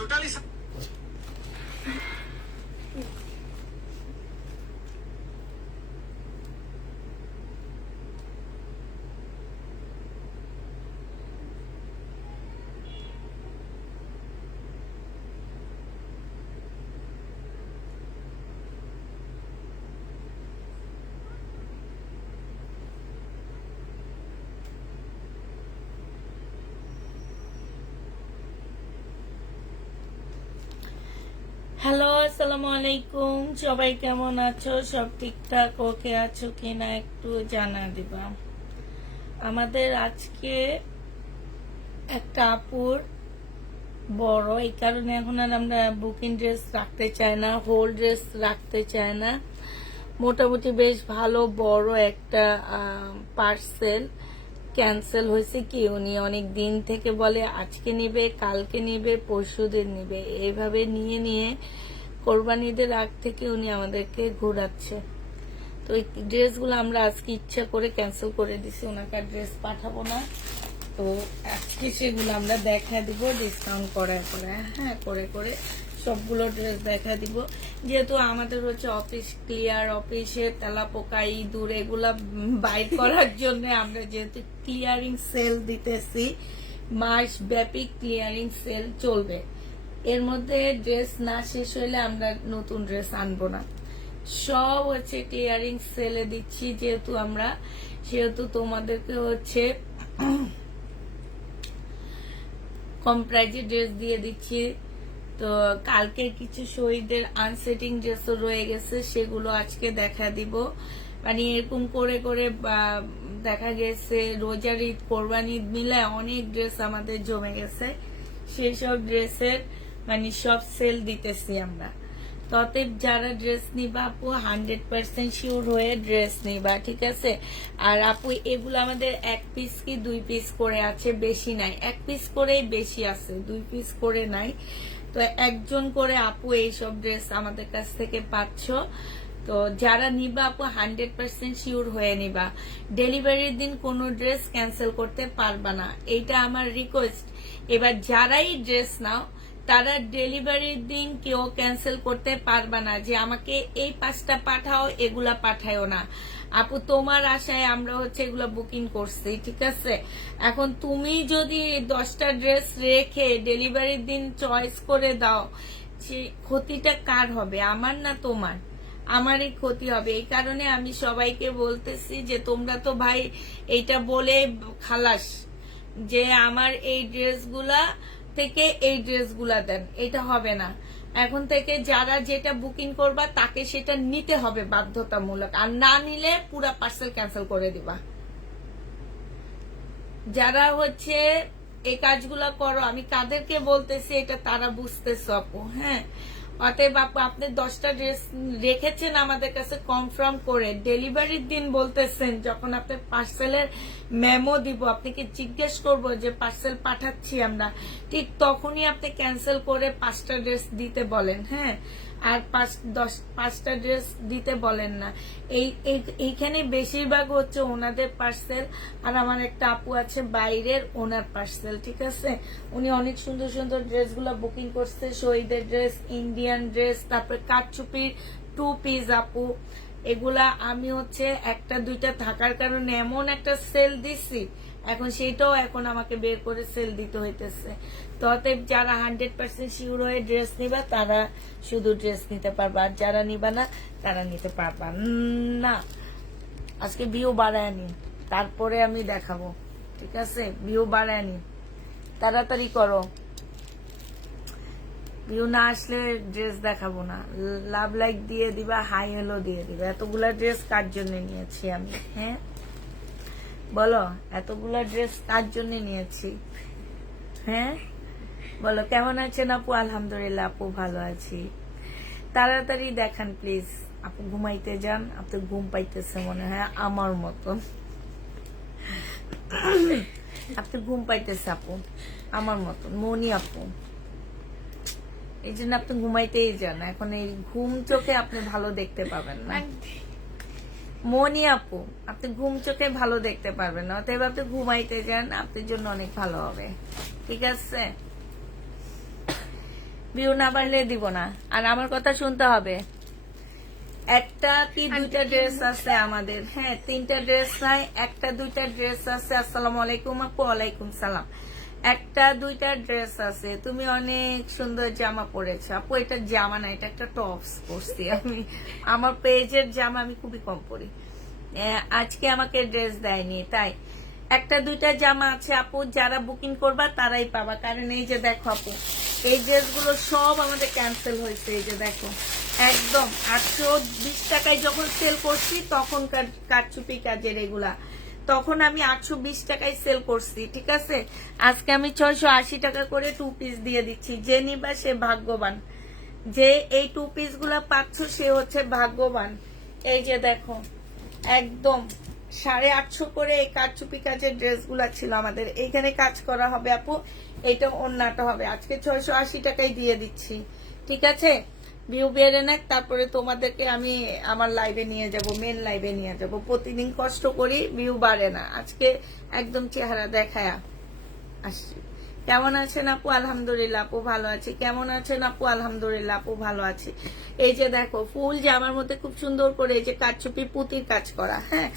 Totally hello, আসসালামু আলাইকুম। সবাই কেমন আছো? সব ঠিকঠাক ওকে আছো কিনা একটু জানা দিবা। আমাদের আজকে একটা আপুর বড়, এই কারণে এখন আর আমরা বুকিং ড্রেস রাখতে চাই না, হোল ড্রেস রাখতে চাই না। মোটামুটি বেশ ভালো বড় একটা পার্সেল ক্যান্সেল হয়েছে। কি উনি অনেক দিন থেকে বলে আজকে নিবে, কালকে নিবে, পরশুদিন নিবে, এইভাবে নিয়ে নিয়ে কোরবানিদের আগ থেকে উনি আমাদেরকে ঘোরাচ্ছে। তো এই ড্রেসগুলো আমরা আজকে ইচ্ছা করে ক্যান্সেল করে দিছি, ওনাকে ড্রেস পাঠাবো না। তো আজকে সেগুলো আমরা দেখা দিব ডিসকাউন্ট করার পরে, হ্যাঁ, করে করে সবগুলো ড্রেস দেখা দিব। যেহেতু আমাদের হচ্ছে অফিস ক্লিয়ার, অফিসে তেলাপোকা ইঁদুর এগুলা বাইর করার জন্য আমরা যেহেতু ক্লিয়ারিং সেল দিতেছি, মাস ব্যাপী ক্লিয়ারিং সেল চলবে। এর মধ্যে ড্রেস না শেষ হইলে আমরা নতুন ড্রেস আনবো না, সব হচ্ছে ক্লিয়ারিং সেলে দিচ্ছি। যেহেতু আমরা সেহেতু তোমাদেরকে হচ্ছে কম প্রাইজে ড্রেস দিয়ে দিচ্ছি। তো কালকে কিছু শহীদের আনসেটিং ড্রেসও রয়ে গেছে, সেগুলো আজকে দেখা দিব। মানে এরকম করে করে দেখা গেছে রোজার ঈদ, কোরবান ঈদ মিলে অনেক ড্রেস আমাদের জমে গেছে। সেই সব ড্রেসের মানে সব সেল দিতেছি আমরা। ততএব যারা ড্রেস নিবা আপু 100% শিওর হয়ে ড্রেস নিবা, ঠিক আছে? আর আপু এগুলো আমাদের 1 পিস কি 2 পিস করে আছে, বেশি নাই। 1 পিস করেই বেশি আছে, 2 পিস করে নাই। তো একজন করে আপু এইসব ড্রেস আমাদের কাছ থেকে পাচ্ছ। তো যারা নিবা আপু 100% শিওর হয়ে নিবা। ডেলিভারির দিন কোনো ড্রেস ক্যান্সেল করতে পারবা না, এইটা আমার রিকোয়েস্ট। এবার যারাই ড্রেস নাও তারা ডেলিভারির দিন কেউ ক্যান্সেল করতে পারবা না, যে আমাকে এই 5টা পাঠাও, এগুলা পাঠায়ও না। আপু তোমার আশায় আমরা হচ্ছে এগুলা বুকিং করছি, ঠিক আছে? এখন তুমি যদি 10টা ড্রেস রেখে ডেলিভারির দিন চয়েস করে দাও, সে ক্ষতিটা কার হবে? আমার না তোমার? আমারই ক্ষতি হবে। এই কারণে আমি সবাইকে বলতেছি যে তোমরা তো ভাই এইটা বলে খালাস যে আমার এই ড্রেসগুলা থেকে এই ড্রেসগুলা দেন, এটা হবে না। এখন থেকে যারা যেটা বুকিং করবা তাকে সেটা নিতে হবে বাধ্যতামূলক, আর না নিলে পুরা পার্সেল ক্যান্সেল করে দিবা। যারা হচ্ছে এই কাজগুলা করো, আমি কাদেরকে বলতেছি এটা তারা বুঝতেছো আপু, হ্যাঁ? অতএব আপু আপনি 10টা ড্রেস রেখেছেন আমাদের কাছে কনফার্ম করে, ডেলিভারির দিন বলতেছেন, যখন আপনি পার্সেলের মেমো দিব আপনাকে জিজ্ঞেস করব যে পার্সেল পাঠাচ্ছি আমরা, ঠিক তখনই আপনি ক্যান্সেল করে 5টা ড্রেস দিতে বলেন, হ্যাঁ? আর 5টা ড্রেস দিতে বলেন না। এইখানে বেশিরভাগ হচ্ছে ওনাদের পার্সেল, আর আমার একটা আপু আছে বাইরের, ওনার পার্সেল, ঠিক আছে? উনি অনেক সুন্দর সুন্দর ড্রেসগুলো বুকিং করছে, শহীদের ড্রেস, ইন্ডিয়ান ড্রেস, তারপরে কাঠচুপির 2 পিস আপু। এগুলা আমি হচ্ছে 1টা 2টা থাকার কারণে এমন একটা সেল দিছি, এখন সেইটাও এখন আমাকে বের করে সেল দিতে হইতেছে। তো অতএব যারা 100% শিওর হয়ে ড্রেস নিবা তারা শুধু ড্রেস নিতে পারবা, আর যারা নিবা না তারা নিতে পারবা না। আজকে ভিউ বাড়ায় নি, তারপরে আমি দেখাবো, ঠিক আছে? ভিউ বাড়ায় নি, তাড়াতাড়ি করো। ভিউ না আসলে ড্রেস দেখাবো না। লাভ লাইক দিয়ে দিবা, হাই হ্যালো দিয়ে দিবা। এতগুলা ড্রেস কার জন্য নিয়েছি আমি, হ্যাঁ বলো? এতগুলা ড্রেস কার জন্য নিয়েছি, হ্যাঁ বলো? কেমন আছেন আপু? আলহামদুলিল্লাহ আপু ভালো আছি। তাড়াতাড়ি দেখান প্লিজ। আপু ঘুমাইতে যান, আপনি ঘুম পাইতেছে মনে হয় আমার মতন। আপনি ঘুম পাইতেছে আপু আমার মতন, মনি আপু। এই জন্য আপনি ঘুমাইতেই যান, এখন এই ঘুম চোখে আপনি ভালো দেখতে পাবেন না। মনি আপু আপনি ঘুম চোখে ভালো দেখতে পারবেন না, অতএব আপনি ঘুমাইতে যান, আপনার জন্য অনেক ভালো হবে, ঠিক আছে? ভিউ না বাড়লে দিব না, আর আমার কথা শুনতে হবে। একটা কি দুইটা ড্রেস আছে আমাদের, হ্যাঁ 3টা ড্রেস নাই, একটা দুইটা ড্রেস আছে। আসসালামু আলাইকুম আপু। ওয়ালাইকুম সালাম। একটা দুইটা ড্রেস আছে। তুমি অনেক সুন্দর জামা পরেছো আপু। এটা জামা না, এটা একটা টপস পরছি আমি। আমার পেজের জামা আমি খুবই কম পরি। আজকে আমাকে ড্রেস দেয়নি, তাই একটা দুইটা জামা আছে আপু, যারা বুকিং করবা তারাই পাবা। কারণ এই যে দেখো আপু, এই ড্রেসগুলো সব আমাদের ক্যান্সেল হয়েছে। এই যে দেখো, একদম 820 টাকায় যখন সেল করছি তখনকার কারচুপি কাজের এগুলা, তখন আমি 820 টাকায় সেল করছি, ঠিক আছে। আজকে আমি 680 টাকা করে 2 পিস দিয়ে দিচ্ছি। যে নিবা সে ভাগ্যবান, যে এই 2 পিস গুলা পাচ্ছ সে হচ্ছে ভাগ্যবান। এই যে দেখো, একদম 850 করে এই কারচুপি কাজের ড্রেস গুলা ছিল আমাদের। এইখানে কাজ করা হবে আপু, এটা ওন্নাটা হবে। আজকে 680 টাকায় দিয়ে দিচ্ছি, ঠিক আছে। ভিউ বেড়ে নেক, তারপরে তোমাদেরকে আমি আমার লাইভে নিয়ে যাব, মেন লাইভে নিয়ে যাব। প্রতিদিন কষ্ট করি, ভিউ বাড়ে না। আজকে একদম চেহারা দেখায়া আসছি। কেমন আছেন আপু? আলহামদুলিল্লাহ আপু ভালো আছি। কেমন আছেন আপু? আলহামদুলিল্লাহ আপু ভালো আছি। এই যে দেখো, ফুল জামার মধ্যে খুব সুন্দর করে এই যে কারচুপি পুঁতির কাজ করা, হ্যাঁ।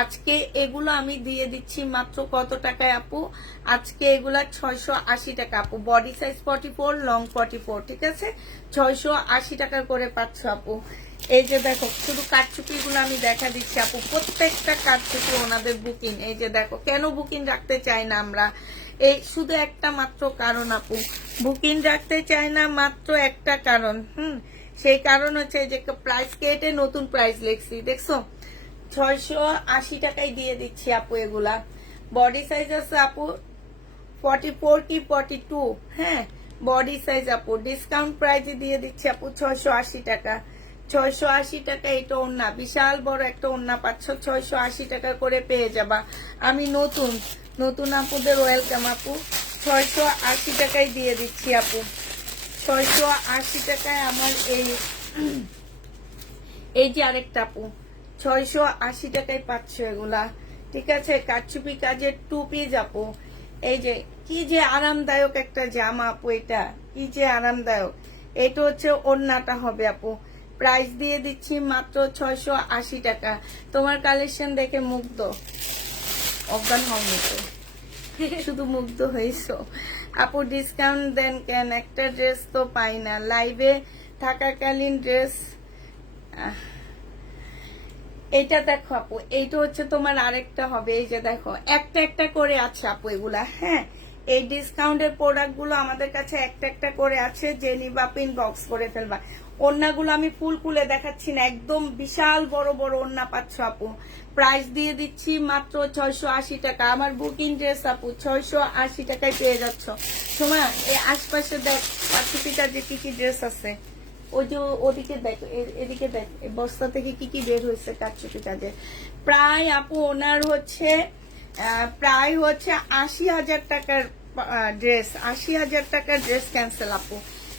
আজকে এগুলো আমি দিয়ে দিচ্ছি মাত্র কত টাকায় আপু? আজকে এগুলা 680 টাকা আপু। বডি সাইজ 44, লং 44, ঠিক আছে। 680 টাকা করে পাচ্ছ আপু। এই যে দেখো, শুধু কারচুপি গুলো আমি দেখা দিচ্ছি আপু। প্রত্যেকটা কারচুপি ওনাদের বুকিং। এই যে দেখো, কেন বুকিং রাখতে চাই না আমরা? এই শুধু একটা মাত্র কারণ আপু, বুকিং রাখতে চাই না, মাত্র একটা কারণ। সেই কারণ হচ্ছে যে প্রাইস কেটে নতুন প্রাইস লিখছি, দেখছো। 680 টাকায় দিয়ে দিচ্ছি আপু এগুলা। বডি সাইজ আছে আপু 44 কি 42, হ্যাঁ বডি সাইজ আপু। ডিসকাউন্ট প্রাইসে দিয়ে দিচ্ছি আপু 680 টাকা। 680 টাকা এটা ওন্না, বিশাল বড় একটা ওন্না পাচ্ছ। 680 টাকা করে পেয়ে যাবা। আমি নতুন আপুদের ওয়েলকাম আপু। 680 টাকায় দিয়ে দিচ্ছি আপু। 680 টাকায় আমার এই যে আরেকটা আপু, 680 টাকায় পাচ্ছ এগুলা, ঠিক আছে। কারচুপি কাজের 2 পিস আপু। এই যে কি যে আরামদায়ক একটা জামা আপু, এটা কি যে আরামদায়ক। এটা হচ্ছে ওড়নাটা হবে আপু। প্রাইস দিয়ে দিচ্ছি মাত্র 680 টাকা। তোমার কালেকশন দেখে মুগ্ধ, অজ্ঞান হওনি তো, শুধু মুগ্ধ হয়েছো আপু। ডিসকাউন্ট দেন কেন? একটা ড্রেস তো পাই না লাইভে থাকাকালীন ড্রেস। এটা দেখো আপু, এইটা হচ্ছে তোমার আরেকটা হবে। এই যে দেখো, একটা একটা করে আছে আপু এগুলা, হ্যাঁ। এই ডিসকাউন্টের প্রোডাক্ট গুলো আমাদের কাছে একটা একটা করে আছে। যে নিবা পিন বক্স করে ফেলবা। ওড়নাগুলো আমি ফুল খুলে দেখাচ্ছি না, একদম বিশাল বড় বড় ওড়না পাচ্ছ আপু। প্রাইস দিয়ে দিচ্ছি মাত্র 680 টাকা। আমার বুকিং ড্রেস আপু 680 টাকায় পেয়ে যাচ্ছ। সময় এই আশপাশে দেখ পার্টিপিটা যে কি কি ড্রেস আছে, ওই যে ওদিকে দেখ, এদিকে দেখ, বস্তা থেকে কি কি বের হয়েছে কারচুপি কাজে। প্রায় আপু ওনার হচ্ছে প্রায় হচ্ছে 80,000 টাকার ড্রেস, 80,000 টাকার ড্রেস ক্যান্সেল আপু।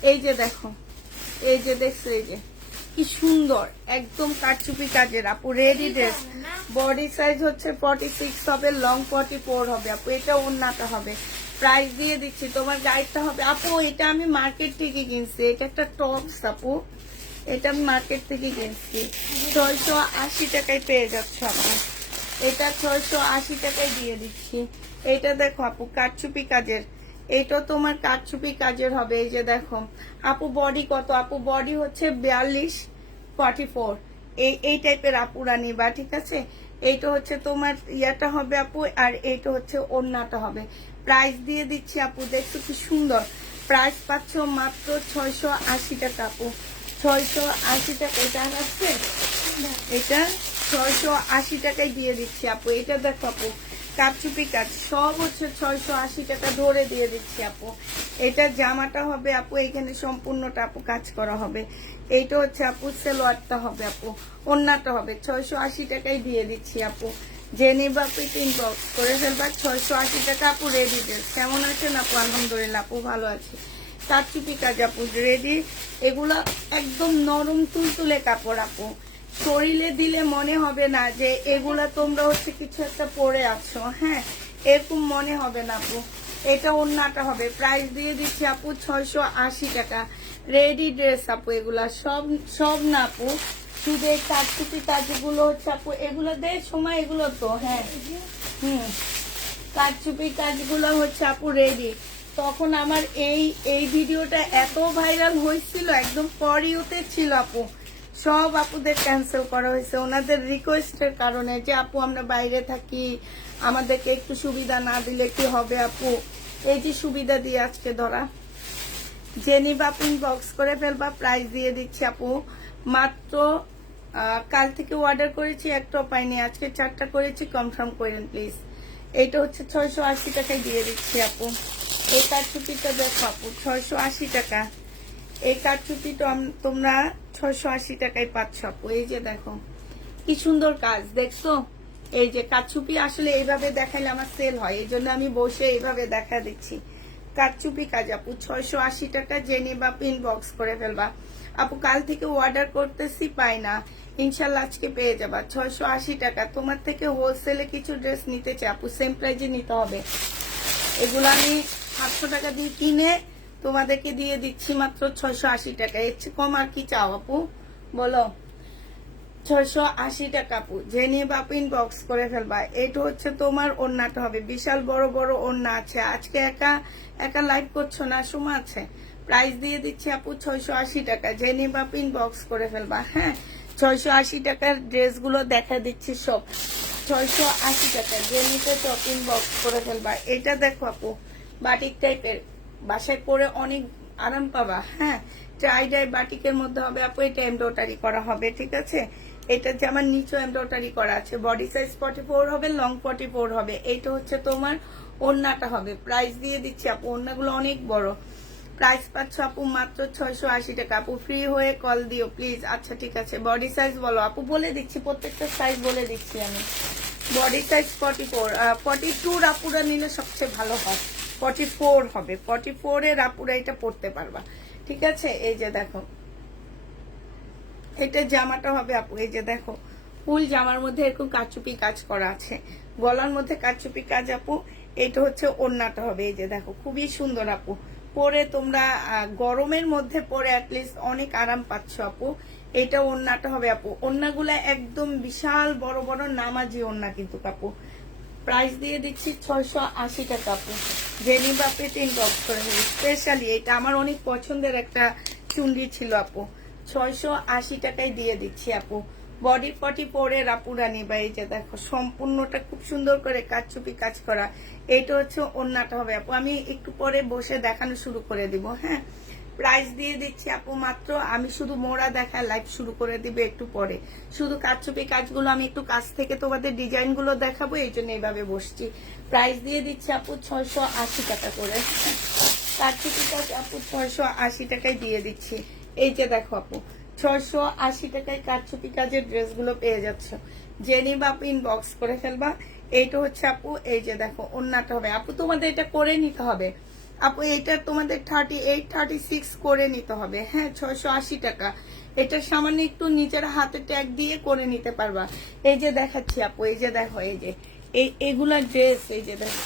এই যে দেখো, এই যে দেখছো, এই যে কি সুন্দর একদম কারচুপি কাজের আপু। রেডি ড্রেস, বডি সাইজ হচ্ছে 46 হবে, লং 44 হবে আপু। এটা ওড়নাটা হবে। প্রাইস দিয়ে দিচ্ছি, তোমার গাইডটা হবে আপু। এটা আমি মার্কেট থেকে কিনছি, এটা একটা টপস আপু। এটা আমি মার্কেট থেকে কিনছি, 680 টাকায় পেয়ে যাচ্ছ আপু। এটা 680 টাকায় দিয়ে দিচ্ছি। এটা দেখো আপু, কারচুপি কাজের। এটা তোমার কারচুপি কাজের হবে। এই যে দেখো আপু, বডি কত আপু? বডি হচ্ছে 42, 44। এই টাইপের আপুরা নিবা, ঠিক আছে। এইটা হচ্ছে তোমার ইয়াটা হবে আপু, আর এইটা হচ্ছে ওড়নাটা হবে। প্রাইস দিয়ে দিচ্ছি আপু, দেখছো কি সুন্দর। প্রাইস পাচ্ছ মাত্র 680 টাকা আপু। 680 টাকা। এটা আছে, এটা 680 টাকায় দিয়ে দিচ্ছি আপু। এটা দেখো আপু, কারচুপি কাজ সব হচ্ছে 680 টাকা ধরে দিয়ে দিচ্ছি আপু। এটা জামাটা হবে আপু, এখানে সম্পূর্ণটা আপু কাজ করা হবে। এইটা হচ্ছে আপু সেলোয়ারটা হবে আপু, ওড়নাটা হবে। 680 টাকায় দিয়ে দিচ্ছি আপু। জেনিবা পিন বক্স করে ফেলবা। 680 টাকা আপু। Ready dress. কেমন আছেন আপু? আলহামদুলিল্লাহ আপু ভালো আছে। কারচুপি কাজ আপু রেডি। এগুলা একদম নরম তুলতুলে কাপড় আপু। শরীরে দিলে মনে হবে না যে এগুলা তোমরা হচ্ছে কিছু একটা পরে আছো, হ্যাঁ এরকম মনে হবে না আপু। এটা ওন্নাটা হবে, প্রাইস দিয়ে দিচ্ছি আপু 680 টাকা। রেডি ড্রেস আপু, এগুলা সব সব না আপু, শুধু এই কাটকুটি কাজগুলো হচ্ছে আপু, এগুলো দে সময়, এগুলো তো হ্যাঁ কাটচুপি কাজগুলো হচ্ছে আপু রেডি। তখন আমার এই ভিডিওটা এত ভাইরাল হয়েছিল, একদম পরিওতে ছিল আপু, সব আপুদের ক্যান্সেল করা হয়েছে ওনাদের রিকোয়েস্টের কারণে, যে আপু আমরা বাইরে থাকি, আমাদেরকে একটু সুবিধা না দিলে কি হবে আপু। এই যে সুবিধা দিয়ে আজকে ধরা, জেনি বাপিন বক্স করে ফেলবা, প্রাইস দিয়ে দিচ্ছি আপু মাত্র, কাল থেকে অর্ডার করেছি একটাও পাইনি, আজকে 4টা করেছি, কনফার্ম করেন প্লিজ। এইটা হচ্ছে 680 টাকায় দিয়ে দিচ্ছি আপু। এই কাঠচুপিটা দেখো আপু 680 টাকা, এই কাঠচুপিটা তোমরা 680 টাকায় পাচ্ছ আপু। এই যে দেখো কি সুন্দর কাজ দেখছো, এই যে কাঠচুপি আসলে এইভাবে দেখাইলে আমার সেল হয়, এই জন্য আমি বসে এইভাবে দেখা দিচ্ছি। কাঠচুপি কাজ আপু 680 টাকা, জেনি বা পিন বক্স করে ফেলবা আপু। কাল থেকে অর্ডার করতেছি পাই না, ইনশাল্লাহ আজকে পেয়ে যাবা। 680 টাকা, তোমার থেকে হোলসেলে কিছু ড্রেস নিতে চাই আপু, সেম প্রাইজে নিতে হবে। এগুলো আমি 700 টাকা দিয়ে কিনে তোমাদেরকে দিয়ে দিচ্ছি মাত্র 680 টাকা, এর চেয়ে কম আর কি চাও আপু বলো। 680 টাকা আপু, জেনি বাপিন বক্স করে ফেলবা। এটা হচ্ছে তোমার ওড়নাটা হবে, বিশাল বড় বড় ওড়না আছে, আজকে একা একা লাইভ করছো না, সময় আছে। প্রাইস দিয়ে দিচ্ছি আপু 680 টাকা, জেনি বাপিন বক্স করে ফেলবা। হ্যাঁ 680 টাকার ড্রেসগুলো দেখা দিচ্ছি সব 680 টাকা, জেনিতে টপিং বক্স করে ফেলবা। এটা দেখো আপু বাটিক টাইপের, বাসায় পরে অনেক আরাম পাবা। হ্যাঁ ট্রাই ডাই বাটিকের মধ্যে হবে আপু, এটা এমব্রয়ডারি করা হবে, ঠিক আছে। এটা জামার নিচে এমব্রয়ডারি করা আছে, বডি সাইজ 44 হবে, লং 44 হবে। এইটা হচ্ছে তোমার ওড়নাটা হবে, প্রাইস দিয়ে দিচ্ছি আপু, ওড়নাগুলো অনেক বড়। প্রাইস পাচ্ছ আপু মাত্র 680 টাকা। আপু ফ্রি হয়ে কল দিও প্লিজ। আচ্ছা ঠিক আছে, বডি সাইজ বলো আপু, বলে দিচ্ছি প্রত্যেকটা সাইজ বলে দিচ্ছি আমি। বডি সাইজ 44, 42 আপুরা নিলে সবচেয়ে ভালো হয়, 44 হবে, 44 এর আপুরা এটা পড়তে পারবা, ঠিক আছে। এই যে দেখো এটা জামাটা হবে আপু, এই যে দেখো ফুল জামার মধ্যে এরকম কাচুপি কাজ করা আছে, গলার মধ্যে কাচুপি কাজ আপু। এটা হচ্ছে ওড়নাটা হবে, এই যে দেখো খুবই সুন্দর আপু, পরে তোমরা গরমের মধ্যে পরে অ্যাটলিস্ট অনেক আরাম পাচ্ছ আপু। এটা ওড়নাটা হবে আপু, ওড়নাগুলা একদম বিশাল বড় বড় নামাজি ওড়না কিন্তু আপু। প্রাইস দিয়ে দিচ্ছি 680 টাকা আপু, জেনি বা পেটিং বক্স করে ফেলি। স্পেশালি এটা আমার অনেক পছন্দের একটা চুন্ডি ছিল আপু, 680 টাকায় দিয়ে দিচ্ছি আপু। বডি 44 এর আপুরা নিবা। এই যে দেখো সম্পূর্ণটা খুব সুন্দর করে কাচচুপি কাজ করা, এইটা হচ্ছে ওড়নাটা হবে আপু। আমি একটু পরে বসে দেখানো শুরু করে দিব। হ্যাঁ প্রাইস দিয়ে দিচ্ছি আপু মাত্র, আমি শুধু মোড়া দেখা লাইভ শুরু করে দিবে একটু পরে, শুধু কাচচুপি কাজগুলো আমি একটু কাছ থেকে তোমাদের ডিজাইন গুলো দেখাবো, এই জন্য এইভাবে বসছি। প্রাইস দিয়ে দিচ্ছি আপু 680 টাকা করে, কাচচুপি কাজ আপু 680 টাকায় দিয়ে দিচ্ছি। এই যে দেখো আপু 680 টাকায় কাচচুপি কাজের ড্রেসগুলো পেয়ে যাচ্ছ, জেনি বাপ ইনবক্স করে ফেলবা। এইটা হচ্ছে আপু, এই যে দেখো ওড়নাটা হবে আপু, তোমাদের এটা করে নিতে হবে আপু, এটা তোমাদের 38 36 করে নিতে হবে। হ্যাঁ 680 টাকা, এটা সামান্য একটু নিচের হাতে ট্যাগ দিয়ে করে নিতে পারবা। এই যে দেখাচ্ছি আপু, এই যে দেখো, এই যে এগুলা ড্রেস, এই যে দেখো,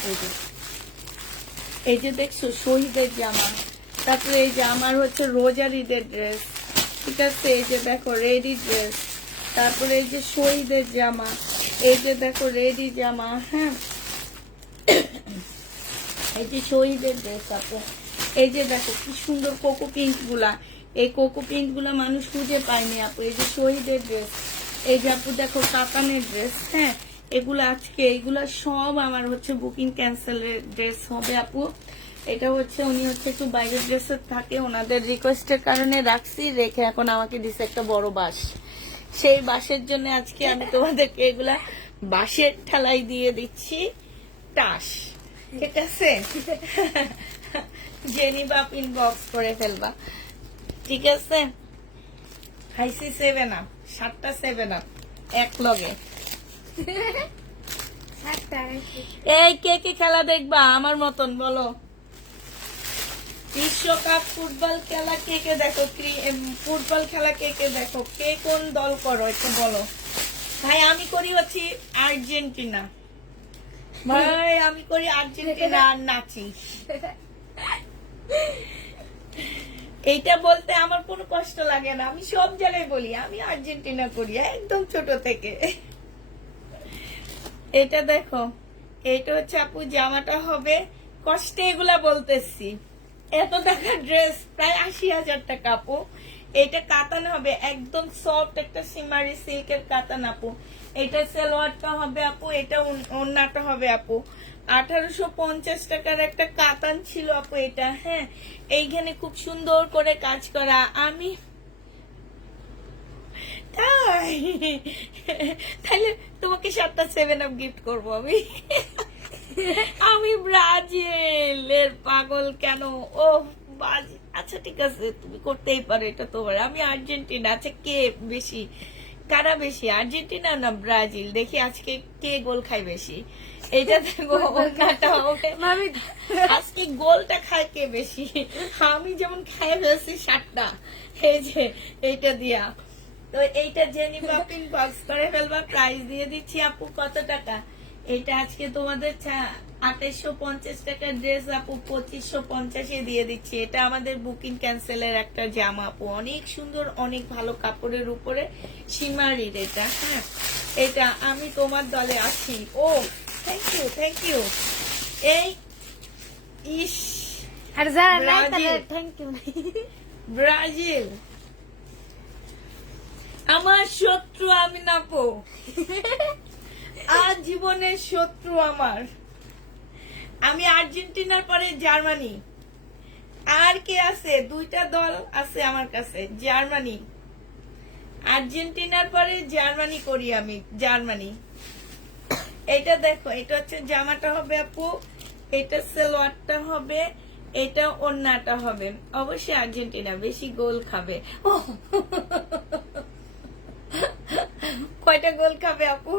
এই যে দেখছো শহীদের জামা, তারপরে এই যে আমার হচ্ছে রোজার ঈদের ড্রেস, ঠিক আছে। এই যে দেখো রেডি ড্রেস, তারপরে এই যে শহীদের জামা, এই যে দেখো রেডি জামা। হ্যাঁ এই যে শহীদের ড্রেস আপু, এই যে দেখো কি সুন্দর কোকো পিঙ্ক গুলা, এই কোকো পিঙ্ক গুলা মানুষ খুঁজে পায়নি আপু। এই যে শহীদের ড্রেস, এই যে আপু দেখো কাতানের ড্রেস। হ্যাঁ এগুলো আজকে এইগুলা সব আমার হচ্ছে বুকিং ক্যান্সেলের ড্রেস হবে আপু। এটা হচ্ছে উনি হচ্ছে একটু বাইরের ড্রেসের থাকে, ওনাদের রিকোয়েস্টের কারণে রাখছি, রেখে এখন আমাকে দিছে একটা বড় বাস, সেই বাসের জন্য আজকে আমি তোমাদেরকে এগুলা বাসের ঠালাই দিয়ে দিচ্ছি টাস, ঠিক আছে। জেনি বাপ ইনবক্স করে ফেলবা, ঠিক আছে। খাইছি 7 আপ, 7টা 7 আপ এক লগে। এই কে কে খেলা দেখবা আমার মতন বলো, বিশ্বকাপ ফুটবল খেলা কে কে দেখো, ফুটবল খেলা কে কে দেখো, কে কোন দল করো একটু বলো। ভাই আমি করি হচ্ছে আর্জেন্টিনা, ভাই আমি করি আর্জেন্টিনা আর নাচি। এইটা বলতে আমার কোনো কষ্ট লাগে না, আমি সব জায়গায় বলি আমি আর্জেন্টিনা করি একদম ছোট থেকে। এটা দেখো, এটা হচ্ছে আপু জামাটা হবে, কষ্টে এগুলা বলতেছি, এত টাকা ড্রেস প্রায় ৮০,০০০ টাকা আপু। এটা কাতান হবে, একদম সফট একটা সিমারি সিল্কের কাতান আপু। এটা সালোয়ারটা হবে আপু, এটা ওড়নাটা হবে আপু। ১৮৫০ টাকার একটা কাতান ছিল আপু এটা। হ্যাঁ, এইখানে খুব সুন্দর করে কাজ করা। আমি তাহলে তোমাকে 7টা 7 আপ গিফট করবো আমি। আমি ব্রাজিলের পাগল কেন? ও আচ্ছা ঠিক আছে, তুমি করতেই পারো, এটা তোমার। আমি আর্জেন্টিনা। আচ্ছা কে বেশি, কারা বেশি, আর্জেন্টিনা না ব্রাজিল? দেখি আজকে কে গোল খায় বেশি। এটা দেখো ওড়নাটা হবে, আজকে গোলটা খায় কে বেশি। আমি যেমন খাই ফেলছি 7টা, এই যে এইটা দিয়া। তো এইটা জেনিবা পিন বক্স করে ফেলবা। প্রাইস দিয়ে দিচ্ছি আপু কত টাকা? এটা আজকে তোমাদের ২৮৫০ টাকার ড্রেস আপু ২৫৫০ দিয়ে দিচ্ছি। এটা আমাদের বুকিং ক্যান্সেলের একটা জামা আপু, অনেক সুন্দর, অনেক ভালো কাপড়ের উপরে সীমারির এটা। হ্যাঁ, এটা আমি তোমার দলে আছি। ও থ্যাংক ইউ, থ্যাংক ইউ। এই ইস, আর যারা নাই তাহলে থ্যাংক ইউ। ব্রাজিল আমার শত্রু, আমি নাপো আর জীবনের শত্রু আমার। আমি আর্জেন্টিনার পরে জার্মানি। আর কে আছে? 2টা দল আছে আমার কাছে। জার্মানি, আর্জেন্টিনার পরে জার্মানি করি আমি, জার্মানি। এটা দেখো, এটা হচ্ছে জামাটা হবে আপু, এটা সালোয়ারটা হবে, এটা ওড়নাটা হবে। অবশ্যই আর্জেন্টিনা বেশি গোল খাবে। কয়টা গোল খাবে আপু?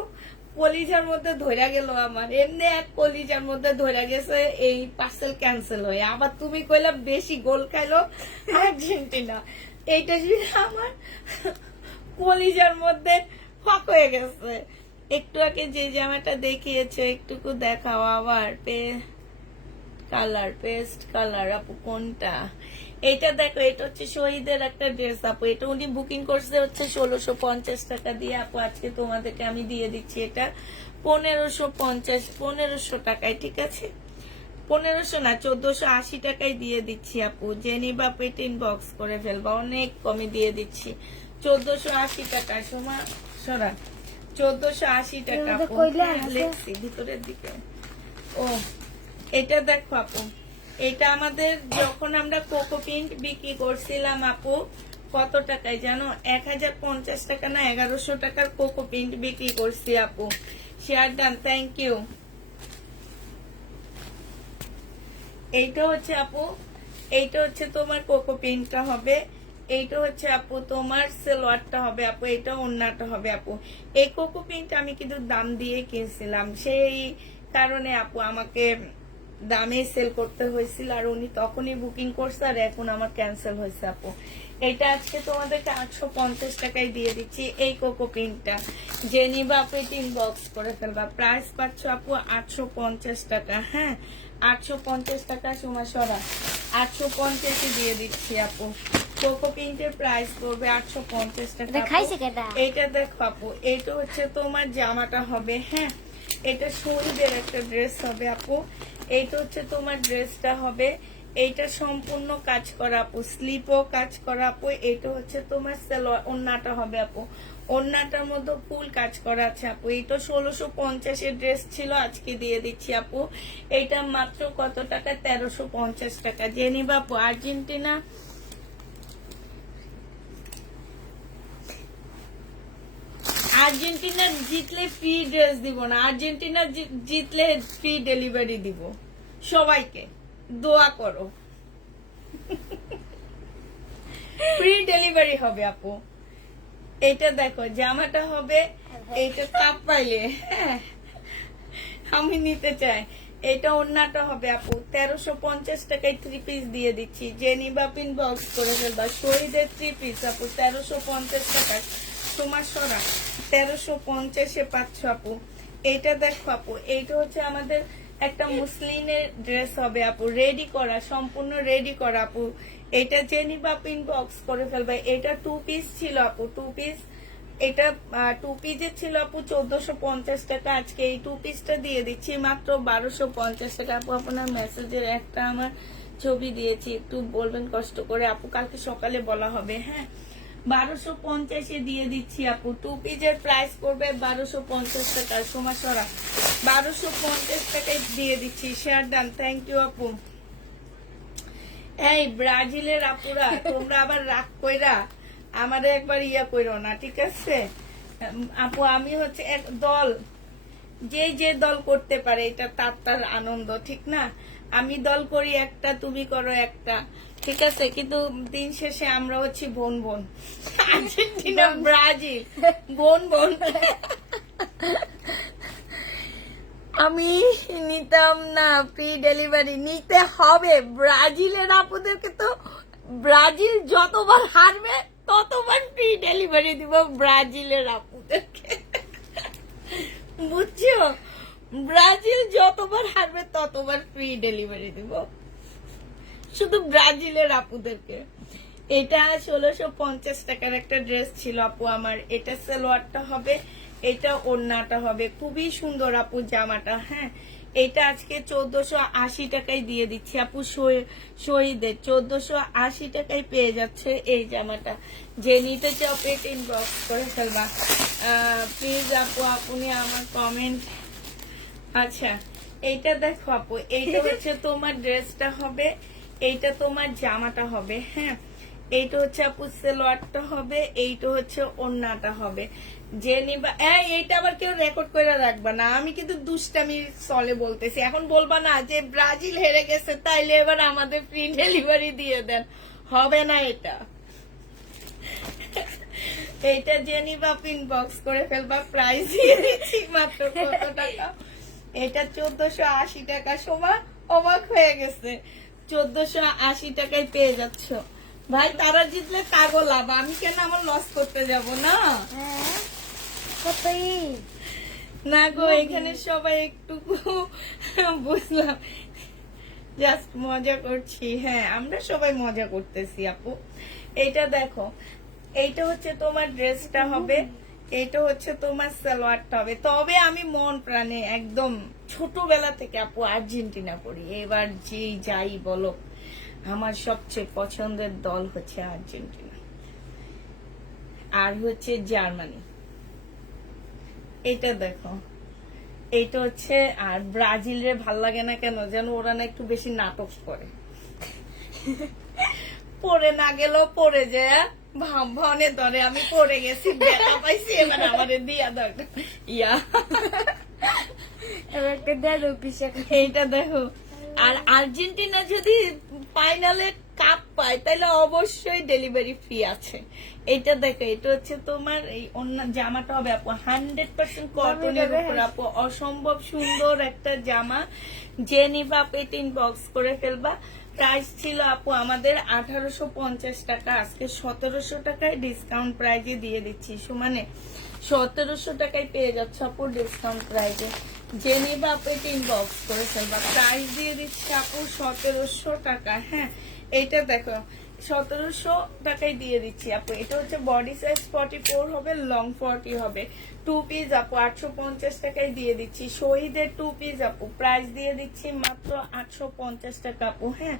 কলিজার মধ্যে ধরা গেল আমার, এমনি এক কলিজার মধ্যে ধরা গেছে, এই পার্সেল ক্যান্সেল হয়ে। আবার তুমি কইলা বেশি গোল খাইলো আর্জেন্টিনা, এইটা আমার কলিজার মধ্যে ফাঁক হয়ে গেছে। একটু আগে যে জামাটা দেখিয়েছে একটুকু দেখাও আবার। কালার, পেস্ট কালার আপু কোনটা? এটা দেখো, এটা হচ্ছে শহীদের একটা ড্রেস আপু। এটা উনি বুকিং করছে হচ্ছে ১৬৫০ টাকা দিয়ে আপু। আজকে তোমাদেরকে আমি দিয়ে দিচ্ছি এটা ১৫০০ টাকায়। ঠিক আছে, ১৫০০ না ১৪৮০ টাকায় দিয়ে দিচ্ছি আপু। জেনিবা পেটিন বক্স করে ফেলবা, অনেক কমে দিয়ে দিচ্ছি ১৪৮০ টাকা। সোমা সরা ১৪৮০ টাকা আপু। লেখছি ভিতরের দিকে। ও এটা দেখো আপু, এটা আমাদের যখন আমরা কোকো প্রিন্ট বিক্রি করছিলাম আপু, কত টাকায় জানো? ১০৫০ টাকা না ১১০০ টাকার কোকো প্রিন্ট বিক্রি করছি আপু। Share done, thank you. এইটা হচ্ছে আপু, এইটা হচ্ছে তোমার কোকো প্রিন্টটা হবে, এইটা হচ্ছে আপু তোমার সালোয়ারটা হবে আপু, এটা ওড়নাটা হবে আপু। এই কোকো প্রিন্ট আমি কিন্তু দাম দিয়ে কিনছিলাম, সেই কারণে আপু আমাকে দামে সেল করতে হয়েছিল, আর উনি তখনই বুকিং করছে, আর এখন আমার ক্যান্সেল হয়েছে আপু। এটা আজকে তোমাদেরকে ৮৫০ টাকায় দিয়ে দিচ্ছি এই কোকো প্রিন্টটা। জেনিবা পেটিং বক্স করে ফেলবা। প্রাইস পাচ্ছ আপু ৮৫০ টাকা। হ্যাঁ, ৮৫০ টাকা। সময় সরা ৮৫০ দিয়ে দিচ্ছি আপু। কোকো প্রিন্টের প্রাইস পড়বে ৮৫০ টাকা। এইটা দেখো আপু, এইটা হচ্ছে তোমার জামাটা হবে। হ্যাঁ, এটা শহীদের একটা ড্রেস হবে আপু। এইটা হচ্ছে তোমার ড্রেসটা হবে, এইটা সম্পূর্ণ কাজ করা আপু, স্লিপও কাজ করা আপু। এইটা হচ্ছে তোমার সালোয়ার, ওড়নাটা হবে আপু, ওড়নাটার মধ্যে ফুল কাজ করা আছে আপু। এইটা ১৬৫০ ড্রেস ছিল, আজকে দিয়ে দিচ্ছি আপু। এইটা মাত্র কত টাকা? ১৩৫০ টাকা। জেনিবা আপু, আর্জেন্টিনা আর্জেন্টিনা জিতলে ফ্রি ড্রেস দিব না, আর্জেন্টিনা জিতলে ফ্রি ডেলিভারি দিব। সবাইকে দোয়া করো, ফ্রি ডেলিভারি হবে আপু। এটা দেখো জামাটা হবে, এইটা কাপ পাইলে হ্যাঁ আমি নিতে চাই। এটা ওড়নাটা হবে আপু, ১৩৫০ টাকায় 3 পিস দিয়ে দিচ্ছি। জেনিবা পিন বক্স করে ফেলবা। শহীদের 3 পিস আপু ১৩৫০ টাকায়। তোমার সরা ১৩৫০-এ পাচ্ছ আপু। এইটা দেখো আপু, এইটা হচ্ছে আমাদের একটা মুসলিনের ড্রেস হবে আপু, রেডি করা, সম্পূর্ণ রেডি করা আপু। এটা জেনি বা ইনবক্স করে ফেলবে। এটা 2 পিস ছিল আপু, 2 পিস। এটা 2 পিসের ছিল আপু 1450 টাকা। আজকে এই 2 পিসটা দিয়ে দিচ্ছি মাত্র 1250 টাকা আপু। আপনার মেসেজের একটা আমার ছবি দিয়েছি, একটু বলবেন কষ্ট করে আপু, কালকে সকালে বলা হবে। হ্যাঁ, 1250-এ দিয়ে দিচ্ছি আপু। 2 পিসের প্রাইস করবে 1250 টাকা। সোমাসরা 1250 টাকায় দিয়ে দিচ্ছি। শেয়ার ডান, থ্যাংক ইউ আপু। এই ব্রাজিলের আপুরা, তোমরা আবার রাগ কইরা আমারে একবার ইয়া কইরো না, ঠিক আছে আপু? আমি হচ্ছে এক দল, যে দল করতে পারে এটা তার তার আনন্দ, ঠিক না? আমি দল করি একটা, তুমি করো একটা, ঠিক আছে? কিন্তু দিন শেষে আমরা হচ্ছি বোন বোন। আর্জেন্টিনা ব্রাজিল বোন বোন। আমি নিতাম না ফ্রি ডেলিভারি, নিতে হবে। ব্রাজিলের আপুদেরকে তো ব্রাজিল যতবার হারবে ততবার ফ্রি ডেলিভারি দিব ব্রাজিলের আপুদেরকে, বুঝছো? ব্রাজিল যতবার হারবে ততবার ফ্রি ডেলিভারি দিব শুধু ব্রাজিলের আপুদেরকে। এটা 1650 টাকার একটা ড্রেস ছিল আপু আমার। এটা সালোয়ারটা হবে, এটা ওড়নাটা হবে। খুবই সুন্দর আপু জামাটা। হ্যাঁ, এটা আজকে 1480 টাকায় দিয়ে দিচ্ছি আপু। শহীদের 1480 টাকায় পেয়ে যাচ্ছে এই জামাটা। যে নিতে চাও পেট ইনবক্স করে ফেলবা প্লিজ আপু, আপনি আমার কমেন্ট। আচ্ছা, এইটা দেখো আপু, এইটা হচ্ছে তোমার ড্রেসটা হবে, এইটা তোমার জামাটা হবে। হ্যাঁ, এইটা হচ্ছে আপু সালোয়ারটা হবে, এইটা হচ্ছে ওড়নাটা হবে। যে নিবা এইটা আবার কেউ রেকর্ড করে রাখবা না, আমি কিন্তু দুষ্টামি চলে বলতেছি। এখন বলবা না যে ব্রাজিল হেরে গেছে তাইলে এবার আমাদের ফ্রি ডেলিভারি দিয়ে দেন, হবে না এটা। এইটা যে নিবা ইনবক্স করে ফেলবা, প্রাইস দিয়ে দিচ্ছি মাত্র কত টাকা? এটা 1480 টাকা। সোমা অবাক হয়ে গেছে, 1480 টাকায় পেয়ে যাচ্ছ। ভাই তারা জিতলে কাগো লাভ, আমি কেন আমার লস করতে যাব না? কতই না গো, এখানে সবাই একটু বুঝলাম, জাস্ট মজা করছি। হ্যাঁ, আমরা সবাই মজা করতেছি আপু। এইটা দেখো, এইটা হচ্ছে তোমার ড্রেসটা হবে, এইটা হচ্ছে তোমার সালোয়ারটা হবে। তবে আমি মন প্রাণে একদম ছোটবেলা থেকে আপু আর্জেন্টিনা করি। এবার যে যাই বলো, আমার সবচেয়ে পছন্দের দল হচ্ছে আর্জেন্টিনা আর হচ্ছে জার্মানি। এইটা দেখো, এইটা হচ্ছে। আর ব্রাজিলের ভাল লাগে না কেন যেন, ওরা না একটু বেশি নাটক করে। পরে না গেলেও পরে যে ভাবনে ধরে, আমি পড়ে গেছি, ব্যথা পাইছি, এবার আমাদের দিয়া দরকার ইয়া। এইটা দেখো, আর আর্জেন্টিনা যদি ফাইনালে কাপ পায় তাহলে অবশ্যই ডেলিভারি ফ্রি আছে। এটা দেখো, এটা হচ্ছে তোমার এই অন্য জামাটা হবে আপু 100% কটনের উপর আপু। অসম্ভব সুন্দর একটা জামা। যে নিবা পেট ইনবক্স করে ফেলবা। প্রাইস ছিল আপু আমাদের 1850 টাকা, আজকে 1700 টাকায় ডিসকাউন্ট প্রাইজে দিয়ে দিচ্ছি। সমানে 1700 টাকায় পেয়ে যাচ্ছে আপু ডিসকাউন্ট প্রাইজে। যে নিবা পেট ইনবক্স করে ফেলবা। প্রাইস দিয়ে দিচ্ছি আপু 1700 টাকা। হ্যাঁ, এইটা দেখো 1700 টাকায় দিয়ে দিচ্ছি আপু। এটা হচ্ছে বডি সাইজ 44 হবে, লং 40 হবে। 2 পিস আপু 850 টাকায় দিয়ে দিচ্ছি। শহীদের 2 পিস আপু প্রাইস দিয়ে দিচ্ছি মাত্র 850 টাকা আপু। হ্যাঁ,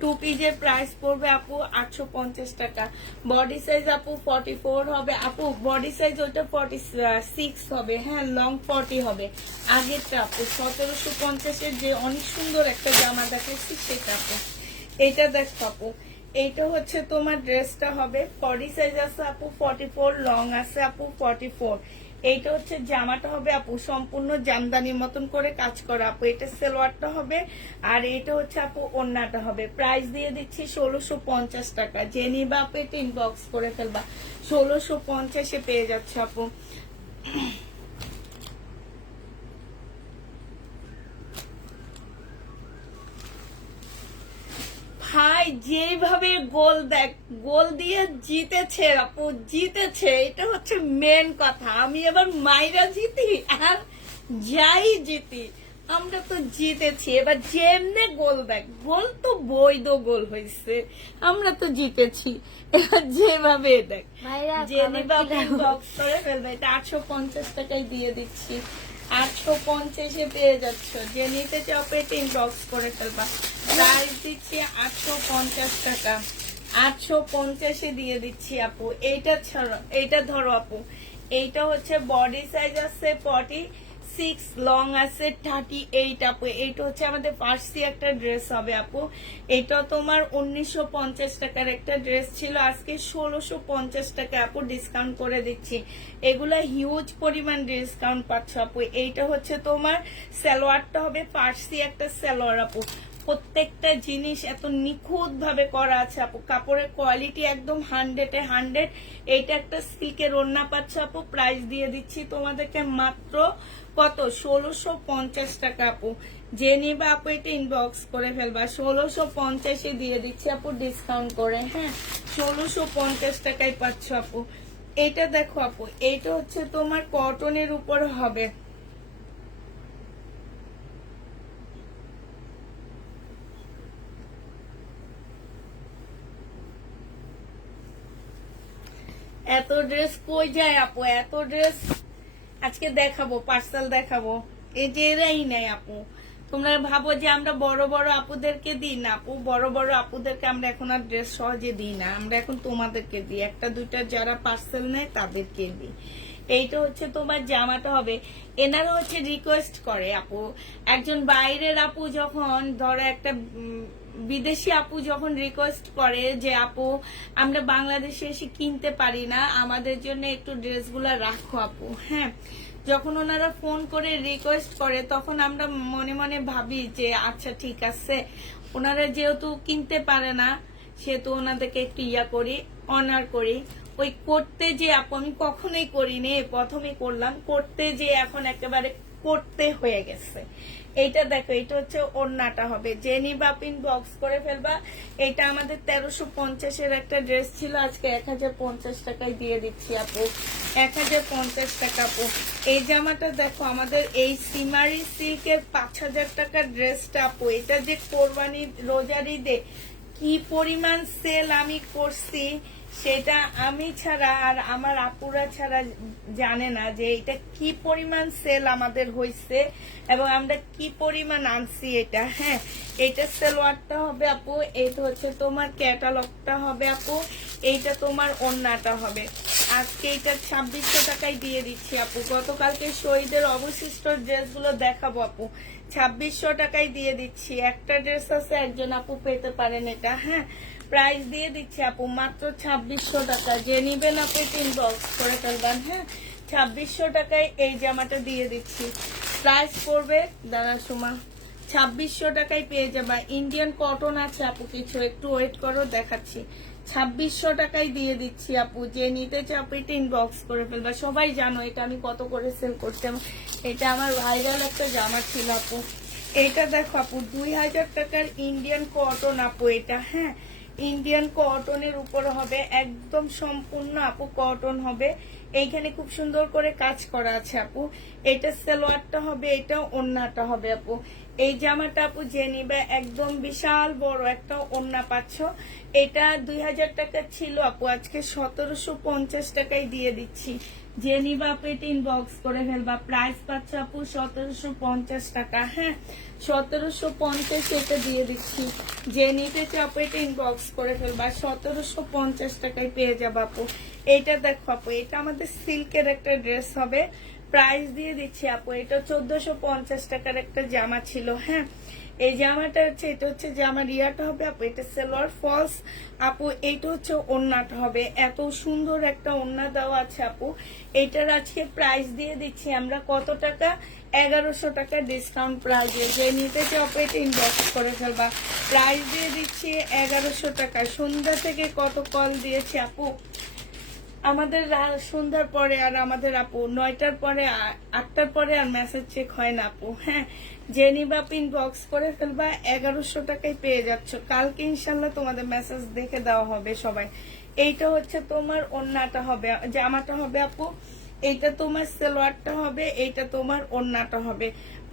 2 পিসের প্রাইস পড়বে আপু 850 টাকা। বডি সাইজ আপু 44 হবে আপু। বডি সাইজ ওইটা 46 হবে। হ্যাঁ, লং 40 হবে। আগেরটা আপু 1750-এর যে অনেক সুন্দর একটা জামা দেখাচ্ছি সেটা আপু। এইটা দেখো আপু, এইটা হচ্ছে তোমার ড্রেসটা হবে। বডি সাইজ আছে আপু 44, লং আছে আপু 44। এইটা হচ্ছে জামাটা হবে আপু সম্পূর্ণ জামদানির মতন করে কাজ করা আপু। এটা সালোয়ারটা হবে, আর এইটা হচ্ছে আপু ওড়নাটা হবে। প্রাইস দিয়ে দিচ্ছি 1650 টাকা। যে নিবা আপু এটা ইনবক্স করে ফেলবা, 1650-এ পেয়ে যাচ্ছে আপু। ভাই যেভাবে গোল দিয়ে জিতেছে আপু, জিতেছে, এটা হচ্ছে মেন কথা। আমি এবার মাইরা জিতি আর যাই জিতি, আমরা তো জিতেছি, এবার যেমনে গোল দেখ, গোল তো বৈধ গোল হয়েছে, আমরা তো জিতেছি, এবার যেভাবে দেখ ভাইরা জেনিবা বক্স করে ফেলবে। এটা 850 টাকায় দিয়ে দিচ্ছি, 850-এ পেয়ে যাচ্ছ। যে নিতে চাও পেটে ইনবক্স করে ফেলবা। প্রাইস দিচ্ছি 850 টাকা, 850-এ দিয়ে দিচ্ছি আপু। এইটা ছাড়ো, এইটা ধরো আপু, এইটা হচ্ছে বডি সাইজ আছে 46, লং আছে 38 আপু। এইটা হচ্ছে আমাদের ফার্সি একটা ড্রেস হবে আপু। এটা তোমার 1950 টাকার একটা ড্রেস ছিল, আজকে 1650 টাকা আপু ডিসকাউন্ট করে দিচ্ছি। এগুলা হিউজ পরিমাণ ডিসকাউন্ট পাচ্ছ আপু। এইটা হচ্ছে তোমার সালোয়ারটা হবে ফার্সি একটা সালোয়ার আপু। প্রত্যেকটা জিনিস এত নিখুঁত ভাবে করা আছে আপু, কাপড়ের কোয়ালিটি একদম 100-এ 100। এইটা একটা সিল্কের ওড়না পাচ্ছ আপু। প্রাইস দিয়ে দিচ্ছি তোমাদেরকে মাত্র কত, 1650 টাকা আপু। যে নিবা আপু এটা ইনবক্স করে ফেলবা। 1650-এ দিয়ে দিচ্ছি আপু ডিসকাউন্ট করে, হ্যাঁ 1650 টাকায় পাচ্ছ আপু। এইটা দেখো আপু, এইটা হচ্ছে তোমার কটনের উপর হবে। এত ড্রেস কই যায় আপু, এত ড্রেস আজকে দেখাবো, পার্সেল দেখাবো। এই যে এরাই নেই আপু। তোমরা ভাবো যে আমরা বড় বড় আপুদেরকে দিই না আপু, বড় বড় আপুদেরকে আমরা এখন আর ড্রেস সহজে দিই না, আমরা এখন তোমাদেরকে দিই, একটা দুইটা যারা পার্সেল নেয় তাদেরকে দিই। এইটা হচ্ছে তোমার জামাটা হবে। এনারা হচ্ছে রিকোয়েস্ট করে আপু, একজন বাইরের আপু যখন ধরো একটা বিদেশি আপু যখন রিকোয়েস্ট করে যে আপু আমরা বাংলাদেশে এসে কিনতে পারি না, আমাদের জন্য একটু ড্রেসগুলো রাখো আপু, হ্যাঁ যখন ওনারা ফোন করে রিকোয়েস্ট করে তখন আমরা মনে মনে ভাবি যে আচ্ছা ঠিক আছে, ওনারা যেহেতু কিনতে পারে না সেহেতু ওনাদেরকে একটু করি, অনার করি। ওই করতে যে আপু আমি কখনোই করিনি, প্রথমে করলাম, করতে যে এখন একেবারে করতে হয়ে গেছে। এইটা দেখো, এটা হচ্ছে ওড়নাটা হবে। যে নিবা বক্স করে ফেলবা। এটা আমাদের 1350-এর একটা ড্রেস ছিল, আজকে 1050 টাকায় দিয়ে দিচ্ছি আপু, 1050 টাকা আপু। এই জামাটা দেখো, আমাদের এই সিমারি সিল্কের 5000 টাকার ড্রেসটা আপু। এটা যে কোরবানি রোজার ঈদে কি পরিমাণ সেল আমি করছি সেটা আমি ছাড়া আর আমার আপুরা ছাড়া জানে না যে এটা কি পরিমাণ সেল আমাদের হয়েছে এবং আমরা কি পরিমাণ আনছি এটা, হ্যাঁ এইটা সালোয়ারটা হবে আপু। এইটা হচ্ছে তোমার ক্যাটালগটা হবে আপু। এইটা তোমার ওড়নাটা হবে। আজকে এটা 2600 টাকায় দিয়ে দিচ্ছি আপু। গতকালকে শহীদের অবশিষ্ট ড্রেসগুলো দেখাবো আপু, 2600 টাকায় দিয়ে দিচ্ছি। একটা ড্রেস আছে, একজন আপু পেতে পারেন এটা, হ্যাঁ প্রাইস দিয়ে দিচ্ছি আপু মাত্র 2600 টাকা। যে নিবেন আপু ইনবক্স করে ফেলবেন, হ্যাঁ 2600 টাকায় এই জামাটা দিয়ে দিচ্ছি। প্রাইস পড়বে দাদা সুমা 2600 টাকায় পেয়ে যাবা। ইন্ডিয়ান কটন আছে আপু কিছু, একটু ওয়েট করো দেখাচ্ছি। 2600 টাকায় দিয়ে দিচ্ছি আপু। যে নিতে চাও আপু এটা ইনবক্স করে ফেলবা। সবাই জানো এটা আমি কত করে সেল করতাম, এটা আমার ভাইরাল একটা জামা ছিল আপু। এটা দেখো আপু 2000 টাকার ইন্ডিয়ান কটন আপু এটা, হ্যাঁ ইন্ডিয়ান কটনের উপর হবে, একদম সম্পূর্ণ আপু কটন হবে। এইখানে খুব সুন্দর করে কাজ করা আছে আপু। এটা সালোয়ারটা হবে, এটা ওড়নাটা হবে আপু। এই জামাটা আপু যে নিবে একদম বিশাল বড় একটা ওড়না পাচ্ছ। এটা 2000 টাকা ছিল আপু, আজকে 1750 টাকায় দিয়ে দিচ্ছি। যে নিবা আপু এটা ইনবক্স করে ফেলবা। প্রাইস পাচ্ছ আপু 1750 টাকা, হ্যাঁ 1750 এটা দিয়ে দিচ্ছি। যে নিতে চাও আপু এটা ইনবক্স করে ফেলবা। 1750 টাকায় পেয়ে যাবো আপু। এইটা দেখো আপু, এটা আমাদের সিল্কের একটা ড্রেস হবে। প্রাইস দিয়ে দিচ্ছি আপু, এটা 1450 টাকার একটা জামা ছিল, হ্যাঁ এই জামাটা হচ্ছে, এটা হচ্ছে জামার ইয়াটা হবে আপু। এটা সালোয়ার ফলস আপু। এইটা হচ্ছে ওড়নাটা হবে। এত সুন্দর একটা ওড়না দেওয়া আছে আপু। এইটার আজকে প্রাইস দিয়ে দিচ্ছি আমরা কত টাকা, 1100 টাকা ডিসকাউন্ট প্রাইসে। যে নিতে চাও আপু এটা ইনবক্স করে ফেলবা। প্রাইস দিয়ে দিচ্ছি 1100 টাকা। সন্ধ্যা থেকে কত কল দিয়েছে আপু আমাদের, সন্ধ্যার পরে আর আমাদের আপু 9টার পরে 8টার পরে আর মেসেজ চেক হয় না আপু, হ্যাঁ যে নিবা ইনবক্স করে ফেলবা। 1100 টাকায় পেয়ে যাচ্ছ। কালকে ইনশাল্লাহ তোমাদের মেসেজ দেখে দেওয়া হবে সবাই। এইটা হচ্ছে তোমার ওড়নাটা হবে, জামাটা হবে আপু। এইটা তোমার সালোয়ারটা হবে, এইটা তোমার ওড়নাটা হবে।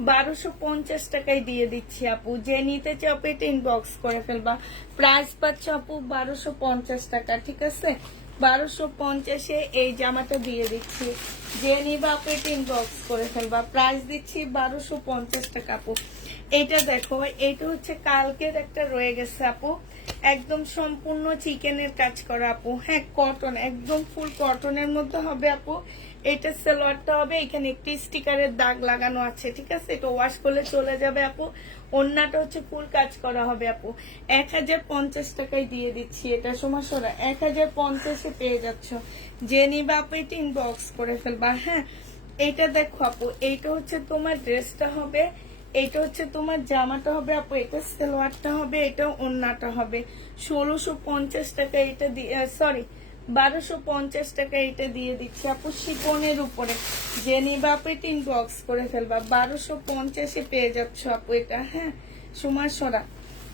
1250 টাকায় দিয়ে দিচ্ছি আপু। যে নিতে চাও আপু এটা ইনবক্স করে ফেলবা। প্রাইস পাচ্ছ আপু 1250 টাকা, ঠিক আছে? 1250-এ এই জামাটা দিয়ে দিচ্ছি। যে নিবা আপু এটা ইনবক্স করে ফেলবা। প্রাইস দিচ্ছি 1250 টাকা আপু। এইটা দেখো, এইটা হচ্ছে কালকের একটা রয়ে গেছে আপু, একদম সম্পূর্ণ চিকেনের কাজ করা আপু। হ্যাঁ, কটন, একদম ফুল কটনের মধ্যে হবে আপু। এটা সালোয়ারটা হবে, এখানে একটি স্টিকারের দাগ লাগানো আছে, ঠিক আছে? এটা ওয়াশ করলে চলে যাবে আপু। ওন্নাটা হচ্ছে ফুল কাজ করা হবে আপু। 1050 টাকায় দিয়ে দিচ্ছি এটা। সমস্যা 1050-এ পেয়ে যাচ্ছ। যে নিবা আপু এটা ইনবক্স করে ফেলবা। হ্যাঁ, এইটা দেখো আপু, এইটা হচ্ছে তোমার ড্রেসটা হবে, এইটা হচ্ছে তোমার জামাটা হবে আপু, এটা সালোয়ারটা হবে, এটা ওন্নাটা হবে। 1650 টাকা এটা দিয়ে, সরি 1250 টাকা এটা দিয়ে দিচ্ছি আপু, শিপনের উপরে। যে নিবা আপু এটা ইনবক্স করে ফেলবা। 1250-এ পেয়ে যাচ্ছ আপু এটা। হ্যাঁ, সুমার সরা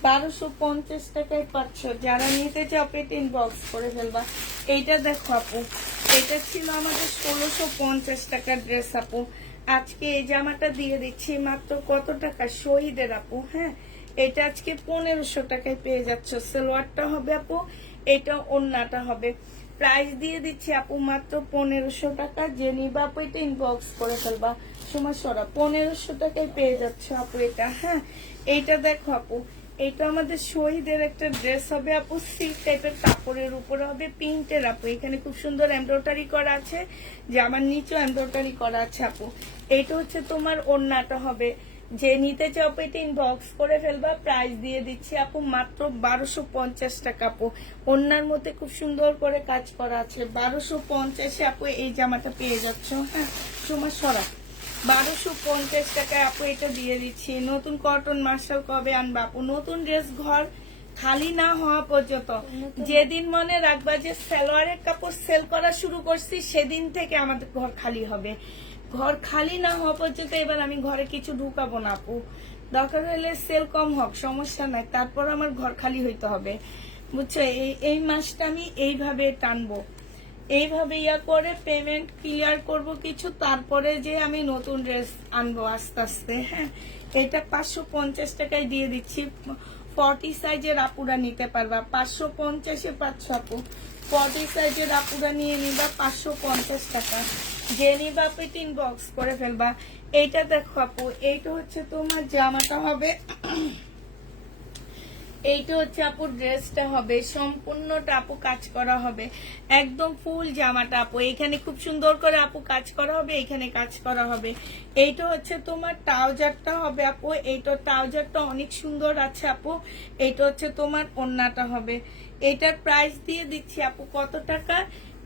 1250 টাকায় পাচ্ছ। যারা নিতে চাও আপু এটা ইনবক্স করে ফেলবা। এইটা দেখো আপু, এটা ছিল আমাদের 1650 টাকার ড্রেস আপু। আজকে এই জামাটা দিয়ে দিচ্ছি মাত্র কত টাকা? শহীদের আপু। হ্যাঁ, এটা আজকে 1500 টাকায় পেয়ে যাচ্ছ। সালোয়ারটা হবে আপু, এটা ওন্নাটা হবে। প্রাইস দিয়ে দিচ্ছি আপু মাত্র 1500 টাকা। যে নিবা আপু এটা ইনবক্স করে ফেলবা। সমস্যা 1500 টাকায় পেয়ে যাচ্ছ আপু এটা। হ্যাঁ, এইটা দেখো আপু, এটা আমাদের শহীদের একটা ড্রেস হবে আপু, সিল্ক টাইপের কাপড়ের উপরে হবে, প্রিন্টের আপু। এখানে খুব সুন্দর এমব্রয়ডারি করা আছে, জামার নিচেও এমব্রয়ডারি করা আছে আপু। এইটা হচ্ছে তোমার ওন্নাটা হবে। যে নিতে চাও আপু এটা ইনবক্স করে ফেলবা। প্রাইস দিয়ে দিচ্ছি আপু মাত্র 1250 টাকা আপু। ওন্নার মধ্যে খুব সুন্দর করে কাজ করা আছে। 1250-এ আপু এই জামাটা পেয়ে যাচ্ছ। হ্যাঁ, তোমার সরা 1250 টাকায় আপু এটা দিয়ে দিচ্ছি। নতুন কটন মার্শাল কবে আনবা আপু? নতুন ড্রেস ঘর খালি না হওয়া পর্যন্ত। যেদিন মনে রাখবা যে সালোয়ারের কাপড় সেল করা শুরু করছি, সেদিন থেকে আমাদের ঘর খালি হবে। ঘর খালি না হওয়া পর্যন্ত এবার আমি ঘরে কিছু ঢুকাবো না আপু। দরকার হলে সেল কম হোক, সমস্যা নাই, তারপর আমার ঘর খালি হইতে হবে, বুঝছো? এই মাসটা আমি এইভাবে টানবো, এইভাবে ইয়া করে পেমেন্ট ক্লিয়ার করব কিছু, তারপরে যে আমি নতুন ড্রেস আনবো আস্তে আস্তে। হ্যাঁ, এটা 550 টাকায় দিয়ে দিচ্ছি। 40 সাইজের আপুরা নিতে পারবা। 550-এ পাচ্ছ আপু। 40 সাইজের আপুরা নিয়ে নিবা 550 টাকা। যে নিবা আপু ইনবক্স করে ফেলবা। এইটা দেখো আপু, এইটা হচ্ছে তোমার জামাটা হবে, এইটা হচ্ছে আপু ড্রেসটা হবে, সম্পূর্ণটা আপু কাজ করা হবে, একদম ফুল জামাটা আপু। এখানে খুব সুন্দর করে আপু কাজ করা হবে, এখানে কাজ করা হবে। এইটা হচ্ছে তোমার ট্রাউজারটা হবে আপু। এইটা ট্রাউজারটা অনেক সুন্দর আছে আপু। এইটা হচ্ছে তোমার ওন্নাটা হবে। এটার প্রাইস দিয়ে দিচ্ছি আপু কত টাকা?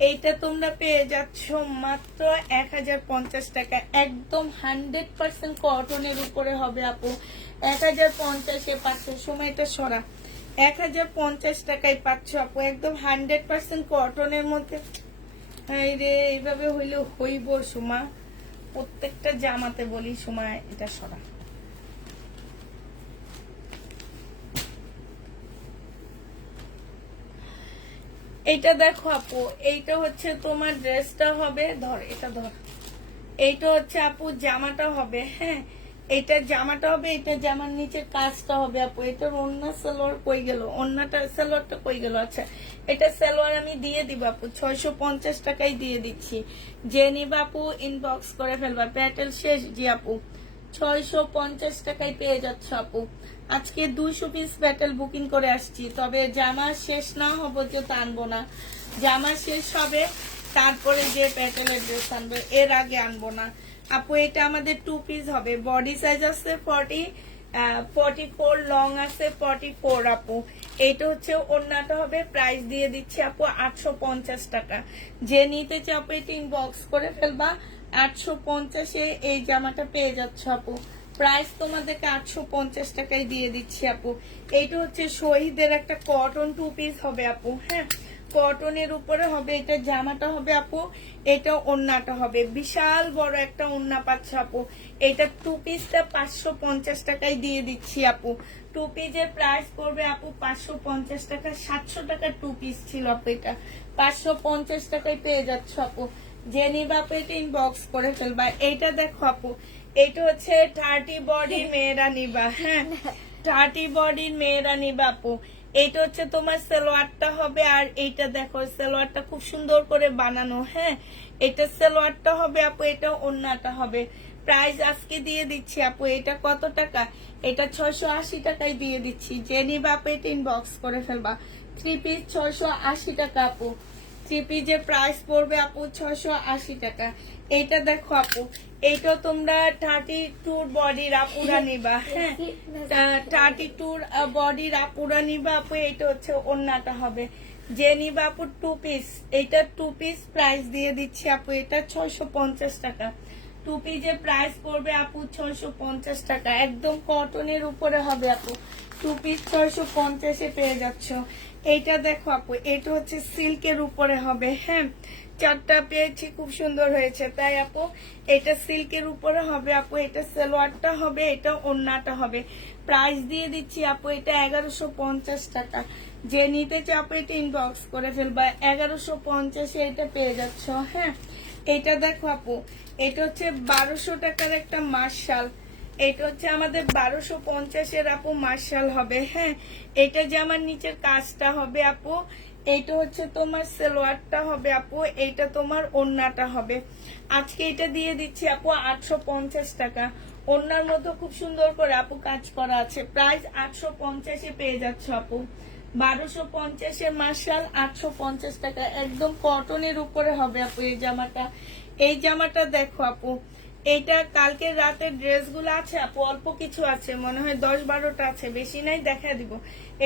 এইটা তোমরা পেয়ে যাচ্ছ মাত্র 1050 টাকা। একদম 100% কটনের উপরে হবে আপু। 1050-এ পাচ্ছ। সময়টা সরা 1050 টাকায় পাচ্ছ আপু, একদম 100% কটনের মধ্যে। রে, এইভাবে হইলে হইব সুমা, প্রত্যেকটা জামাতে বলি সময় এটা সরা। এইটা দেখো আপু, এইটা হচ্ছে তোমার ড্রেসটা হবে, ধর এটা ধর। এইটা হচ্ছে আপু জামাটা হবে। হ্যাঁ, এটা জামাটা হবে, এটা জামার নিচের কাজটা হবে আপু। এটার ওন্না সালোয়ার কই গেল? ওন্নাটা সালোয়ারটা কই গেল? আচ্ছা, এটা সালোয়ার আমি দিয়ে দিব আপু, 650 টাকায় দিয়ে দিচ্ছি। যে নিবা আপু ইনবক্স করে ফেলবা। প্যাটেল শেষ জি আপু, 650 টাকায় পেয়ে যাচ্ছ আপু। আজকে 200 পিস ব্যাটেল বুকিং করে আসছি, তবে জামা শেষ না হবো যে আনবো না। জামা শেষ হবে তারপরে যে প্যাটেলের ড্রেস আনবো, এর আগে আনবো না আপু। এটা আমাদের 2 পিস হবে। বডি সাইজ আছে 44, লং আছে 44 আপু। এইটা হচ্ছে ওন্নাটা হবে। প্রাইস দিয়ে দিচ্ছি আপু 850 টাকা। যে নিতে চাও আপু এটা ইনবক্স করে ফেলবা। 850-এ এই জামাটা পেয়ে যাচ্ছ আপু। প্রাইস তোমাদেরকে 850 টাকায় দিয়ে দিচ্ছি আপু। এইটা হচ্ছে শহীদের একটা কটন 2 পিস হবে আপু। হ্যাঁ, কটনের উপরে হবে। এটা জামাটা হবে আপু, এটা ওন্নাটা হবে। বিশাল বড় একটা ওন্না পাচ্ছ আপু। এটা 2 পিসটা 550 টাকায় দিয়ে দিচ্ছি আপু। 2 পিসের প্রাইস পড়বে আপু 550 টাকা। 700 টাকার 2 পিস ছিল আপু, এটা 550 টাকায় পেয়ে যাচ্ছ আপু। যে নিবা আপু এটা ইনবক্স করে ফেলবা। এইটা দেখো আপু, এটা হচ্ছে 30 বডি মেয়েরা নিবা, হ্যাঁ 30 বডির মেয়েরা নিবা আপু। এইটা হচ্ছে তোমার সালোয়ারটা হবে, আর এইটা দেখো সালোয়ারটা খুব সুন্দর করে বানানো, হ্যাঁ এটা সালোয়ারটা হবে আপু, এটা ওড়নাটা হবে। প্রাইস আজকে দিয়ে দিচ্ছি আপু, এটা কত টাকা, এটা 680 টাকায় দিয়ে দিচ্ছি। যে নিবা আপু এটা ইনবক্স করে ফেলবা। 3 পিস 680 টাকা আপু, 3 পিসের প্রাইস পড়বে আপু 680 টাকা। এইটা দেখো আপু, এইটা তোমরা 32 বডির আপুরা নিবা, হ্যাঁ 32 বডির আপুরা নিবা আপু। এইটা হচ্ছে ওড়নাটা হবে। যে নিবা আপু 2 পিস, এইটা 2 পিস প্রাইস দিয়ে দিচ্ছি আপু, এটা 650 টাকা। 2 পিসের প্রাইস পড়বে আপু 650 টাকা, একদম কটনের উপরে হবে আপু। 2 পিস 650-এ পেয়ে যাচ্ছ। এইটা দেখো আপু, এটা হচ্ছে সিল্কের উপরে হবে, হ্যাঁ 4টা পেয়েছি, খুব সুন্দর হয়েছে তাই আপু। এটা সিল্কের উপরে হবে আপু, এটা সালোয়ারটা হবে, এটা ওড়নাটা হবে। প্রাইস দিয়ে দিচ্ছি আপু, এটা 1150 টাকা। যে নিতে চাও আপু এটা ইনবক্স করে ফেলবা, 1150-এ এটা পেয়ে যাচ্ছ, হ্যাঁ। এটা দেখো আপু, এটা হচ্ছে 1200 টাকার একটা মার্শাল, এটা হচ্ছে আমাদের 1250-এর আপু মার্শাল হবে, হ্যাঁ। এটা যে আমার নিচের কাজটা হবে আপু, এইটা হচ্ছে তোমার সালোয়ারটা হবে আপু, এইটা তোমার ওড়নাটা হবে। আজকে এটা দিয়ে দিচ্ছি আপু 850 টাকা। ওড়নার মধ্যে খুব সুন্দর করে আপু কাজ করা আছে। প্রাইস 850-এ পেয়ে যাচ্ছ আপু। 1250-এর মার্শাল 850 টাকা, একদম কটনের উপরে হবে আপু এই জামাটা। এই জামাটা দেখো আপু, এইটা কালকে রাতের ড্রেসগুলো আছে আপু, অল্প কিছু আছে, মনে হয় 10-12টা আছে, বেশি নাই, দেখা দিব।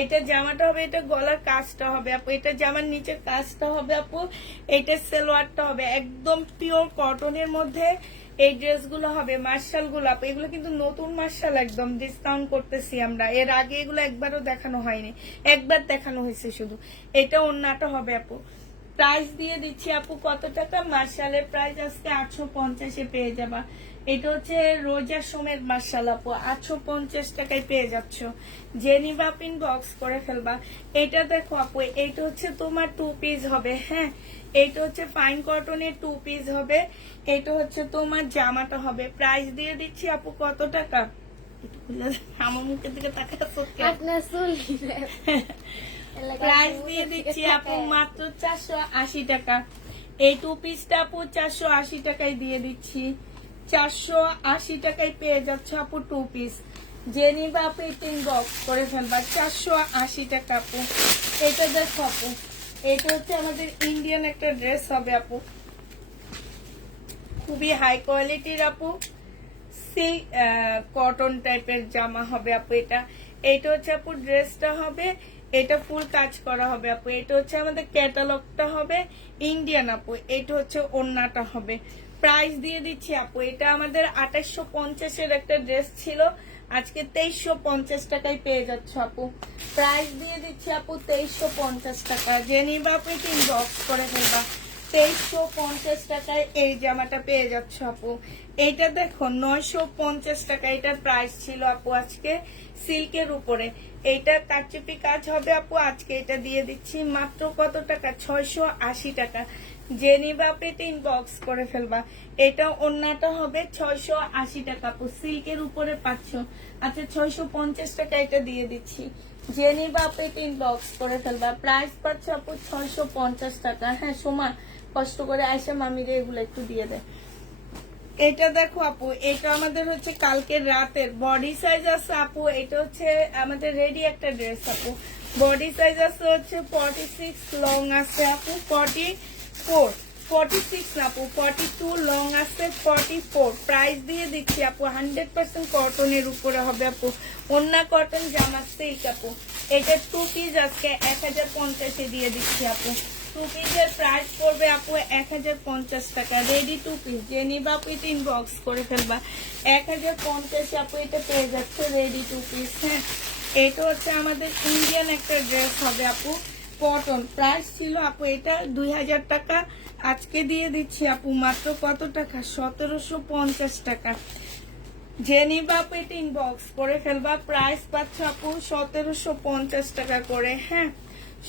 এটা জামাটা হবে, এটা গলার কাজটা হবে আপু, এটা জামার নিচের কাজটা হবে আপু, এটা সালোয়ারটা হবে, একদম পিওর কটনের মধ্যে এই ড্রেসগুলো হবে। মার্শাল গুলো আপু, এগুলো কিন্তু নতুন মার্শাল, একদম ডিসকাউন্ট করতেছি আমরা। এর আগে এগুলো একবারও দেখানো হয়নি, একবার দেখানো হয়েছে শুধু। এটা ওড়নাটা হবে আপু। প্রাইস দিয়ে দিচ্ছি আপু কত টাকা, মার্শালের প্রাইস আজকে 850-এ পেয়ে যাবা। এটা হচ্ছে রোজা সোমের মার্শাল আপু, 850 টাকায় পেয়ে যাচ্ছ। যে নিবা পিন বক্স করে ফেলবা। এটা দেখো আপু, এইটা হচ্ছে তোমার 2 পিস হবে, হ্যাঁ এইটা হচ্ছে ফাইন কটনের 2 পিস হবে। এটা হচ্ছে তোমার জামাটা হবে। প্রাইস দিয়ে দিচ্ছি আপু কত টাকা, আমার মুখের দিকে তাকাচ্ছো আপনার চুল প্রাইস দিয়ে দিচ্ছি আপু মাত্র 480 টাকা। এই 2 পিসটা আপু 480 টাকায় দিয়ে দিচ্ছি। 480 টাকায় পেয়ে যাচ্ছে আপু 2 পিস। যে নিবা আপু টিন বক্স করে ফেলবা। 480 টাকা আপু। এটা দেখো আপু, এটা হচ্ছে আমাদের ইন্ডিয়ান একটা ড্রেস হবে আপু, খুবই হাই কোয়ালিটির আপু, সিল্ক কটন টাইপের জামা হবে আপু। এটা হচ্ছে আপু ড্রেসটা হবে, এটা ফুল কাজ করা হবে আপু। এটা হচ্ছে আমাদের ক্যাটালগটা হবে ইন্ডিয়ান আপু। এটা হচ্ছে ওড়নাটা হবে। প্রাইস দিয়ে দিচ্ছি আপু, এটা আমাদের 2850-এর একটা ড্রেস ছিল, আজকে 2350 টাকায় পেয়ে যাচ্ছে আপু। প্রাইস দিয়ে দিচ্ছি আপু 2350 টাকা। যে নিবা আপু ইনবক্স করে ফেলবা। 2350 টাকায় এই জামাটা পেয়ে যাচ্ছ আপু। এইটা দেখো 950 টাকা এটার প্রাইস ছিল আপু আজকে, সিল্কের উপরে। এইটা কারচুপি কাজ হবে আপু, আজকে এটা দিয়ে দিচ্ছি মাত্র কত টাকা, 680 টাকা। যে নিবা আপু এটা ইনবক্স করে ফেলবা। এটা ওড়নাটা হবে 680 টাকা আপু, সিল্কের উপরে পাচ্ছ। আচ্ছা 650 টাকা এটা দিয়ে দিচ্ছি। যে নিবা আপু এটা ইনবক্স করে ফেলবা। প্রাইস পাচ্ছ আপু 650 টাকা। হ্যাঁ সোমা, কষ্ট করে আয়সা মামিরে এগুলো একটু দিয়ে দেয়। এটা দেখো আপু, এটা আমাদের হচ্ছে কালকের রাতের বডি সাইজ আছে আপু। এটা হচ্ছে আমাদের রেডি একটা ড্রেস আপু। বডি সাইজ আছে হচ্ছে 46, লং আছে আপু 44, 46 না আপু 42, লং আছে 44। প্রাইস দিয়ে দিচ্ছি আপু 100% কটনের উপরে হবে আপু, ওন্না কটন জামা সিল্ক আপু। এটা 2 পিস আজকে 1050-এ দিয়ে দিচ্ছি আপু। 2 পিসের প্রাইস পড়বে আপু 1050 টাকা। রেডি 2 পিস, যে নিবা আপু এটা ইনবক্স করে ফেলবা। 1050 আপু এটা পেয়ে যাচ্ছে রেডি 2 পিস। হ্যাঁ এটা হচ্ছে আমাদের ইন্ডিয়ান একটা ড্রেস হবে আপু, কটন। প্রাইস ছিল আপু এটা 2000 টাকা, আজকে দিয়ে দিচ্ছি আপু মাত্র কত টাকা, 1750 টাকা। যে নিবা আপু এটা ইনবক্স করে ফেলবা। প্রাইস পাচ্ছ আপু 1750 টাকা করে। হ্যাঁ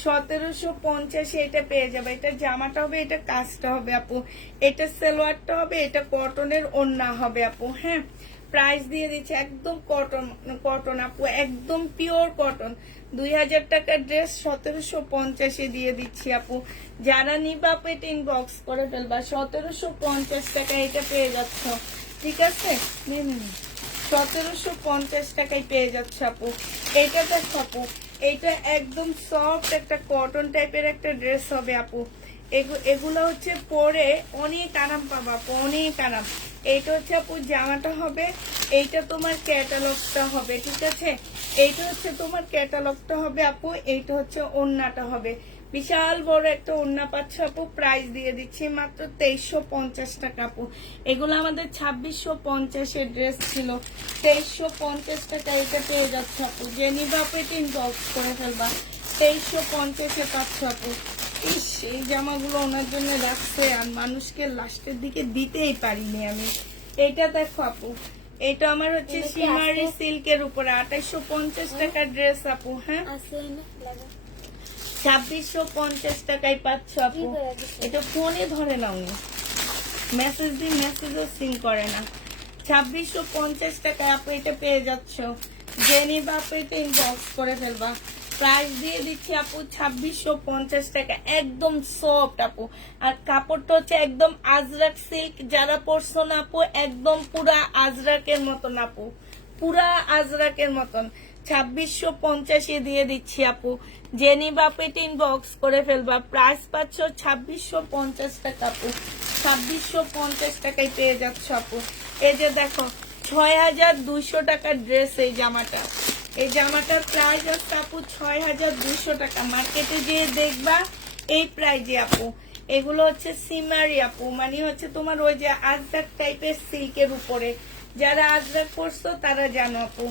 1750 এটা পেয়ে যাবে। এটা জামাটা হবে, এটা কাজটা হবে আপু, এটা সালোয়ারটা হবে, এটা কটনের ওড়না হবে আপু। হ্যাঁ, প্রাইস দিয়ে দিচ্ছে একদম কটন, কটন আপু, একদম পিওর কটন। 2000 টাকার ড্রেস 1750 দিয়ে দিচ্ছি আপু। যারা নিবা পেট ইনবক্স করে ফেলবা। 1750 টাকা এটা পেয়ে যাচ্ছ, ঠিক আছে? 1750 টাকায় পেয়ে যাচ্ছে আপু। এইটা দেখো আপু, এটা একদম সফট একটা কটন টাইপের একটা ড্রেস হবে আপু। এগুলো হচ্ছে পরে অনেক আরাম পাবা আপু, অনেক আরাম। এইটা হচ্ছে আপু জামাটা হবে, এইটা তোমার ক্যাটালগটা হবে, ঠিক আছে? এইটা হচ্ছে তোমার ক্যাটালগটা হবে আপু, এইটা হচ্ছে ওড়নাটা হবে। বিশাল বড় একটা ওড়না পাচ্ছ আপু। প্রাইস দিয়ে দিচ্ছি মাত্র 2350 টাকা আপু। এগুলো আমাদের 2650 ড্রেস ছিল, 2350 টাকা এটা পেয়ে যাচ্ছ আপু। যে নিবা আপু এটা ইনবক্স করে ফেলবা। 2350 পাচ্ছ আপু। ইস, এই জামাগুলো ওনার জন্য রাখছে আর মানুষকে লাস্টের দিকে দিতেই পারিনি আমি। এইটা দেখো আপু, এটা আমার হচ্ছে শিমারি সিল্কের উপরে 2850 টাকার ড্রেস আপু। হ্যাঁ, 2650 টাকায় পাচ্ছ আপু। এটা ফোনে ধরে নাও, মেসেজ দিন, মেসেজও সিন করে না। 2650 টাকায় আপু এটা পেয়ে যাচ্ছ। জেনিবা আপু এটা ইনবক্স করে ফেলবা। প্রাইস দিয়ে দিচ্ছি আপু 2650 টাকা, একদম সফট আপু। আর কাপড়টা হচ্ছে একদম আজরাক সিল্ক। যারা পরছো না আপু, একদম পুরা আজরাকের মতন আপু, পুরা আজরাকের মতন। 2650 দিয়ে দিচ্ছি আপু। জেনিবা আপু এটা ইনবক্স করে ফেলবা। প্রাইস পাচ্ছ 2650 টাকা আপু। 2650 টাকায় পেয়ে যাচ্ছ আপু। এই যে দেখো 6200 টাকার ড্রেস। এই জামাটা, এই জামাটার প্রাইস হচ্ছে আপু 6200 টাকা। মার্কেটে যেয়ে দেখবা এই প্রাইজে আপু। এগুলো হচ্ছে সিমারি আপু, মানে হচ্ছে তোমার ওই যে আজরাক টাইপের সিল্কের উপরে। যারা আজরাক পরছো তারা জানো আপু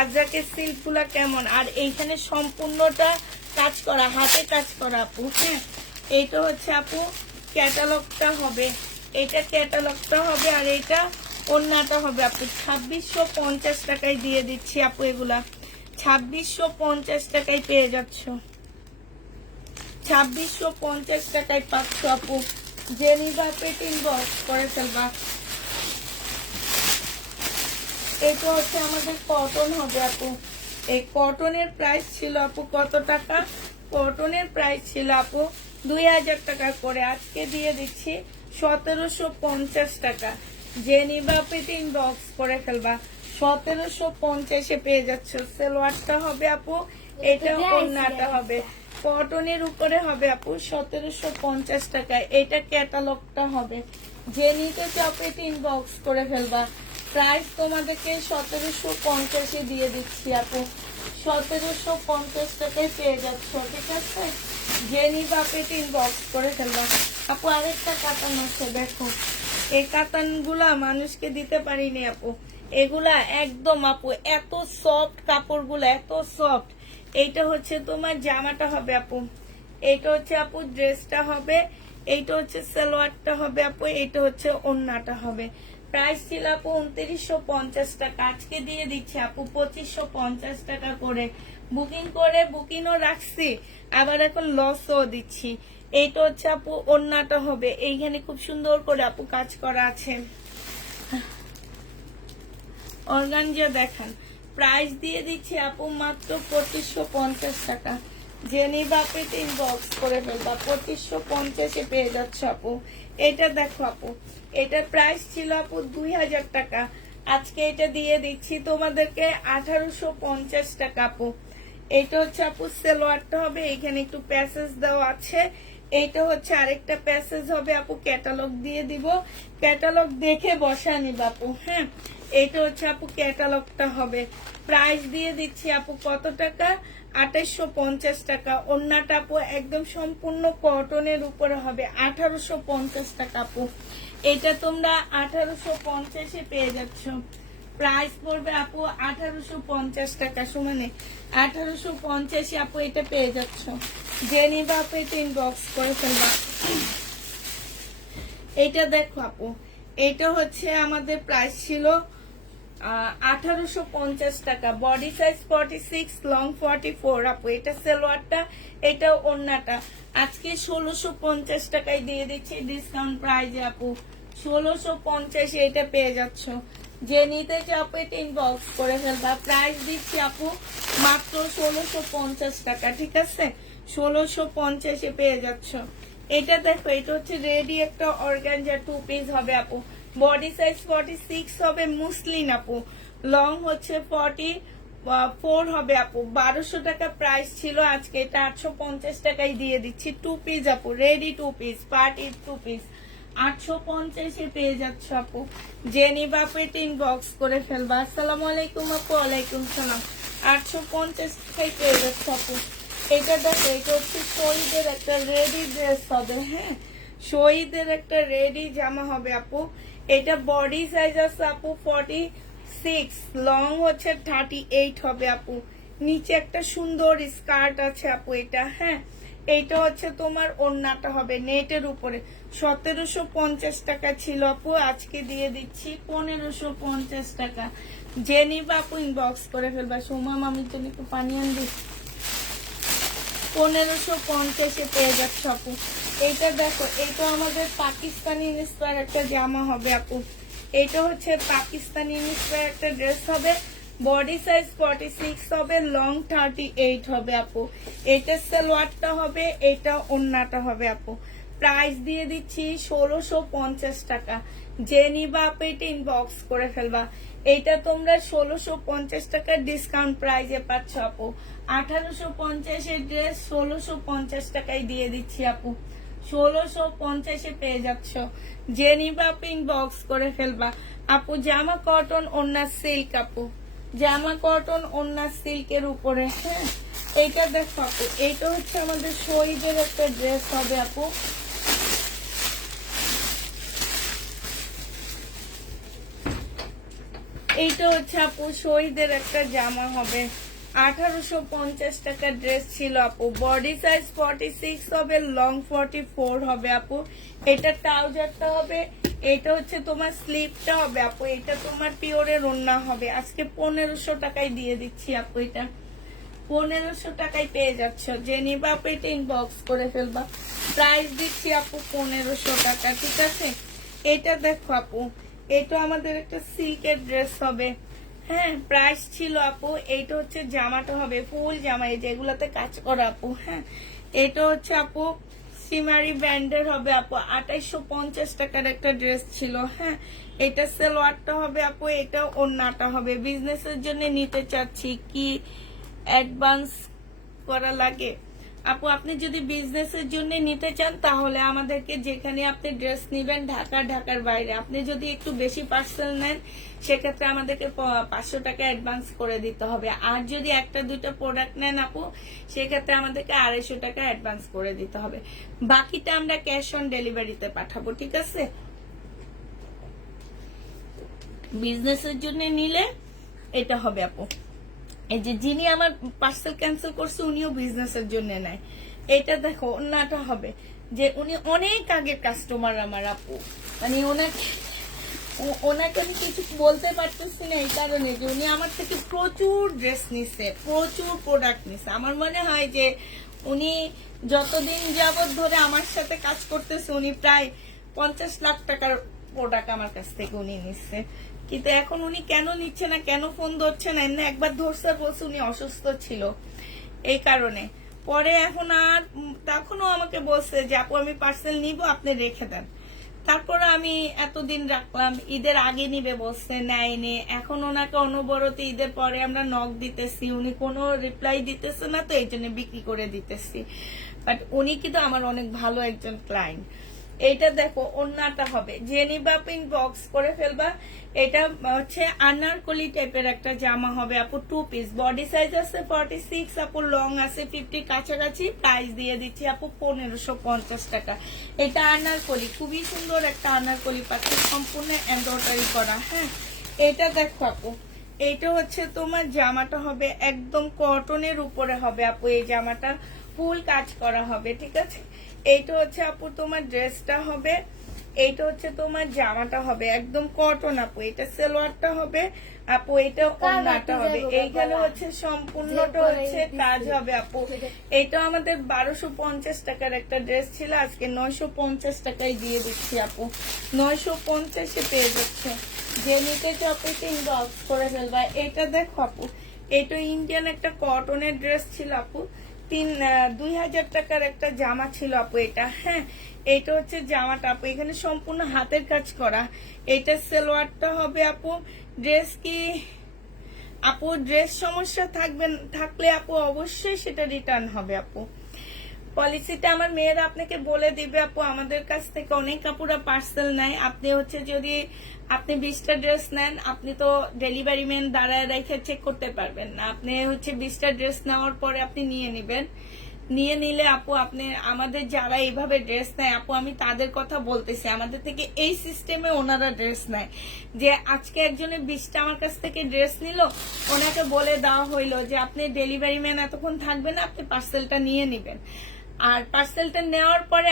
আজরাকের সিল্ক গুলা কেমন। আর এইখানে সম্পূর্ণটা কাজ করা, হাতে কাজ করা আপু। হ্যাঁ, এইটা হচ্ছে আপু ক্যাটালগটা হবে, এটা ক্যাটালগটা হবে, আর এটা ওড়নাটা হবে আপু। 2650 টাকায় দিয়ে দিচ্ছি আপু। এগুলা 2650 টাকায় পেয়ে যাচ্ছ, 2650 টাকায় পাচ্ছ আপু। জেনিবা পেট ইনবক্স করে ফেলবা। এটা হচ্ছে আমাদের কটন হবে আপু। এই কটনের প্রাইস ছিল আপু কত টাকা? কটনের প্রাইস ছিল আপু 2000 টাকা করে। আজকে দিয়ে দিচ্ছি 1750 টাকা। জেনিবা পেট ইনবক্স করে ফেলবা। 1750 পেয়ে যাচ্ছ। সালোয়ারটা হবে আপু, এটা ওড়নাটা হবে, কটনের উপরে হবে আপু 1750 টাকায়। এটা ক্যাটালগটা হবে। যে নিতে চাও পেট ইনবক্স করে ফেলবা। প্রাইস তোমাদেরকে 1750 দিয়ে দিচ্ছি আপু। 1750 টাকায় পেয়ে যাচ্ছ, ঠিক আছে? জেনিবা পেট ইনবক্স করে ফেলবা আপু। আরেকটা কাতান আছে দেখো, এই কাতান গুলা মানুষকে দিতে পারিনি আপু। এগুলা একদম আপু এত সফট, কাপড় গুলা এত সফট। এইটা হচ্ছে তোমার জামাটা হবে আপু, এইটা হচ্ছে আপু ড্রেসটা হবে, এইটা হচ্ছে সালোয়ারটা হবে আপু, এইটা হচ্ছে ওড়নাটা হবে। প্রাইস ছিল আপু 2950 টাকা। আজকে দিয়ে দিচ্ছি আপু 2550 টাকা করে। বুকিং করে বুকিংও রাখছি, আবার এখন লসও দিচ্ছি। এইটা হচ্ছে আপু ওড়নাটা হবে, এইখানে খুব সুন্দর করে আপু কাজ করা আছে। অর্গানজা দেখান। প্রাইস দিয়ে দিচ্ছি আপু মাত্র 2550 টাকা। জেনিবা পেট ইনবক্স করে ফেলবা। 2550 পেয়ে যাচ্ছে আপু। এটা দেখো আপু, এটার প্রাইস ছিল আপু 2000 টাকা। আজকে এটা দিয়ে দিচ্ছি তোমাদেরকে 1850 টাকা আপু। এটা হচ্ছে আপু সালোয়ারটা হবে, এখানে একটু প্যাসেজ দেওয়া আছে। এইটা হচ্ছে আরেকটা প্যাসেজ হবে আপু, ক্যাটালগ দিয়ে দিব, ক্যাটালগ দেখে বসা নিবা আপু। হ্যাঁ, এইটা হচ্ছে আপু ক্যাটালগটা হবে। প্রাইস দিয়ে দিচ্ছি আপু কত টাকা? 2850 টাকা। ওড়নাটা আপু একদম সম্পূর্ণ কটনের উপরে হবে, 1850 টাকা আপু। এটা তোমরা 1850 পেয়ে যাচ্ছ। প্রাইস পড়বে আপু 1850 টাকা সমানে 1850 আপু এটা পেয়ে যাচ্ছ। জেনিবা আপু এটা ইনবক্স করে ফেলবা। এইটা দেখো আপু, এইটা হচ্ছে আমাদের প্রাইস ছিল 1850 টাকা, বডি সাইজ 46, লং 44 আপু। এটা সালোয়ারটা, এটা ওড়নাটা। আজকে 1650 টাকায় দিয়ে দিচ্ছি ডিসকাউন্ট প্রাইজে আপু। 1650 এটা পেয়ে যাচ্ছ। যে নিতে চাও আপু এটা ইনবক্স করে ফেলবা। প্রাইস দিচ্ছি আপু মাত্র 1650 টাকা, ঠিক আছে? 1650 পেয়ে যাচ্ছ। এটা দেখো, এটা হচ্ছে রেডি একটা অর্গানজা 2 পিস হবে আপু। বডি সাইজ 46 হবে, মুসলিন আপু। লং হচ্ছে 44 হবে আপু। 1200 টাকা প্রাইস ছিল, আজকে এটা 850 টাকায় দিয়ে দিচ্ছি। 2 পিস আপু, রেডি 2 পিস, পার্টি 2 পিস 850 পেয়ে যাচ্ছ আপু। জেনি বাপু এটা ইনবক্স করে ফেলবা। আসসালামু আলাইকুম আপু। ওয়ালাইকুম সালাম। 850 টাকায় পেয়ে যাচ্ছ আপু। এটা দেখো, এটা হচ্ছে শহীদের একটা রেডি ড্রেস হবে। হ্যাঁ, শহীদের একটা রেডি জামা হবে আপু। এটা বডি সাইজ আছে আপু 46, লং হচ্ছে 38 হবে আপু। নিচে একটা সুন্দর স্কার্ট আছে আপু এটা। হ্যাঁ, এইটা হচ্ছে তোমার ওড়নাটা হবে নেটের উপরে। 1750 টাকা ছিল আপু, আজকে দিয়ে দিচ্ছি 1550 টাকা। যে নিবা আপু ইনবক্স করে ফেলবা। সোমা মামির জন্য একটু পানি আনবি। 1550 পেয়ে যাচ্ছে আপু। এইটা দেখো, এটা আমাদের পাকিস্তানি ইন্সপায়ার একটা জামা হবে আপু। এটা হচ্ছে পাকিস্তানি ইন্সপায়ার একটা ড্রেস হবে। বডি সাইজ 46 হবে, লং 38 হবে আপু। এটা সালোয়ারটা হবে, এটা ওড়নাটা হবে আপু। প্রাইস দিয়ে দিচ্ছি 1650 টাকা। যে নিবা আপু এটা ইনবক্স করে ফেলবা। এইটা তোমরা 1650 টাকার ডিসকাউন্ট প্রাইজে পাচ্ছ আপু। 1850 এর ড্রেস 1650 টাকায় দিয়ে দিচ্ছি আপু। 1650 পেয়ে যাচ্ছ। যে নিবা আপু ইনবক্স করে ফেলবা আপু। জামা কটন, ওড়না সিল্ক আপু। জামা কটন, ওড়না সিল্কের উপরে। হ্যাঁ, এইটা দেখো আপু, এইটা হচ্ছে আমাদের শহীদের একটা ড্রেস হবে আপু। এইটা হচ্ছে আপু শহীদের একটা জামা হবে। 1850 টাকা ড্রেস ছিল আপু। বডি সাইজ 46 হবে, লং 44 হবে আপু। এটা ট্রাউজারটা হবে, এটা হচ্ছে তোমার স্লিপটা হবে আপু। এটা তোমার পিওরের ওড়না হবে। আজকে 1500 টাকায় দিয়ে দিচ্ছি আপু। এটা 1500 টাকায় পেয়ে যাচ্ছ। যে নিবা আপু এটা ইনবক্স করে ফেলবা। প্রাইস দিচ্ছি আপু 1500 টাকা, ঠিক আছে? এটা দেখো আপু, এটা আমাদের একটা সিল্কের ড্রেস হবে। হ্যাঁ, প্রাইস ছিল আপু। এইটা হচ্ছে জামাটা হবে ফুল জামা, এই যেগুলাতে কাজ করা আপু। হ্যাঁ, এটা হচ্ছে আপু সিমারি ব্যান্ডের হবে আপু। 2850 টাকার একটা ড্রেস ছিল। হ্যাঁ, এটা সালোয়ারটা হবে আপু, এটা ওড়নাটা হবে। বিজনেসের জন্য নিতে চাচ্ছি, কি অ্যাডভান্স করা লাগে আপু? আপনি যদি বিজনেসের জন্য নিতে চান তাহলে আমাদেরকে, যেখানে আপনি ড্রেস নিবেন ঢাকার বাইরে, আপনি যদি একটু বেশি পার্সেল নেন সেক্ষেত্রে আমাদেরকে 500 টাকা অ্যাডভান্স করে দিতে হবে। আর যদি একটা দুইটা প্রোডাক্ট নেন আপু, সেক্ষেত্রে আমাদেরকে 250 টাকা অ্যাডভান্স করে দিতে হবে। বাকিটা আমরা ক্যাশ অন ডেলিভারিতে পাঠাবো, ঠিক আছে? বিজনেসের জন্য নিলে এটা হবে আপু। এই যে যিনি আমার পার্সেল ক্যান্সেল করছে উনিও বিজনেসের জন্য নেয়। এটা দেখো, ওনাটা হবে যে উনি অনেক আগের কাস্টমার আমার আপু। মানে ওনাকে আমি কিছু বলতে পারতেছি না এই কারণে যে উনি আমার থেকে প্রচুর ড্রেস নিছে, প্রচুর প্রোডাক্ট নিছে। আমার মনে হয় যে উনি যতদিন যাবত ধরে আমার সাথে কাজ করতেছে উনি প্রায় 50 লাখ টাকার প্রোডাক্ট আমার কাছ থেকে উনি নিচ্ছে। কিন্তু এখন উনি কেন নিচ্ছে না, কেন ফোন ধরছে না, এমনি একবার ধরছে, বলছে উনি অসুস্থ ছিল এই কারণে। পরে এখন আর, তখনও আমাকে বলছে যে আপু আমি পার্সেল নিব, আপনি রেখে দেন। তারপর আমি এতদিন রাখলাম, ঈদের আগে নিবে বলছে, নেয়নি। এখন ওনাকে অনবরত ঈদের পরে আমরা নক দিতেছি, উনি কোনো রিপ্লাই দিতেছে না, তো এই জন্য বিক্রি করে দিতেছি। বাট উনি কিন্তু আমার অনেক ভালো একজন ক্লায়েন্ট। এইটা দেখো, ওড়নাটা হবে। যে নিবা বক্স করে ফেলবা। এটা হচ্ছে আনারকলি টাইপের একটা জামা হবে আপু। 2 পিস, বডি সাইজ আছে 46 আপু, লং আছে 50 কাছাকাছি। প্রাইস দিয়ে দিচ্ছি আপু 1550 টাকা। এটা আনারকলি, খুবই সুন্দর একটা আনারকলি পাচ্ছি, সম্পূর্ণ এমব্রয়ডারি করা। হ্যাঁ, এটা দেখো আপু, এইটা হচ্ছে তোমার জামাটা হবে একদম কটনের উপরে হবে আপু। এই জামাটা ফুল কাজ করা হবে, ঠিক আছে? এইটা হচ্ছে আপু তোমার ড্রেসটা হবে। এইটা হচ্ছে তোমার জামাটা হবে একদম কটন আপু, এটা সালোয়ারটা হবে আপু, এটা ওড়নাটা হবে। এইখানে হচ্ছে সম্পূর্ণটা হচ্ছে কাজ হবে আপু। এইটা আমাদের 1250 টাকার একটা ড্রেস ছিল, আজকে 950 টাকায় দিয়ে দিচ্ছি আপু। 950-এ পেয়ে যাচ্ছে। যে নিতে চাপে ইনবক্স করে ফেলবা। এটা দেখো আপু, এটা ইন্ডিয়ান একটা কটনের ড্রেস ছিল আপু, 2000 টাকার একটা জামা ছিল আপু এটা। হ্যাঁ, এটা হচ্ছে জামাটা আপু, এখানে সম্পূর্ণ হাতের কাজ করা। এটা সালোয়ারটা হবে আপু। ড্রেস কি আপু, ড্রেস সমস্যা থাকলে আপু অবশ্যই সেটা রিটার্ন হবে আপু। পলিসিটা আমার মেয়েরা আপনাকে বলে দিবে আপু। আমাদের কাছ থেকে অনেক কাপড়া পার্সেল নেয়। আপনি হচ্ছে যদি আপনি 20টা ড্রেস নেন, আপনি তো ডেলিভারি ম্যান দাঁড়ায় রেখে চেক করতে পারবেন না। আপনি হচ্ছে 20টা ড্রেস নেওয়ার পরে আপনি নিয়ে নেবেন। নিয়ে নিলে আপু আপনি আমাদের যারা এইভাবে ড্রেস নেয় আপু, আমি তাদের কথা বলতেছি, আমাদের থেকে এই সিস্টেমে ওনারা ড্রেস নেয়। যে আজকে একজনে 20টা আমার কাছ থেকে ড্রেস নিল, ওনাকে বলে দেওয়া হইলো যে আপনি ডেলিভারি ম্যান এতক্ষণ থাকবেন, আপনি পার্সেলটা নিয়ে নেবেন। আর পার্সেলটা নেওয়ার পরে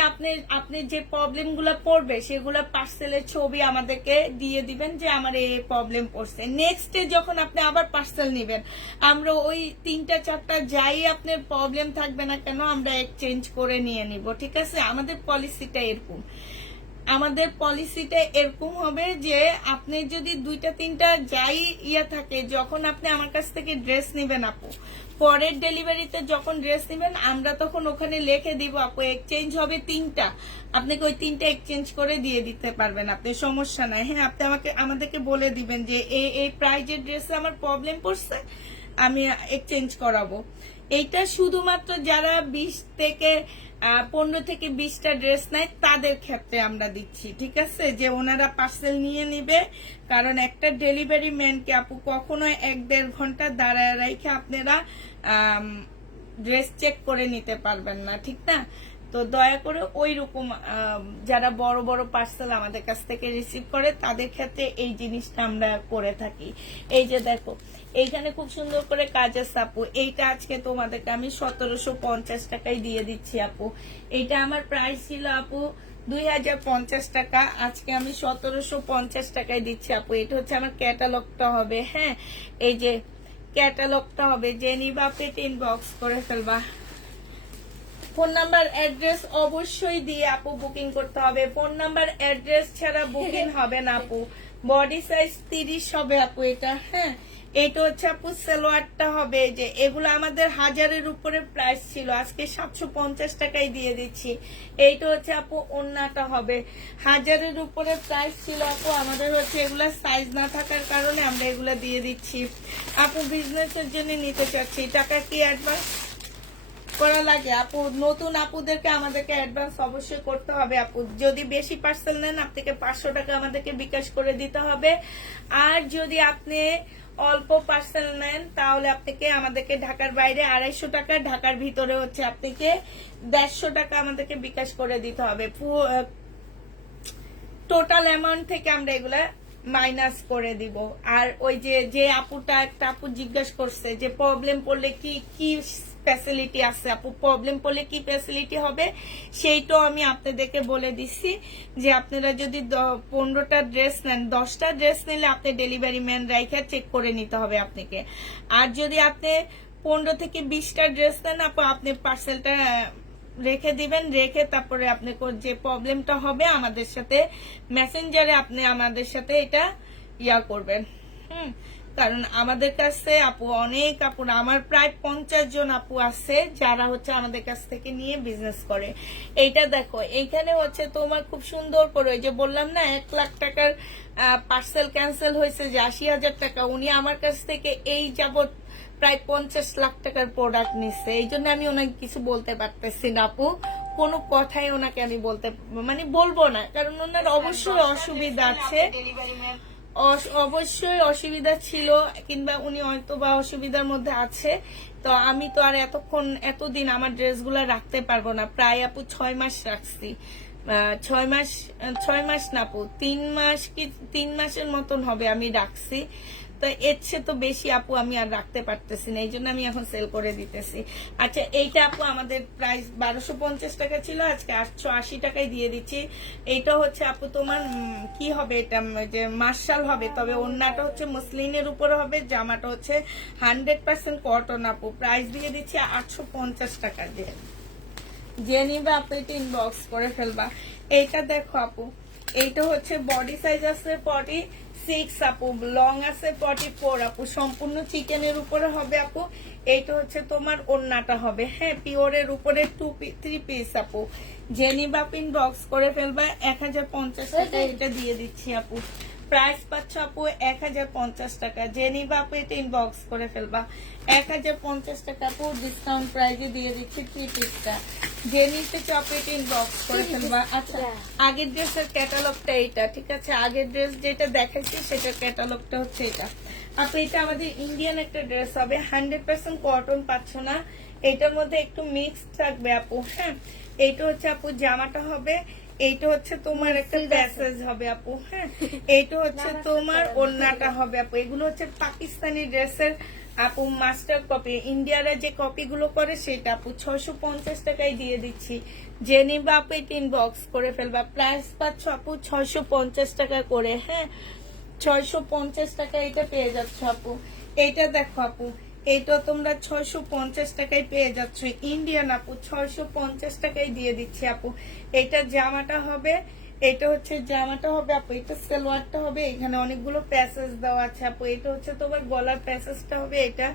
আপনি যে প্রবলেম গুলা পড়বে সেগুলো পার্সেলের ছবি আমাদেরকে দিয়ে দিবেন যে আমার এই প্রবলেম পড়ছে। নেক্সট ডে যখন আপনি আবার পার্সেল নেবেন, আমরা ওই 3টা 4টা যাই আপনার প্রবলেম থাকবে না কেন, আমরা এক্সচেঞ্জ করে নিয়ে নিব। ঠিক আছে, আমাদের পলিসিটা এরকম। আমাদের পলিসিটা এরকম হবে যে আপনি যদি 2টা 3টা যাই থাকে, যখন আপনি আমার কাছ থেকে ড্রেস নেবেন আপু, পরের ডেলিভারিতে যখন ড্রেস নেবেন আমরা তখন ওখানে লিখে দিব আপু এক্সচেঞ্জ হবে 3টা, আপনাকে ওই 3টা এক্সচেঞ্জ করে দিয়ে দিতে পারবেন আপনি, সমস্যা নাই। হ্যাঁ, আপনি আমাদেরকে বলে দিবেন যে এই প্রাইজের ড্রেসে আমার প্রবলেম পড়ছে, আমি এক্সচেঞ্জ করাবো। এইটা শুধুমাত্র যারা 15 থেকে 20টা ড্রেস নেয় তাদের ক্ষেত্রে আমরা দিচ্ছি। ঠিক আছে, যে ওনারা পার্সেল নিয়ে নিবে, কারণ একটা ডেলিভারি ম্যানকে আপু কখনো 1-1.5 ঘন্টা দাঁড়ায় রেখে আপনারা ড্রেস চেক করে নিতে পারবেন না, ঠিক না? তো দয়া করে ওই রকম যারা বড় বড় পার্সেল আমাদের কাছ থেকে রিসিভ করে তাদের ক্ষেত্রে এই জিনিসটা আমরা করে থাকি। এই যে দেখো, এইখানে খুব সুন্দর করে কাজ আছে আপু। এইটা আজকে তোমাদেরকে আমি 1750 টাকায় দিয়ে দিচ্ছি আপু। এইটা আমার প্রাইস ছিল আপু 2050 টাকা, আজকে আমি 1750 টাকায় দিচ্ছি আপু। এটা হচ্ছে আমার ক্যাটালগটা হবে। হ্যাঁ, এই যে ক্যাটালগটা হবে, যে নিবা পেট ইনবক্স করে ফেলবা। ফোন নাম্বার অ্যাড্রেস অবশ্যই দিয়ে আপু বুকিং করতে হবে। ফোন নাম্বার অ্যাড্রেস ছাড়া বুকিং হবে না আপু। বডি সাইজ 30 হবে আপু এটা। হ্যাঁ, এইটা হচ্ছে আপু সালোয়ারটা হবে। যে এগুলো আমাদের 1000-এর উপরে প্রাইস ছিল, আজকে 750 টাকায় দিয়ে দিচ্ছি। এইটা হচ্ছে আপু ওড়নাটা হবে। 1000-এর উপরে প্রাইস ছিল আপু, আমাদের হচ্ছে এগুলা সাইজ না থাকার কারণে আমরা এগুলা দিয়ে দিচ্ছি। আপু বিজনেসের জন্য নিতে চাচ্ছি, টাকা কি অ্যাডভান্স করা লাগে আপু? নতুন আপুদেরকে আমাদেরকে অ্যাডভান্স অবশ্যই করতে হবে আপু। যদি বেশি পার্সেল নেন আপনাকে 500 টাকা আমাদেরকে বিকাশ করে দিতে হবে। আর যদি আপনি অল্প পার্সেল নেন তাহলে আপনাকে আমাদেরকে ঢাকার বাইরে 250 টাকা, ঢাকার ভিতরে হচ্ছে আপনাকে 150 টাকা আমাদেরকে বিকাশ করে দিতে হবে। টোটাল অ্যামাউন্ট থেকে আমরা এগুলা মাইনাস করে দিব। আর ওই যে আপুটা একটা আপু জিজ্ঞাসা করছে যে প্রবলেম পড়লে কি ফ্যাসিলিটি আছে আপু, প্রবলেম পড়লে কি ফ্যাসিলিটি হবে সেইটাও আমি আপনাদেরকে বলে দিচ্ছি। যে আপনারা যদি 15টা ড্রেস নেন, 10টা ড্রেস নিলে আপনি ডেলিভারি ম্যান রাইখা চেক করে নিতে হবে আপনাকে। আর যদি আপনি 15 থেকে 20টা ড্রেস নেন আপু, আপনি পার্সেলটা রেখে দিবেন, রেখে তারপরে আপনি যে প্রবলেমটা হবে আমাদের সাথে মেসেঞ্জারে আপনি আমাদের সাথে এটা করবেন। কারণ আমাদের কাছে আপু অনেক আপু, আমার প্রায় 50 জন আপু আছে যারা হচ্ছে আমাদের কাছ থেকে নিয়ে বিজনেস করে। এইটা দেখো, এইখানে হচ্ছে তোমার খুব সুন্দর করে ওই যে বললাম না 1 লাখ টাকার পার্সেল ক্যান্সেল হয়েছে, যে 80,000 টাকা উনি আমার কাছ থেকে এই যাবত প্রায় 50 লাখ টাকার প্রোডাক্ট নিচ্ছে। এই জন্য আমি ওনাকে কিছু বলতে পারতেছি না আপু, কোনো কথাই ওনাকে আমি বলবো না, কারণ ওনার অবশ্যই অসুবিধা আছে, অবশ্যই অসুবিধা ছিল, কিংবা উনি হয়তো বা অসুবিধার মধ্যে আছে। তো আমি তো আর এতদিন আমার ড্রেসগুলো রাখতে পারবো না। প্রায় আপু 6 মাস রাখছি, 6 মাস না আপু, 3 মাসের মতন হবে আমি রাখছি। তো এর চেয়ে তো বেশি আপু আমি আর রাখতে পারতেছি না, এই জন্য আমি এখন সেল করে দিতেছি। আচ্ছা এইটা আপু আমাদের প্রাইস 1250 টাকা ছিল, আজকে 880 টাকায় দিয়ে দিচ্ছি। এইটা হচ্ছে আপু তোমার কি হবে, এটা যে মার্শাল হবে, তবে ওড়নাটা হচ্ছে মসলিনের উপরে হবে, জামাটা হচ্ছে 100% কটন আপু। প্রাইস দিয়ে দিচ্ছি 850 টাকা দিয়ে। যে নিবে আপু এটা ইনবক্স করে ফেলবা। এইটা দেখো আপু, এইটা হচ্ছে বডি সাইজ আছে 46 আপু, লং আছে 44 আপু, সম্পূর্ণ চিকেনের উপরে হবে আপু। এইটা হচ্ছে তোমার ওড়নাটা হবে, হ্যাঁ পিওরের উপরে 3 পিস আপু। যে নিবে আপু ইনবক্স করে ফেলবা। 1050 টাকা এটা দিয়ে দিচ্ছি আপু। প্রাইস পাচ্ছ আপু 1050 টাকা। যে নিবা আপু এটা ইনবক্স করে ফেলবা। 1050 টাকা আপু ডিসকাউন্ট প্রাইজে দিয়ে দিচ্ছি 3 পিসটা। যে নিতে চাও আপু এটা ইনবক্স করে ফেলবা। আচ্ছা আগের ড্রেসের ক্যাটালগটা এইটা, ঠিক আছে, আগের ড্রেস যেটা দেখাচ্ছি সেটার ক্যাটালগটা হচ্ছে এটা আপু। এটা আমাদের ইন্ডিয়ান একটা ড্রেস হবে, 100% কটন পাচ্ছ না, এটার মধ্যে একটু মিক্স থাকবে আপু, হ্যাঁ। এইটা হচ্ছে আপু জামাটা হবে, এইটা হচ্ছে তোমার একটা প্যাসেজ হবে আপু, হ্যাঁ। এইটা হচ্ছে তোমার ওড়নাটা হবে আপু। এগুলো হচ্ছে পাকিস্তানি ড্রেসের আপু মাস্টার কপি, ইন্ডিয়ারা যে কপি গুলো করে সেটা আপু। 650 টাকায় দিয়ে দিচ্ছি। যে নিবা আপু এটা ইনবক্স করে ফেলবা। প্রাইস পাচ্ছ আপু 650 টাকা করে, হ্যাঁ 650 টাকা এটা পেয়ে যাচ্ছ আপু। এইটা দেখো আপু, এইটা তোমরা 650 টাকায় পেয়ে যাচ্ছ, ইন্ডিয়ান আপু। 650 টাকায় দিয়ে দিচ্ছি আপু। এটা জামাটা হবে, এটা হচ্ছে জামাটা হবে আপু। এটা সালোয়ারটা হবে, এখানে অনেকগুলো প্যাসেজ দেওয়া আছে আপু। এটা হচ্ছে তোমার গলার প্যাসেজটা হবে, এটা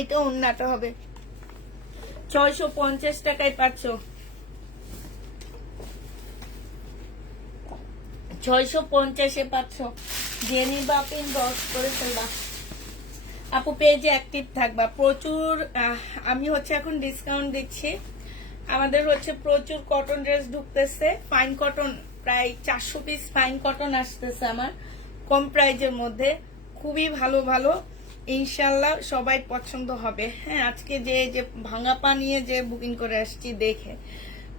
এটা ওড়নাটা হবে। 650 টাকায় পাচ্ছ, 650-এ পাচ্ছ। যে নিবা আপনি ইনবক্স করে ফেলবা আপু। পেজে অ্যাক্টিভ থাকবা প্রচুর। আমি হচ্ছে এখন ডিসকাউন্ট দিচ্ছি, আমাদের হচ্ছে প্রচুর কটন ড্রেস ঢুকতেছে, ফাইন কটন প্রায় 400 পিস ফাইন কটন আসতেছে আমার কম প্রাইজের মধ্যে, খুবই ভালো ভালো, ইনশাল্লাহ সবাই পছন্দ হবে, হ্যাঁ। আজকে যে ভাঙা পা নিয়ে যে বুকিং করে আসছি দেখে,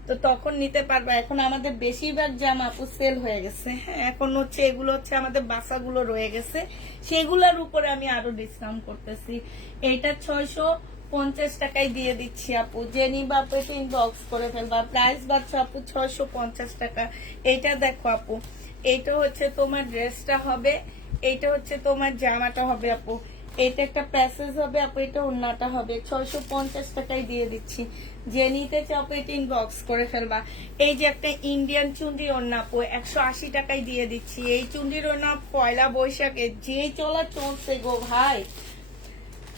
তো তখন নিতে পারবা। এখন আমাদের বেশিরভাগ জামা আপু সেল হয়ে গেছে, হ্যাঁ। এখন হচ্ছে এগুলো হচ্ছে আমাদের বাসাগুলো রয়ে গেছে, সেগুলোর উপরে আমি আরো ডিসকাউন্ট করতেছি। এইটা 650 টাকায় দিয়ে দিচ্ছি আপু। যে নিবা আপু এটা ইনবক্স করে ফেলবা। প্রাইস বাচ্চা আপু 650 টাকা। এইটা দেখো আপু, এইটা হচ্ছে তোমার ড্রেসটা হবে, এইটা হচ্ছে তোমার জামাটা হবে আপু। এটা একটা প্যাসেজ হবে আপু, এটা ওড়নাটা হবে। 650 টাকায় দিয়ে দিচ্ছি। যে নিতে চাও আপু এটা ইনবক্স করে ফেলবা। এই যে একটা ইন্ডিয়ান চুন্ডি ওড়না আপু, 180 টাকায় দিয়ে দিচ্ছি। এই চুন্ডির ওড়না পয়লা বৈশাখে যে চলা চলছে গো ভাই।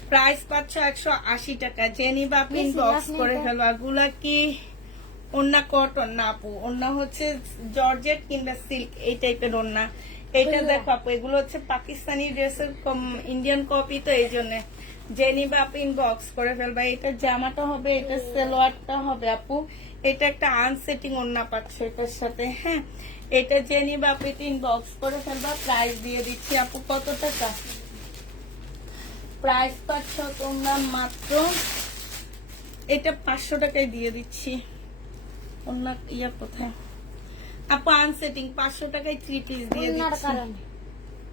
প্রাইস পাচ্ছ 180 টাকা। যে নিবা আপনি ইনবক্স করে ফেলবা। গুলা কি ওড়না কটন না আপু, ওড়না হচ্ছে জর্জেট কিংবা সিল্ক, এই টাইপের ওড়না। এটা দেখো আপু, এগুলো হচ্ছে পাকিস্তানি ড্রেসের ইন্ডিয়ান কপি, তো এই জন্য যে নিবা আপু ইনবক্স করে ফেলবা। এটা জামাটা হবে, এটা সালোয়ারটা হবে আপু। এটা একটা আনসেটিং ওড়না পাচ্ছ এটার সাথে, হ্যাঁ। এটা যে নিবা আপু এটা ইনবক্স করে ফেলবা। প্রাইস দিয়ে দিচ্ছি আপু কত টাকা, প্রাইস পাচ্ছ তোমরা মাত্র এটা 500 টাকায় দিয়ে দিচ্ছি। অন্য ইয়া কোথায় আপু, আনসেটিং 500 টাকায় 3 পিস দিয়ে দিচ্ছি।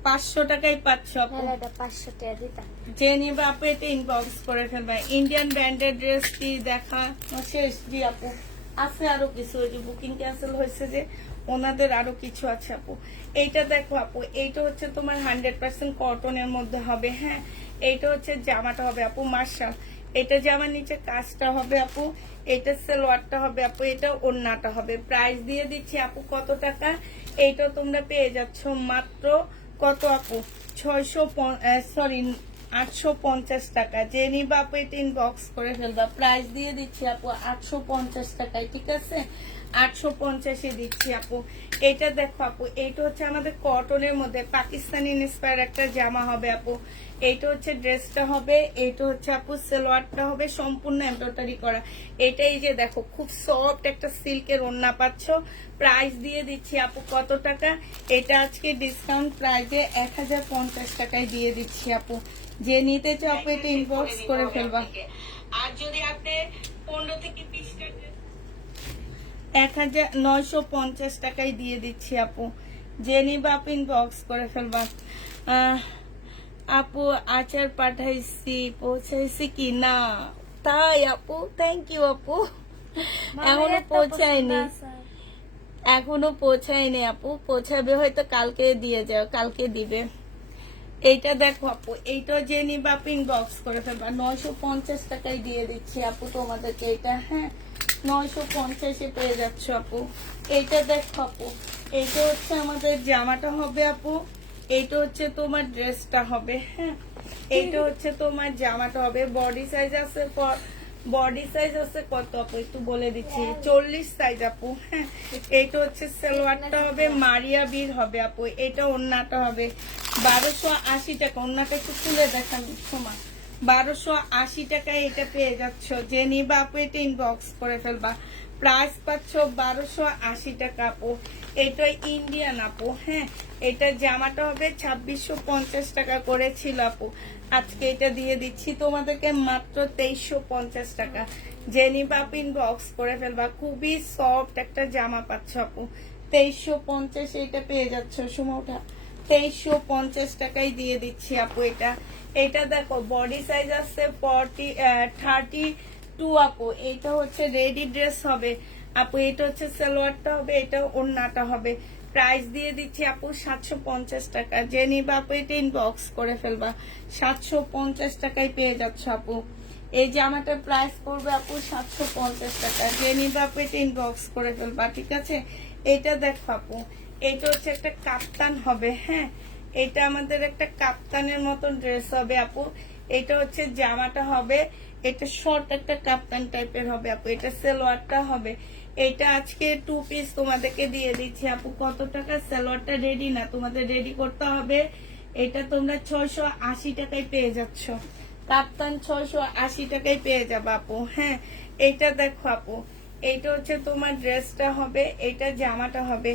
500 টাকায় পাচ্ছ আপু। 500 টাকা দিতাম। যে নিবা আপু এটা ইনবক্স করে ফেলবা। ইন্ডিয়ান ব্র্যান্ডেড ড্রেস কি দেখা শেষ? জি আপু, আছে আরো কিছু, ওই যে বুকিং ক্যান্সেল হয়েছে যে ওনাদের আরো কিছু আছে আপু। এইটা দেখো আপু, এইটা হচ্ছে তোমার 100% কটনের মধ্যে হবে, হ্যাঁ। এইটা হচ্ছে জামাটা হবে আপু মার্শাল। এটা জামার নিচে কাজটা হবে আপু, এটা সালোয়ারটা হবে আপু, এটা ওড়নাটা হবে। প্রাইস দিয়ে দিচ্ছি আপু কত টাকা, এইটা তোমরা পেয়ে যাচ্ছ মাত্র কত আপু, 850 টাকা। যে নিবা আপু এটা ইনবক্স করে ফেলবা। প্রাইস দিয়ে দিচ্ছি আপু 850 টাকায়, ঠিক আছে, 850-এ দিচ্ছি আপু। এটা দেখো আপু, এইটা হচ্ছে আমাদের কটনের মধ্যে পাকিস্তানি ইন্সপায়ার একটা জামা হবে আপু। এইটা হচ্ছে ড্রেসটা হবে, এইটা হচ্ছে আপু সালোয়ারটা হবে, সম্পূর্ণ এমব্রয়ডারি করা। এটাই যে দেখো খুব সফট একটা সিল্কের ওড়না পাচ্ছ। প্রাইস দিয়ে দিচ্ছি আপু কত টাকা, এটা আজকে ডিসকাউন্ট প্রাইজে 1050 টাকায় দিয়ে দিচ্ছি আপু। যে নিতে চাও আপু এটা ইনবক্স করে ফেলবা। আর যদি আপনি 15 থেকে 20 টাকা 1950 টাকায় দিয়ে দিচ্ছি আপু। জেনি বাপিন বক্স করে ফেলবা। আপু আচার পাঠাইছি, পৌঁছাইছি কি না? তাই আপু, থ্যাংক ইউ আপু। এখনো পৌঁছায়নি, এখনো পৌঁছায়নি আপু, পৌঁছাবে হয়তো কালকে দিয়ে যাও, কালকে দিবে। এইটা দেখো আপু, এইটা জেনি বাপিন বক্স করে ফেলবা, 950 টাকায় দিয়ে দিচ্ছি আপু তোমাদেরকে এটা। হ্যাঁ 950-এ পেয়ে যাচ্ছ আপু। এইটা দেখো আপু, এইটা হচ্ছে আমাদের জামাটা হবে আপু, এইটা হচ্ছে তোমার ড্রেসটা হবে। হ্যাঁ এইটা হচ্ছে তোমার জামাটা হবে। বডি সাইজ আছে, বডি সাইজ আছে কত আপু একটু বলে দিচ্ছি, 40 সাইজ আপু। হ্যাঁ এইটা হচ্ছে সালোয়ারটা হবে, মারিয়া বীর হবে আপু। এটা ওড়নাটা হবে 1280 টাকা। ওড়নাটা একটু খুলে দেখান সময়, 1280 টাকায় এটা পেয়ে যাচ্ছ। যে নিবা আপু এটা ইনবক্স করে ফেলবা। প্রাইস পাচ্ছ 1280 টাকা আপু। এটা ইন্ডিয়ান আপু। হ্যাঁ এটা জামাটা হবে 2650 টাকা করে ছিল আপু, আজকে এটা দিয়ে দিচ্ছি তোমাদেরকে মাত্র 2350 টাকা। জেনি বাপিন বক্স করে ফেলবা, খুবই সফট একটা জামা পাচ্ছ আপু। 2350 এটা পেয়ে যাচ্ছ সুমোটা, 2350 টাকায় দিয়ে দিচ্ছি আপু এটা। এটা দেখো বডি সাইজ আছে 32 আপু। এটা হচ্ছে রেডি ড্রেস হবে আপু। এটা হচ্ছে সালোয়ারটা হবে, এটা ওড়নাটা হবে। প্রাইস দিয়ে দিচ্ছি আপু 750 টাকা। যে নিবা আপু এটা ইনবক্স করে ফেলবা, 750 টাকায় পেয়ে যাচ্ছ আপু। এই জামাটার প্রাইস পড়বে আপু 750 টাকা। যে নিবা আপু এটা ইনবক্স করে ফেলবা, ঠিক আছে। এটা দেখো আপু, এটা হচ্ছে একটা কাপ্তান হবে। হ্যাঁ এটা আমাদের একটা কাপ্তানের মতন ড্রেস হবে আপু। এটা হচ্ছে জামাটা হবে, এটা শর্ট একটা কাপ্তান টাইপের হবে আপু। এটা সালোয়ারটা হবে। এটা আজকে 2 পিস তোমাদেরকে দিয়ে দিচ্ছি আপু। কত টাকা? সালোয়ারটা রেডি না, তোমাদের রেডি করতে হবে। এটা তোমরা 680 টাকায় পেয়ে যাচ্ছ। কাপ্তান 680 টাকায় পেয়ে যাবে আপু। হ্যাঁ এইটা দেখো আপু, এইটা হচ্ছে তোমার ড্রেসটা হবে, এটা জামাটা হবে।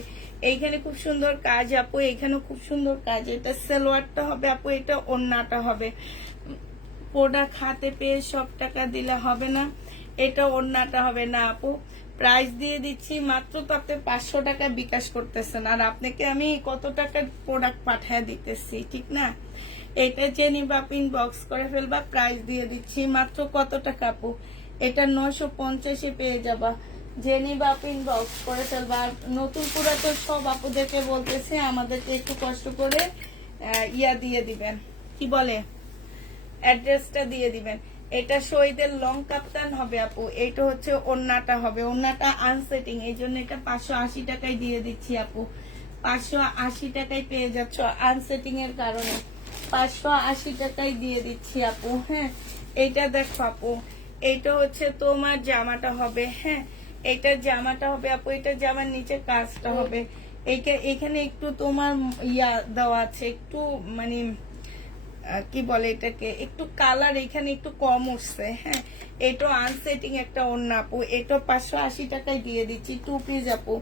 এইখানে খুব সুন্দর কাজ আপু, এইখানে খুব সুন্দর কাজ। এটা সালোয়ারটা হবে আপু, এটা ওড়নাটা হবে। প্রোডাক্ট হাতে পেয়ে সব টাকা দিলে হবে না, এটা ওড়নাটা হবে না আপু। প্রাইস দিয়ে দিচ্ছি মাত্র, তাতে 500 টাকা বিকাশ করতেছেন, আর আপনাকে আমি কত টাকার প্রোডাক্ট পাঠায় দিতেছি, ঠিক না। এটা যে নিবা পিন বক্স করে ফেলবা। প্রাইস দিয়ে দিচ্ছি মাত্র কত টাকা আপু? এটা 950-এ পেয়ে যাবা। যে নিবা পিন বক্স করে ফেলবা। আর নতুন পুরাতন সব আপুদেরকে বলতেছে আমাদেরকে একটু কষ্ট করে ইয়া দিয়ে দিবেন, কি বলে, অ্যাড্রেসটা দিয়ে দিবেন। এটা শহীদের লং কাপ্তান হবে আপু। এটা হচ্ছে ওড়নাটা হবে, ওড়নাটা আনসেটিং, এই জন্য এটা 580 টাকায় দিয়ে দিচ্ছি আপু। 580 টাকায় পেয়ে যাচ্ছ, আনসেটিং এর কারণে 580 টাকায় দিয়ে দিচ্ছি আপু। হ্যাঁ এইটা দেখো আপু, এইটা হচ্ছে তোমার জামাটা হবে। হ্যাঁ এটা জামাটা হবে আপু। এটা জামার নিচে কাজটা হবে। এখানে একটু তোমার ইয়া দেওয়া আছে, একটু মানে কি বলে এটাকে, একটু কালার এখানে একটু কম উঠছে। হ্যাঁ এটা আনসেটিং একটা ওড়না আপু। এটা 580 টাকায় দিয়ে দিচ্ছি। 2 পিস আপু,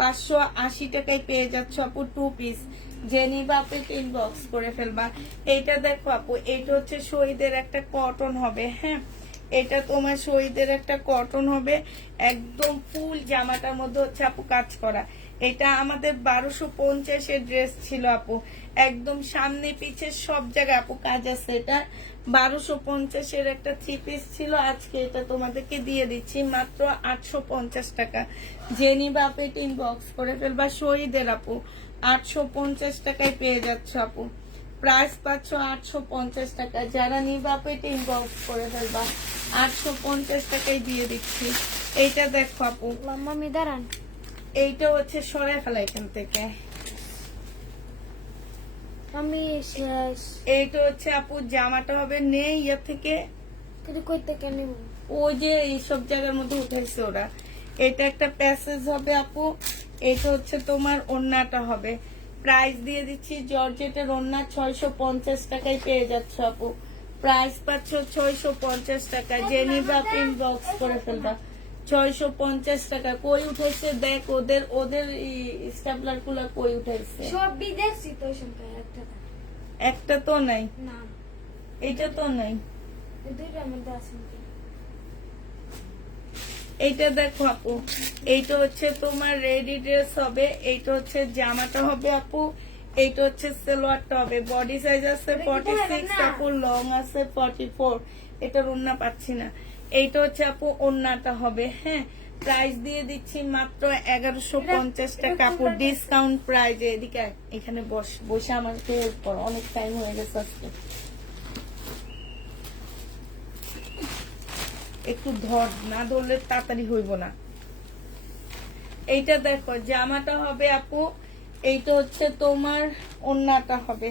580 টাকায় পেয়ে যাচ্ছ আপু 2 পিস। যে নিবা আপু ইনবক্স করে ফেলবা। এইটা দেখো আপু, এটা হচ্ছে শহীদের একটা কটন হবে। হ্যাঁ এটা তোমার শহীদের একটা কটন হবে, একদম ফুল জামাটার মধ্যে হচ্ছে আপু কাজ করা। এটা আমাদের 1250-এর ড্রেস ছিল আপু, একদম সামনে পিছে সব জায়গায় আপু কাজ আছে। এটা 1250-এর একটা 3 পিস ছিল, আজকে এটা তোমাদেরকে দিয়ে দিচ্ছি মাত্র 850 টাকা। যে নিবা আপু এটা ইনবক্স করে ফেলবা। শহীদের আপু 850 টাকায় পেয়ে যাচ্ছ আপু। প্রাইস পাচ্ছ 850 টাকা। যারা নিবা আপু এটা ইনবক্স করে ফেলবা, 850 টাকায় দিয়ে দিচ্ছি। এইটা দেখো আপু, মাম্মি দাঁড়ান, এইটা হচ্ছে সরে ফেলা এখান থেকে। আমি শেষ। এইটা হচ্ছে আপু জামাটা হবে, নেই ইয়া থেকে, কিন্তু কই থেকে নিব? ওই যে এইসব জায়গার মধ্যে উঠেছে ওরা। এটা একটা প্যাসেজ হবে আপু। এটা হচ্ছে তোমার ওড়নাটা হবে। প্রাইস দিয়ে দিচ্ছি জর্জেটের ওড়না 650 টাকায় পেয়ে যাচ্ছ আপু। প্রাইস পাচ্ছ 650 টাকা। যে নিবা পিন বক্স করে ফেলবা। 650 টাকা। কই উঠেছে দেখ, ওদের স্টেপলার গুলা কই উঠেছে? সব বিদেশি তো, সংখ্যা একটা তো নাই, না, এটা তো নাই। দুইটার মধ্যে আছে নাকি? এইটা দেখো আপু, এইটা হচ্ছে তোমার রেডি ড্রেস হবে, এইটা হচ্ছে জামাটা হবে আপু, এইটা হচ্ছে সালোয়ারটা হবে। বডি সাইজ আছে 46 আপু, লং আছে 44। এটার ওন্না পাচ্ছি না। এইটা হচ্ছে আপু ওন্নাটা হবে। হ্যাঁ, প্রাইস দিয়ে দিচ্ছি মাত্র 1150 টাকা আপু, ডিসকাউন্ট প্রাইজে। এদিকে আয়, এখানে বসে আমাকে হেল্প করো, অনেক টাইম হয়ে গেছে আজকে। একটু ধর, না ধরলে তাড়াতাড়ি হইব না। এইটা দেখো জামাটা হবে আপু, এইটা হচ্ছে তোমার ওন্নাটা হবে,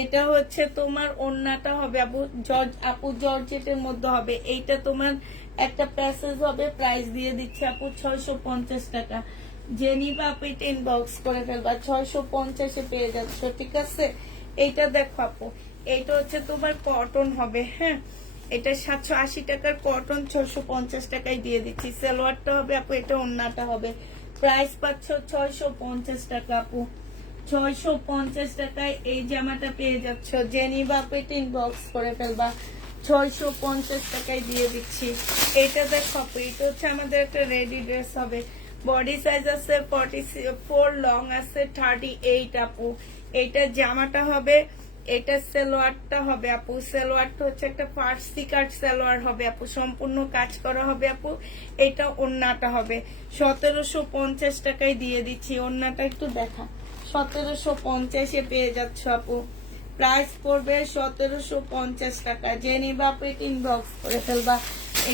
এটা হচ্ছে তোমার ওন্নাটা হবে আপু জর্জেটের মধ্যে হবে। এইটা তোমার একটা প্যাসেজ হবে। প্রাইস দিয়ে দিচ্ছে আপু 650 টাকা। যে নিবা আপু এটা ইনবক্স করে ফেলবা, 650-এ পেয়ে যাচ্ছ, ঠিক আছে। এইটা দেখো আপু, এইটা হচ্ছে তোমার কটন হবে। হ্যাঁ, এটা 780 টাকার কটন, 650 টাকায় দিয়ে দিচ্ছি। সালোয়ারটা হবে আপু, এটা ওন্নাটা হবে। প্রাইস পাচ্ছ 650 টাকা আপু, 650 টাকায় এই জামাটা পেয়ে যাচ্ছ। জেনিবা আপু এটা ইনবক্স করে ফেলবা, 650 টাকায় দিয়ে দিচ্ছি। এইটা দেখো আপু, এটা হচ্ছে আমাদের একটা রেডি ড্রেস হবে। বডি সাইজ আছে 44, লং আছে 38 আপু। এইটা জামাটা হবে, এটা সালোয়ারটা হবে আপু। সালোয়ারটা হচ্ছে একটা ফার্সি কাট সালোয়ার হবে আপু, সম্পূর্ণ কাজ করা হবে আপু। এটা ওন্নাটা হবে। 1750 টাকায় দিয়ে দিচ্ছি। ওন্নাটা একটু দেখা, 1750-এ পেয়ে যাচ্ছ আপু। প্রাইস পড়বে 1750 টাকা। যে নিবা আপু এটা ইনবক্স করে ফেলবা।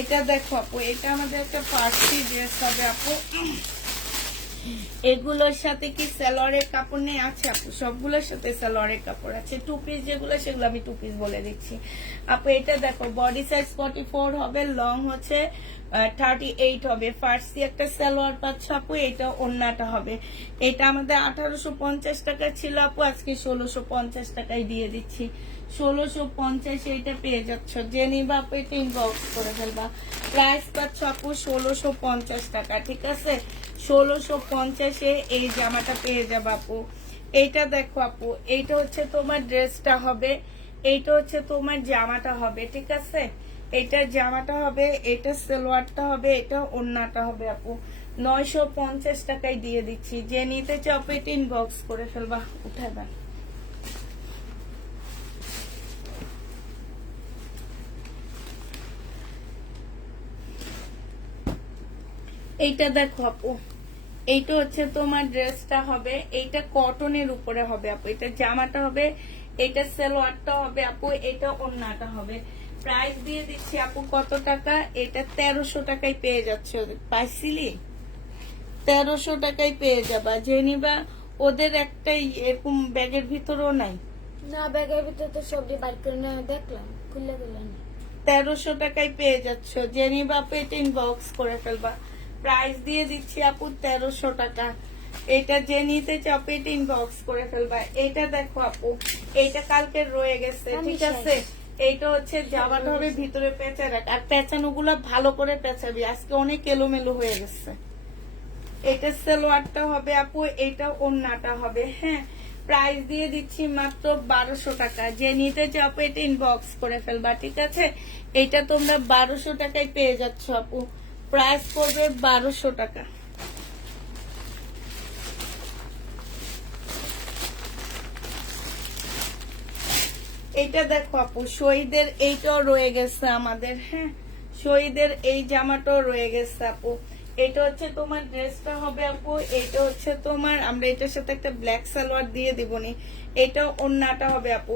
এটা দেখো আপু, এটা আমাদের একটা ফার্সি ড্রেস হবে আপু। এগুলোর সাথে কি সালোয়ারের কাপড় নেই? আছে আপু, সবগুলোর সাথে সালোয়ারের কাপড় আছে। টু পিস যেগুলো, সেগুলো আমি টু পিস বলে দিচ্ছি আপু। এটা দেখো বডি সাইজ 44 হবে, লং হচ্ছে 38 হবে। ফার্সি একটা সালোয়ার পাচ্ছ আপু, এটা ওন্নাটা হবে। এটা আমাদের 1850 টাকা ছিল আপু, আজকে 1650 টাকায় দিয়ে দিচ্ছি। 1650 এইটা পেয়ে যাচ্ছ। যে নিবা আপু এটা ইনবক্স করে ফেলবা। প্রাইস পাচ্ছ আপু 1650 টাকা, ঠিক আছে। 1650-এ এই জামাটা পেয়ে যাবে আপু। এইটা দেখো আপু, এইটা হচ্ছে তোমার ড্রেসটা হবে, এইটা হচ্ছে তোমার জামাটা হবে, ঠিক আছে। এটা জামাটা হবে, এটা সালোয়ারটা হবে, এটা ওন্নাটা হবে আপু। 950 টাকায় দিয়ে দিচ্ছি। যে নিতে চাও আপু এটা ইনবক্স করে ফেলবা। উঠে দেন। এইটা দেখো আপু, এইটা হচ্ছে তোমার ড্রেসটা হবে, এইটা কটনের উপরে হবে আপু। এটা জামাটা হবে, এটা সালোয়ারটা হবে আপু, এটা ওন্নাটা হবে। প্রাইস দিয়ে দিচ্ছি আপু কত টাকা? এটা 1300 টাকায় পেয়ে যাচ্ছে। পাইছিলি? 1300 টাকায় পেয়ে যাবা। যে নিবা, ওদের একটাই এরকম ব্যাগের ভিতরেও নাই। না, ব্যাগের ভিতরে তো সবজি বার করে না দেখলাম, খুলে না। 1300 টাকায় পেয়ে যাচ্ছ। যে নিবা আপু এটা ইনবক্স করে ফেলবা। প্রাইস দিয়ে দিচ্ছি আপু 1300 টাকা। এটা যে নিতে চাও এটা ইনবক্স করে ফেলবা। এটা দেখো আপু, এইটা কালকে রয়ে গেছে, ঠিক আছে। এইটা হচ্ছে জামাটা হবে, ভিতরে পেঁচা রাখ, আর পেঁচানো গুলা ভালো করে পেঁচাবি, আজকে অনেক এলোমেলো হয়ে গেছে। এটা সালোয়ারটা হবে আপু, এটা ওন্নাটা হবে। হ্যাঁ, প্রাইস দিয়ে দিচ্ছি মাত্র 1200 টাকা। যে নিতে চাও আপু এটা ইনবক্স করে ফেলবা, ঠিক আছে। এটা তোমরা 1200 টাকায় পেয়ে যাচ্ছ আপু। প্রাইস পড়বে 1200 টাকা। এইটা দেখো আপু, শহীদের এইটাও রয়ে গেছে আমাদের। হ্যাঁ, শহীদের এই জামাটাও রয়ে গেছে আপু। এটা হচ্ছে তোমার ড্রেসটা হবে আপু, এটা হচ্ছে তোমার, আমরা এটার সাথে একটা ব্ল্যাক সালোয়ার দিয়ে দিবনি। এটা ওন্নাটা হবে আপু।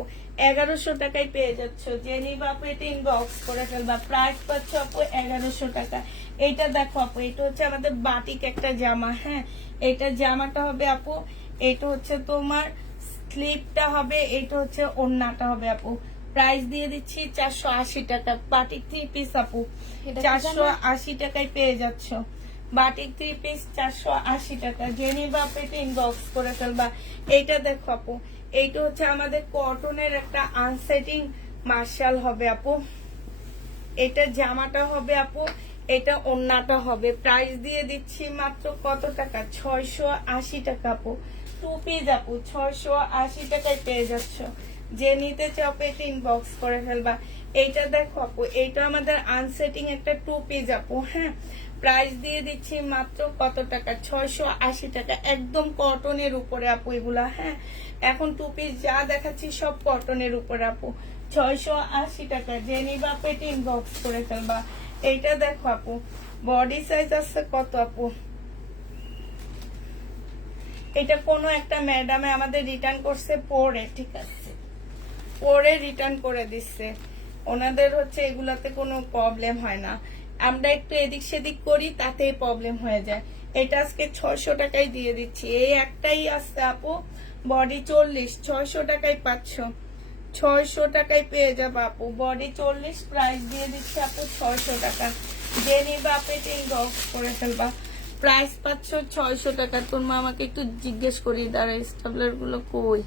1100 টাকায় পেয়ে যাচ্ছ। যে নিবা আপু এটা ইনবক্স করে ফেলবা। প্রাইস পাচ্ছ আপু 1100 টাকা। এইটা দেখো আপু, এটা হচ্ছে আমাদের বাটিক একটা জামা। হ্যাঁ, এটা জামাটা হবে আপু, এটা হচ্ছে তোমার স্লিপটা হবে, এটা হচ্ছে ওন্নাটা হবে আপু। প্রাইস দিয়ে দিচ্ছি 480 টাকা। বাটিক 3 পিস আপু, 480 টাকায় পেয়ে যাচ্ছ। বাটিক 3 পিস 480 টাকা। যে নিবা আপু এটা ইনবক্স করে ফেলবা। এইটা দেখো আপু, এইটা হচ্ছে আমাদের কটনের একটা আনসেটিং মার্শাল হবে আপু। এটা জামাটা হবে আপু, এটা ওন্নাটা হবে। প্রাইস দিয়ে দিচ্ছি মাত্র কত টাকা? 680 টাকা আপু। টু পিস আপু, 680 টাকায় পেয়ে যাচ্ছ। যে নিতে চাও এটা ইনবক্স করে ফেলবা। এইটা দেখো আপু, এইটা আমাদের আনসেটিং একটা টু পিস আপু। হ্যাঁ, প্রাইস দিয়ে দিচ্ছি মাত্র কত টাকা, 680 টাকা, একদম কটনের উপরে আপু এগুলা। হ্যাঁ, এখন টু পিস যা দেখাচ্ছি সব কটনের উপরে আপু, 680 টাকা। জেনিবা পেট ইনবক্স করে ফেলবা। এইটা দেখো আপু, বডি সাইজ আছে কত আপু, এটা কোনো একটা ম্যাডামে আমাদের রিটার্ন করছে পরে, ঠিক আছে, পরে রিটার্ন করে দিচ্ছে। ওনাদের হচ্ছে এগুলাতে কোনো প্রবলেম হয় না, আমরা একটু এদিক সেদিক করি তাতেই প্রবলেম হয়ে যায়। এটা আজকে 600 টাকায় দিয়ে দিচ্ছি, এই একটাই আসছে আপু, বডি 40, 600 টাকায় পাচ্ছ, 600 টাকায় পেয়ে যাবো আপু, বডি 40, প্রাইস দিয়ে দিচ্ছি আপু 600 টাকা। যে নিবা আপনি ইনবক্স করে ফেলবা, প্রাইস পাচ্ছ 600 টাকা। তোর মা আমাকে একটু জিজ্ঞেস করি, দাঁড়া স্টাবলার গুলো কই,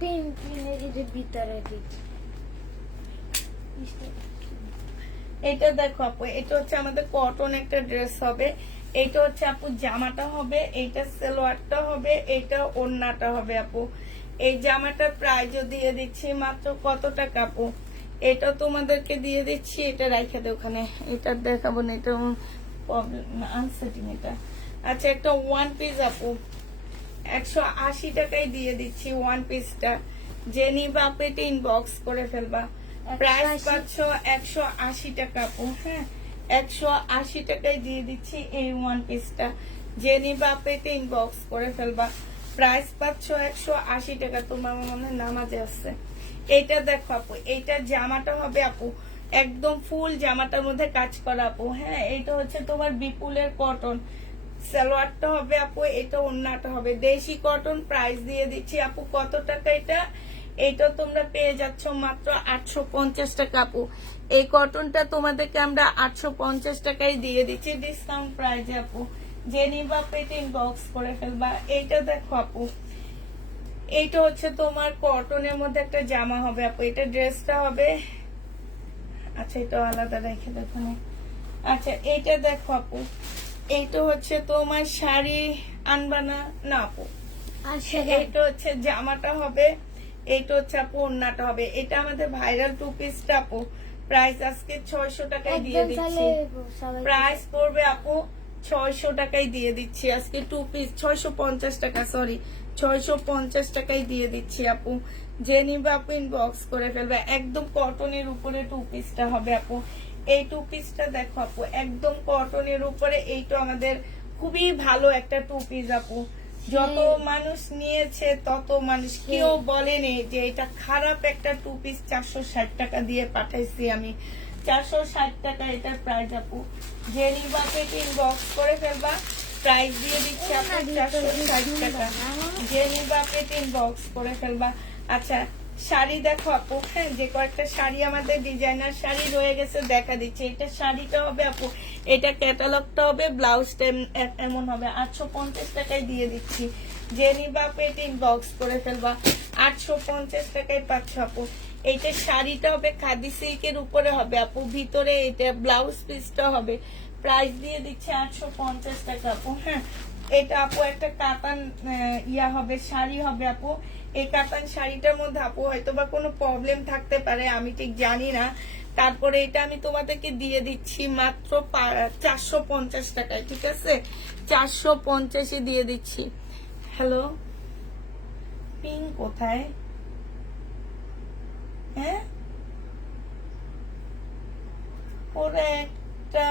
পিনের ভিতরে এটা দেখো আপু, এটা হচ্ছে আমাদের কটন একটা ড্রেস হবে, এইটা হচ্ছে আপু জামাটা হবে, এইটা সালোয়ারটা হবে, এইটা ওড়নাটা হবে আপু। এই জামাটার প্রাইসও দিয়ে দিচ্ছি মাত্র কত টাকা আপু, এটা তোমাদেরকে দিয়ে দিচ্ছি, এটা রাইখা দে ওখানে, এটা দেখাবো না, এটা আনসেটিং এটা। আচ্ছা, একটা ওয়ান পিস আপু 180 টাকায় দিয়ে দিচ্ছি ওয়ান পিসটা। জেনি বাপেটে ইনবক্স করে ফেলবা, প্রাইস পাচ্ছ 180 টাকা আপু। হ্যাঁ, 180 টাকায় দিয়ে দিচ্ছি এই ওয়ান পিসটা। জেনি বাপেটে ইনবক্স করে ফেলবা, প্রাইস পাচ্ছ 180 টাকা। তোমার মনে হয় নামাজে আছে। এইটা দেখো আপু, এইটা জামাটা হবে আপু একদম ফুল জামাটার মধ্যে কাজ করা আপু। হ্যাঁ, এইটা হচ্ছে তোমার বিপুলের কটন, সালোয়ারটা হবে আপু, এটা ওড়নাটা হবে দেশি কটন। প্রাইস দিয়ে দিচ্ছি আপু কত টাকা, এটা তোমরা পেয়ে যাচ্ছ মাত্র 850 টাকা আপু। এই কটনটা তোমাদেরকে আমরা 850 টাকায় দিয়ে দিচ্ছি ডিসকাউন্ট প্রাইজে আপু। জেনিবা পেট ইনবক্স করে ফেলবা। এইটা দেখো আপু, এইটা হচ্ছে তোমার কটনের মধ্যে একটা জামা হবে আপু, এটা ড্রেসটা হবে, আচ্ছা এটা আলাদা রেখে দেখো। আচ্ছা, এইটা দেখো আপু, এইটা হচ্ছে তোমার শাড়ি আনবানা না আপু, এইটা হচ্ছে জামাটা হবে, এইটা হচ্ছে আপু ওড়নাটা হবে। এটা আমাদের ভাইরাল টু পিসটা আপু, প্রাইস আজকে 600 টাকায় দিয়ে দিচ্ছি, প্রাইস পড়বে আপু 600 টাকায় দিয়ে দিচ্ছি আজকে টু পিস, 650 টাকা, সরি 650 টাকায় দিয়ে দিচ্ছি আপু। যে নিবে আপু ইনবক্স করে ফেলবে, একদম কটনের উপরে টু পিসটা হবে আপু। এই টু পিসটা দেখো আপু, একদম কটনের উপরে, এইটা আমাদের খুবই ভালো একটা টু পিস আপু। যত মানুষ নিয়েছে তত মানুষ কেউ বলেনি যে এটা খারাপ একটা টু পিস। 460 টাকা দিয়ে পাঠাইছি আমি, 460 টাকা এটার প্রাইস আপু। যে নিবাকে ইনবক্স করে ফেলবা, প্রাইস দিয়ে দিচ্ছি আপু 460 টাকা। যে নিবাকে ইনবক্স করে ফেলবা। আচ্ছা, শাড়ি দেখো আপু, হ্যাঁ যে কয়েকটা শাড়ি আমাদের ডিজাইনার শাড়ি রয়ে গেছে দেখা দিচ্ছে। এটা শাড়িটা হবে আপু, এটা ক্যাটালগটা হবে, ব্লাউজটা এমন হবে, 850 টাকায় দিয়ে দিচ্ছি। জেনিবা পেট ইনবক্স করে ফেলবা, 850 টাকায় পাচ্ছ আপু। এইটা শাড়িটা হবে খাদি সিল্কের উপরে হবে আপু, ভিতরে এটা ব্লাউজ পিসটা হবে, প্রাইস দিয়ে দিচ্ছে 850 টাকা আপু। হ্যাঁ, এটা আপু একটা কাতান ইয়া হবে, শাড়ি হবে আপু। এই কাতান শাড়িটার মধ্যে আপু হয়তো বা কোনো প্রবলেম থাকতে পারে, আমি ঠিক জানি না। তারপরে এটা আমি তোমাদেরকে দিয়ে দিচ্ছি মাত্র 450 টাকায়, ঠিক আছে, 450 দিয়ে দিচ্ছি। হ্যালো, পিঙ্ক কোথায়? হ্যাঁ, ওরা একটা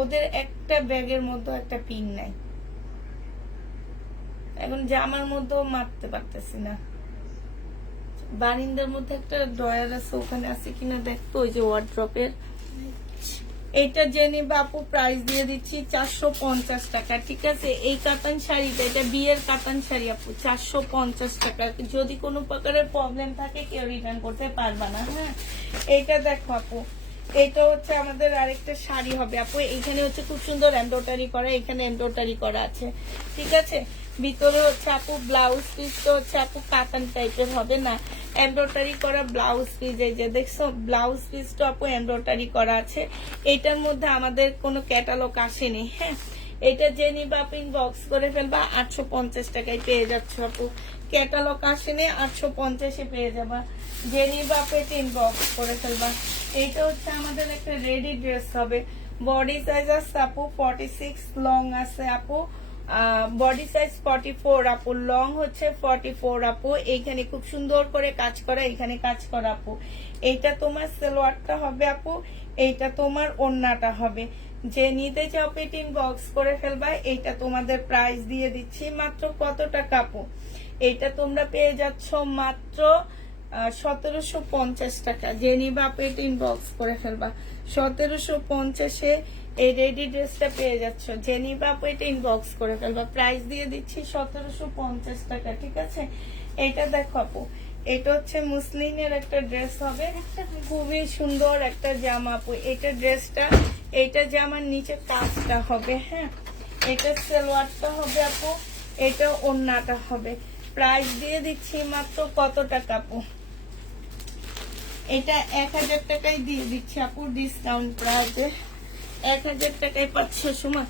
ওদের একটা ব্যাগের মধ্যে একটা পিন নাই, এখন জামার মধ্যেও মারতে পারতেছি না। বারিন্দার মধ্যে একটা ড্রয়ার আছে, ওখানে আছে কিনা দেখতো, ওই যে ওয়ার্ড্রপের। এইটা জেনে বাপু প্রাইস দিয়ে দিচ্ছি 450 টাকা, ঠিক আছে। এই কাতান শাড়িটা, এটা বিয়ের কাতান শাড়ি আপু, 450 টাকা। যদি কোনো প্রকারের প্রবলেম থাকে কেউ রিটার্ন করতে পারবা না। হ্যাঁ, এইটা দেখো আপু, এইটা হচ্ছে আমাদের আরেকটা শাড়ি হবে আপু। এইখানে হচ্ছে খুব সুন্দর এমব্রয়ডারি করা, এখানে এমব্রয়ডারি করা আছে, ঠিক আছে। ভিতরে হচ্ছে আপু ব্লাউজ পিসটা হচ্ছে আপু কাতান টাইপের হবে না, এমব্রয়ডারি করা ব্লাউজ পিস। এই যে দেখছো ব্লাউজ পিসটা আপু এমব্রয়ডারি করা আছে। এটার মধ্যে আমাদের কোনো ক্যাটালগ আসেনি। হ্যাঁ, এটা যে নিবা আপু ইনবক্স করে ফেলবা, 850 টাকায় পেয়ে যাচ্ছ আপু। ক্যাটালগ আসেনি, 850 পেয়ে যাবা। যে নিবা আপু এটা ইনবক্স করে ফেলবা। এইটা হচ্ছে আমাদের একটা রেডি ড্রেস হবে। বডি সাইজ আছে আপু 46, লং আছে আপু বডি সাইজ 44 আপু, লং হচ্ছে 44 আপু। এইখানে খুব সুন্দর করে কাজ করা, এখানে কাজ করা আপু। এইটা তোমার সালোয়ারটা হবে আপু, এইটা তোমার ওড়নাটা হবে। যে নিতে চাও পেট ইনবক্স করে ফেলবা। এইটা তোমাদের প্রাইস দিয়ে দিচ্ছি মাত্র কত টাকা আপু? এইটা তোমরা পেয়ে যাচ্ছ মাত্র 1750 টাকা। যে নিবা পেট ইনবক্স করে ফেলবা। 1750-এ এই রেডি ড্রেসটা পেয়ে যাচ্ছ। যে নিবা পেট ইনবক্স করে ফেলবা। প্রাইস দিয়ে দিচ্ছি 1750 টাকা, ঠিক আছে? এটা দেখো আপু, এটা হচ্ছে মুসলিনের একটা ড্রেস হবে, খুবই সুন্দর একটা জামা আপু। এটা ড্রেসটা, এটা জামার নিচে কাজটা হবে, হ্যাঁ। এটা সালোয়ারটা হবে আপু, এটা ওড়নাটা হবে। প্রাইস দিয়ে দিচ্ছি মাত্র কত টাকা আপু? এটা 1000 টাকায় দিয়ে দিচ্ছি আপু, ডিসকাউন্ট প্রাইসে 1000 টাকায় পাচ্ছ। সুমা,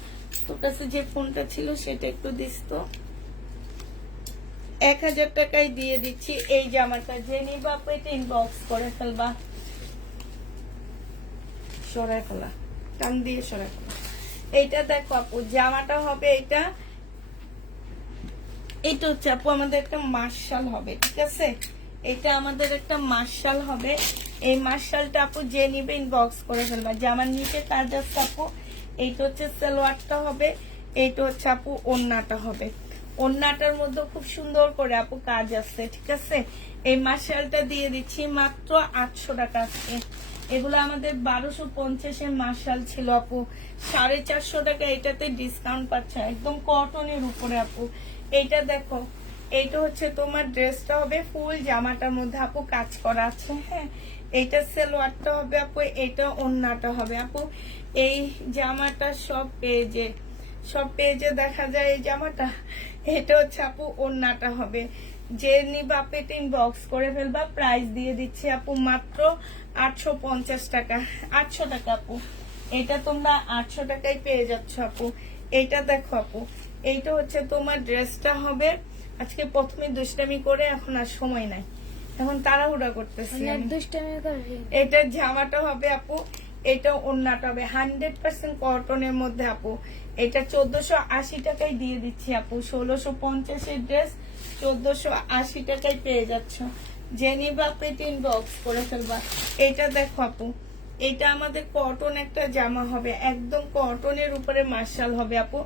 তোর কাছে যে ফোনটা ছিল সেটা একটু দিস তো। 1000 টাকায় দিয়ে দিচ্ছি এই জামাটা। যে নিবা পেটে ইনবক্স করে ফেলবা। সরাই ফেলা, টান দিয়ে সরাই ফেলা। এইটা দেখো আপু, জামাটা হবে এটা। এটা হচ্ছে আপু আমাদের একটা মার্শাল হবে, ঠিক আছে? এটা আমাদের একটা মার্শাল হবে। এই মার্শালটা আপু যে নিবে ইনবক্স করে ফেলবা। জামার নিচে কাজ আছে আপু। এইটা হচ্ছে সালোয়ারটা হবে, এইটা হচ্ছে আপু ওড়নাটা হবে। ওড়নাটার মধ্যে খুব সুন্দর করে আপু কাজ আছে, ঠিক আছে? এই মার্শালটা দিয়ে দিচ্ছি মাত্র 800 টাকা আজকে। এগুলো আমাদের 1250-এর মার্শাল ছিল আপু, 450 টাকা এটাতে ডিসকাউন্ট পাচ্ছে, একদম কটনের উপরে আপু। এইটা দেখো, এইটা হচ্ছে তোমার ড্রেসটা হবে, ফুল জামাটার মধ্যে আপু কাজ করা আছে, হ্যাঁ। এইটা সালোয়ারটা হবে আপু, এইটা ওড়নাটা হবে আপু। এই জামাটা সব পেজে দেখা যায় এই জামাটা। এটা হচ্ছে আপু ওড়নাটা হবে। যে নিবা পেটে ইনবক্স করে ফেলবা। প্রাইস দিয়ে দিচ্ছি আপু মাত্র 850 টাকা, 800 টাকা আপু। এটা তোমরা 800 টাকায় পেয়ে যাচ্ছ আপু। এইটা দেখো আপু, এইটা হচ্ছে তোমার ড্রেসটা হবে। আজকে প্রথমে দুষ্টামি করে এখন আর সময় নাই, এখন তাড়াহুড়া করতেছি আমি। এটা জামাটা হবে আপু, এটা ওড়নাটা হবে 100% কটনের মধ্যে আপু। এটা 1480 টাকায় দিয়ে দিচ্ছি আপু। 1650-এর ড্রেস 1480 টাকায় পেয়ে যাচ্ছ। জেনিবা পেট ইনবক্স করে ফেলবা। এটা দেখো আপু, এটা আমাদের কটন একটা জামা হবে, একদম কটনের উপরে মার্শাল হবে আপু।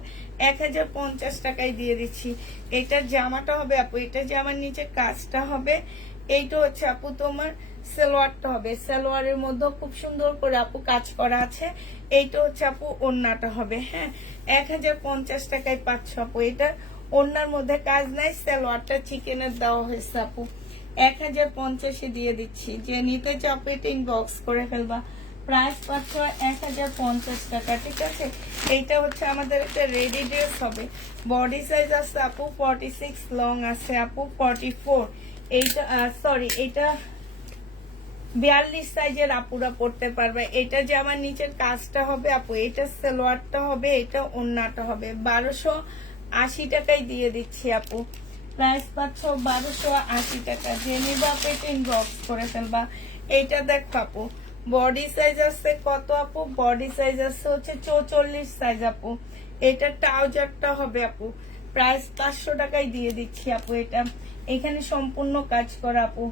1050 টাকায় দিয়ে দিচ্ছি। এটা জামাটা হবে আপু, এটা জামার নিচে কাজটা হবে। এইটা হচ্ছে আপু তোমার সালোয়ারটা হবে, সালোয়ারের মধ্যে খুব সুন্দর করে আপু কাজ করা আছে। এইটা হচ্ছে আপু ওড়নাটা হবে, হ্যাঁ। 1050 টাকায় পাচ্ছ আপু। এটা ওড়নার মধ্যে কাজ নাই, সালোয়ারটা চিকেনের দেওয়া হয়েছে আপু। 1050-এ দিয়ে দিচ্ছি। যে নিতে চাও পেটে ইনবক্স করে ফেলবা। প্রাইস পাচ্ছ 1050 টাকা, ঠিক আছে? এইটা হচ্ছে আমাদের একটা রেডি ড্রেস হবে। বডি সাইজ আছে আপু 46, লং আছে আপু 44। এইটা সরি, এটা 42 সাইজের আপুরা পড়তে পারবে। এটা যে আমার নিচের কাজটা হবে আপু, এটা সালোয়ারটা হবে, এটা ওড়নাটা হবে। 1280 টাকায় দিয়ে দিচ্ছি আপু। প্রাইস পাচ্ছ 1280 টাকা। যে নিবা পেটে ইনবক্স করে ফেলবা। এইটা দেখো আপু, বডি সাইজ আছে কত আপু? বডি সাইজ আছে হচ্ছে 44 সাইজ আপু। এটা ট্রাউজারটা হবে আপু। প্রাইস 500 টাকায় দিয়ে দিচ্ছি আপু। এটা এখানে সম্পূর্ণ কাজ করা আপু।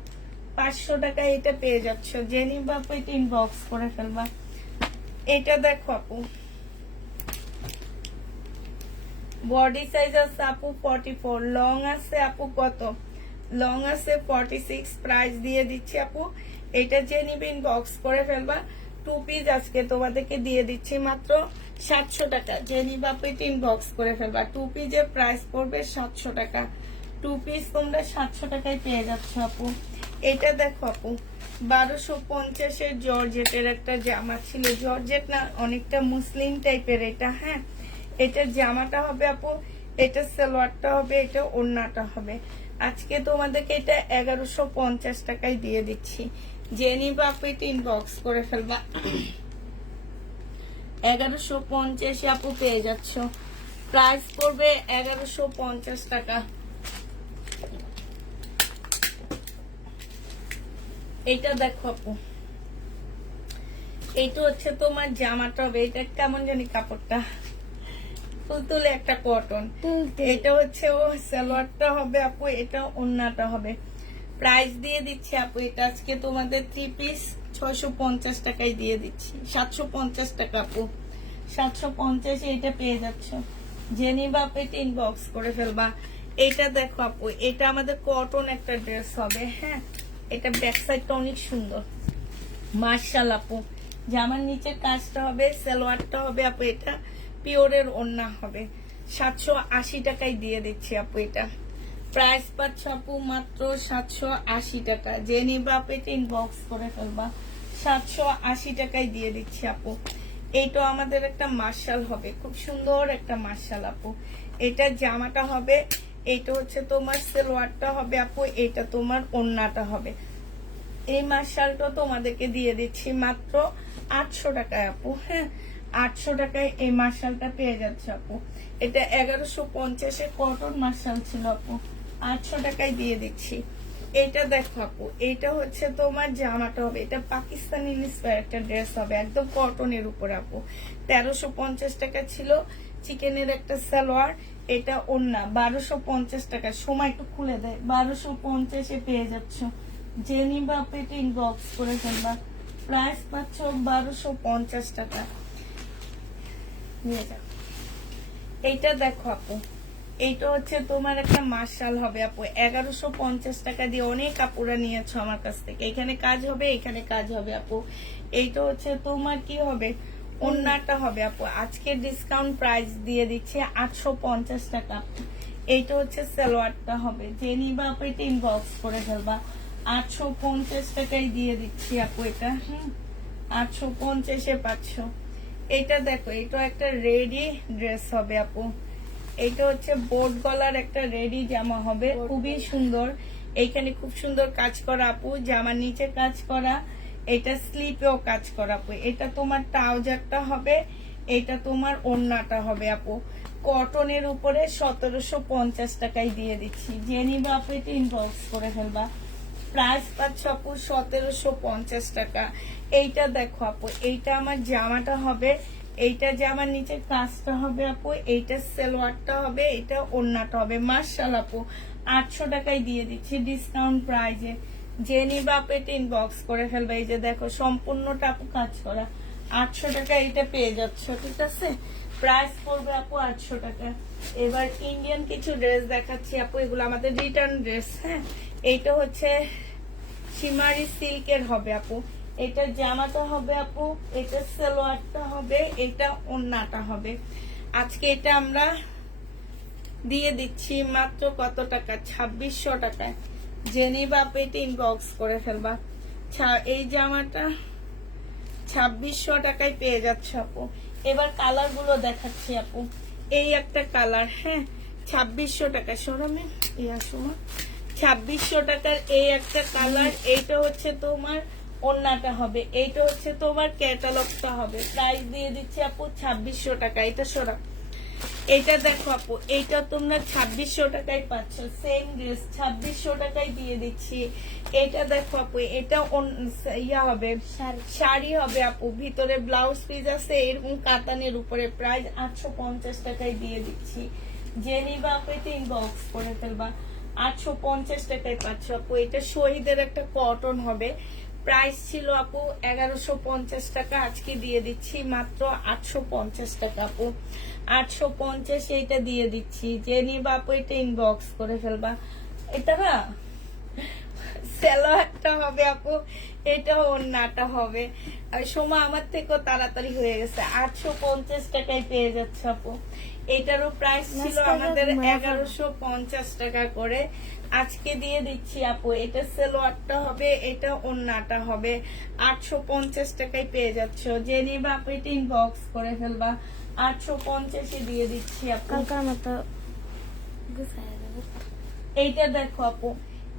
500 টাকায় এটা পেয়ে যাচ্ছ। যে নিবা পেটে ইনবক্স করে ফেলবা। এটা দেখো আপু, বডি সাইজ আছে আপু 44, লং আছে আপু কত? লং আছে 46। প্রাইস দিয়ে দিচ্ছি আপু। এটা যে নিবে ইনবক্স করে ফেলবা। 2 পিস আজকে তোমাদেরকে দিয়ে দিচ্ছি মাত্র 700 টাকা। যে নিবা পেটে ইনবক্স করে ফেলবা। 2 পিসের প্রাইস পড়বে 700 টাকা। 2 পিস তোমরা 700 টাকায় পেয়ে যাচ্ছ আপু। এটা দেখো আপু, 1250-এর জর্জেটের একটা জামা ছিল, জর্জেট না, অনেকটা মুসলিম টাইপের এটা, হ্যাঁ। এটা জামাটা হবে আপু, এটা সালোয়ারটা হবে, এটা ওড়নাটা হবে। আজকে তোমাদেরকে এটা 1150 টাকায় দিয়ে দিচ্ছি। যে নিবা আপু এটা ইনবক্স করে ফেলবা। 1150 আপু পেয়ে যাচ্ছ। প্রাইস পড়বে 1150 টাকা। এইটা দেখো আপু, এইটা হচ্ছে তোমার জামাটা হবে, এটা কেমন জানি কাপড়টা তুলতুলে একটা কটন। এটা হচ্ছে ও সালোয়ারটা হবে আপু, এটা ওন্নাটা হবে। প্রাইস দিয়ে দিচ্ছি আপু, এটা আজকে তোমাদের 3 পিস 650 টাকায় দিয়ে দিচ্ছি, 750 টাকা আপু, 750 এটা পেয়ে যাচ্ছ। জেনি বা পেট ইনবক্স করে ফেলবা। এটা দেখো আপু, এটা আমাদের কটন একটা ড্রেস হবে, হ্যাঁ। এটা ব্যাক সাইডটা অনেক সুন্দর, মার্শাল আপু। জামার নিচের কাজটা হবে, সালোয়ারটা হবে আপু, এটা পিওরের ওন্না হবে। 780 টাকায় দিয়ে দিচ্ছি আপু। এটা প্রাইস পাচ্ছ আপু মাত্র 780 টাকা। যে নিবা পেট ইনবক্স করে ফেলবা, 780 টাকায় দিয়ে দিচ্ছি আপু। এইটা আমাদের একটা মার্শাল হবে, খুব সুন্দর একটা মার্শাল আপু। এটা জামাটা হবে, এইটা হচ্ছে তোমার সালোয়ারটা হবে আপু, এটা তোমার ওন্নাটা হবে। এই মার্শালটা তোমাদেরকে দিয়ে দিচ্ছি মাত্র 800 টাকায় আপু, হ্যাঁ। 800 টাকায় এই মার্শালটা পেয়ে যাচ্ছে আপু। এটা 1150 কটন মার্শাল ছিল আপু, 800 টাকায় দিয়ে দিচ্ছি। এটা দেখো আপু, এটা হচ্ছে তোমার জামাটা হবে, এটা পাকিস্তানি ইন্সপায়ার একটা ড্রেস হবে, একদম কটনের উপর আপু। 1350 টাকা ছিল। চিকেনের একটা সালোয়ার, এটা ওন্না 1250 টাকা। সময় একটু খুলে দেয়, 1250 পেয়ে যাচ্ছ। জেনি বা পেট ইনবক্স করে ফেলবা। প্রাইস পাচ্ছ 1250 টাকা। নিয়ে যাও। এইটা দেখো আপু, এইটা হচ্ছে তোমার একটা মার্শাল হবে আপু, 1150 টাকা দিয়ে অনেক কাপড়া নিয়েছো আমার কাছ থেকে। এখানে কাজ হবে, এখানে কাজ হবে আপু। এইটা হচ্ছে তোমার কি হবে, ওন্নাটা হবে আপু। আজকে ডিসকাউন্ট প্রাইস দিয়ে দিচ্ছি 850 টাকা। এইটা হচ্ছে সালোয়ারটা হবে, জেনি বা পেট ইনবক্স করে ফেলবা। 850 টাকায় দিয়ে দিচ্ছি আপু এটা, 850 পাচ্ছ। এটা দেখো, এটা একটা রেডি ড্রেস হবে আপু। এটা হচ্ছে বোর্ড গলার একটা রেডি জামা হবে, খুবই সুন্দর। এইখানে খুব সুন্দর কাজ করা আপু, জামার নিচে কাজ করা, এটা স্লিপেও কাজ করা আপু। এটা তোমার ট্রাউজারটা হবে, এটা তোমার ওন্নাটা হবে আপু। কটনের উপরে 1750 টাকায় দিয়ে দিচ্ছি। জেনি বা আপু এটা ইনবক্স করে ফেলবা। প্রাইস পাচ্ছ আপু 1750 টাকা। এইটা দেখো আপু, এইটা আমার জামাটা হবে, এইটা জামার নিচে কাজটা হবে আপু, এইটা সালোয়ারটা হবে, এটা ওন্নাটা হবে। মার্শাল আপু 800 টাকায় দিয়ে দিচ্ছি ডিসকাউন্ট প্রাইজে। জেনি বাপেট ইনবক্স করে ফেলবে। এই যে দেখো, সম্পূর্ণটা আপু কাজ করা, 800 টাকা এটা পেয়ে যাচ্ছ, ঠিক আছে। প্রাইস পড়বে আপু 800 টাকা। এবার ইন্ডিয়ান কিছু ড্রেস দেখাচ্ছি আপু, এগুলো আমাদের রিটার্ন ড্রেস, হ্যাঁ। এইটা হচ্ছে শিমারি সিল্কের হবে আপু, এটা জামাটা হবে আপু, এটা সালোয়ারটা হবে, এটা ওন্নাটা হবে। আজকে এটা আমরা দিয়ে দিচ্ছি মাত্র কত টাকা, 2600 টাকায়। জেনি বা পেট ইনবক্স করে ফেলবা। এই জামাটা 2600 টাকায় পেয়ে যাচ্ছে আপু। এবার কালার গুলো দেখাচ্ছি আপু। এই একটা কালার, হ্যাঁ, 2600 টাকা। সরমে ইয়া সময় 2600 টাকার এই একটা কালার। এইটা হচ্ছে তোমার ওন্নাটা হবে, এইটা হচ্ছে তোমার ক্যাটালগটা হবে। প্রাইস দিয়ে দিচ্ছি আপু 2600 টাকা। এটা সরা, এটা দেখো আপু, এইটা তোমরা 2600 টাকায় পাচ্ছ। সেম ড্রেস 2600 টাকায় দিয়ে দিচ্ছি। এটা দেখো আপু, এটা ইয়া হবে, শাড়ি হবে আপু, ভিতরে ব্লাউজ পিস আছে এরকম কাতানের উপরে। প্রাইস 850 টাকায় দিয়ে দিচ্ছি। জেনি বা পেতে ইনবক্স করে ফেলবা। 850 টাকায় পাচ্ছ আপু। এটা শহীদের একটা কটন হবে, প্রাইস ছিল আপু 1150 টাকা, আজকে দিয়ে দিচ্ছি মাত্র 850 টাকা আপু। 850 এইটা দিয়ে দিচ্ছি। যে নিবা আপু এটা ইনবক্স করে ফেলবা। এটা না সালোয়ারটা হবে আপু, এটা ওন্নাটা হবে। আর সময় আমার থেকেও তাড়াতাড়ি হয়ে গেছে। 850 টাকায় পেয়ে যাচ্ছে আপু। এটারও প্রাইস ছিল আমাদের 1150 টাকা করে, আজকে দিয়ে দিচ্ছি আপু। এটা সালোয়ারটা হবে, এটা ওন্নাটা হবে। 850 টাকায় পেয়ে যাচ্ছ। যে নিবা আপু এটা ইনবক্স করে ফেলবা। 850 দিয়ে দিচ্ছি আপু। এইটা দেখো আপু,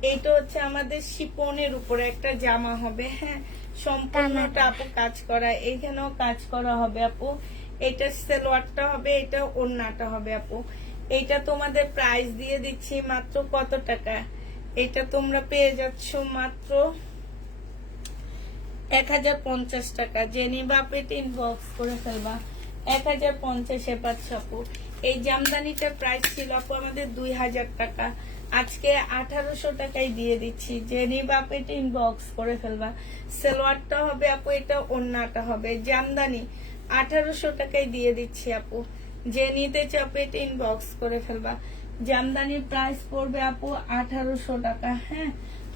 এইটা হচ্ছে আমাদের শিপনের উপরে একটা জামা হবে, হ্যাঁ, সম্পূর্ণটা আপু কাজ করা, এইখানেও কাজ করা হবে আপু। এটা সালোয়ারটা হবে, এটা ওন্নাটা হবে আপু। এটা তোমাদের প্রাইস দিয়ে দিচ্ছি মাত্র কত টাকা, এটা তোমরা পেয়ে যাচ্ছ মাত্র 1050 টাকা। যে নিবা পেটি ইনবক্স করে ফেলবা। 1050 পাচ্ছ আপু। এই জামদানিটার প্রাইস ছিল আপু আমাদের 2000 টাকা, আজকে 1800 টাকায় দিয়ে দিচ্ছি। যে নিবা পেটি ইনবক্স করে ফেলবা। সালোয়ারটা হবে আপু, এটা ওড়নাটা হবে। জামদানি 1800 টাকায় দিয়ে দিচ্ছি আপু। যে নিতে চাও পেটি ইনবক্স করে ফেলবা। জামদানির প্রাইস পড়বে আপু 1800 টাকা। হ্যাঁ,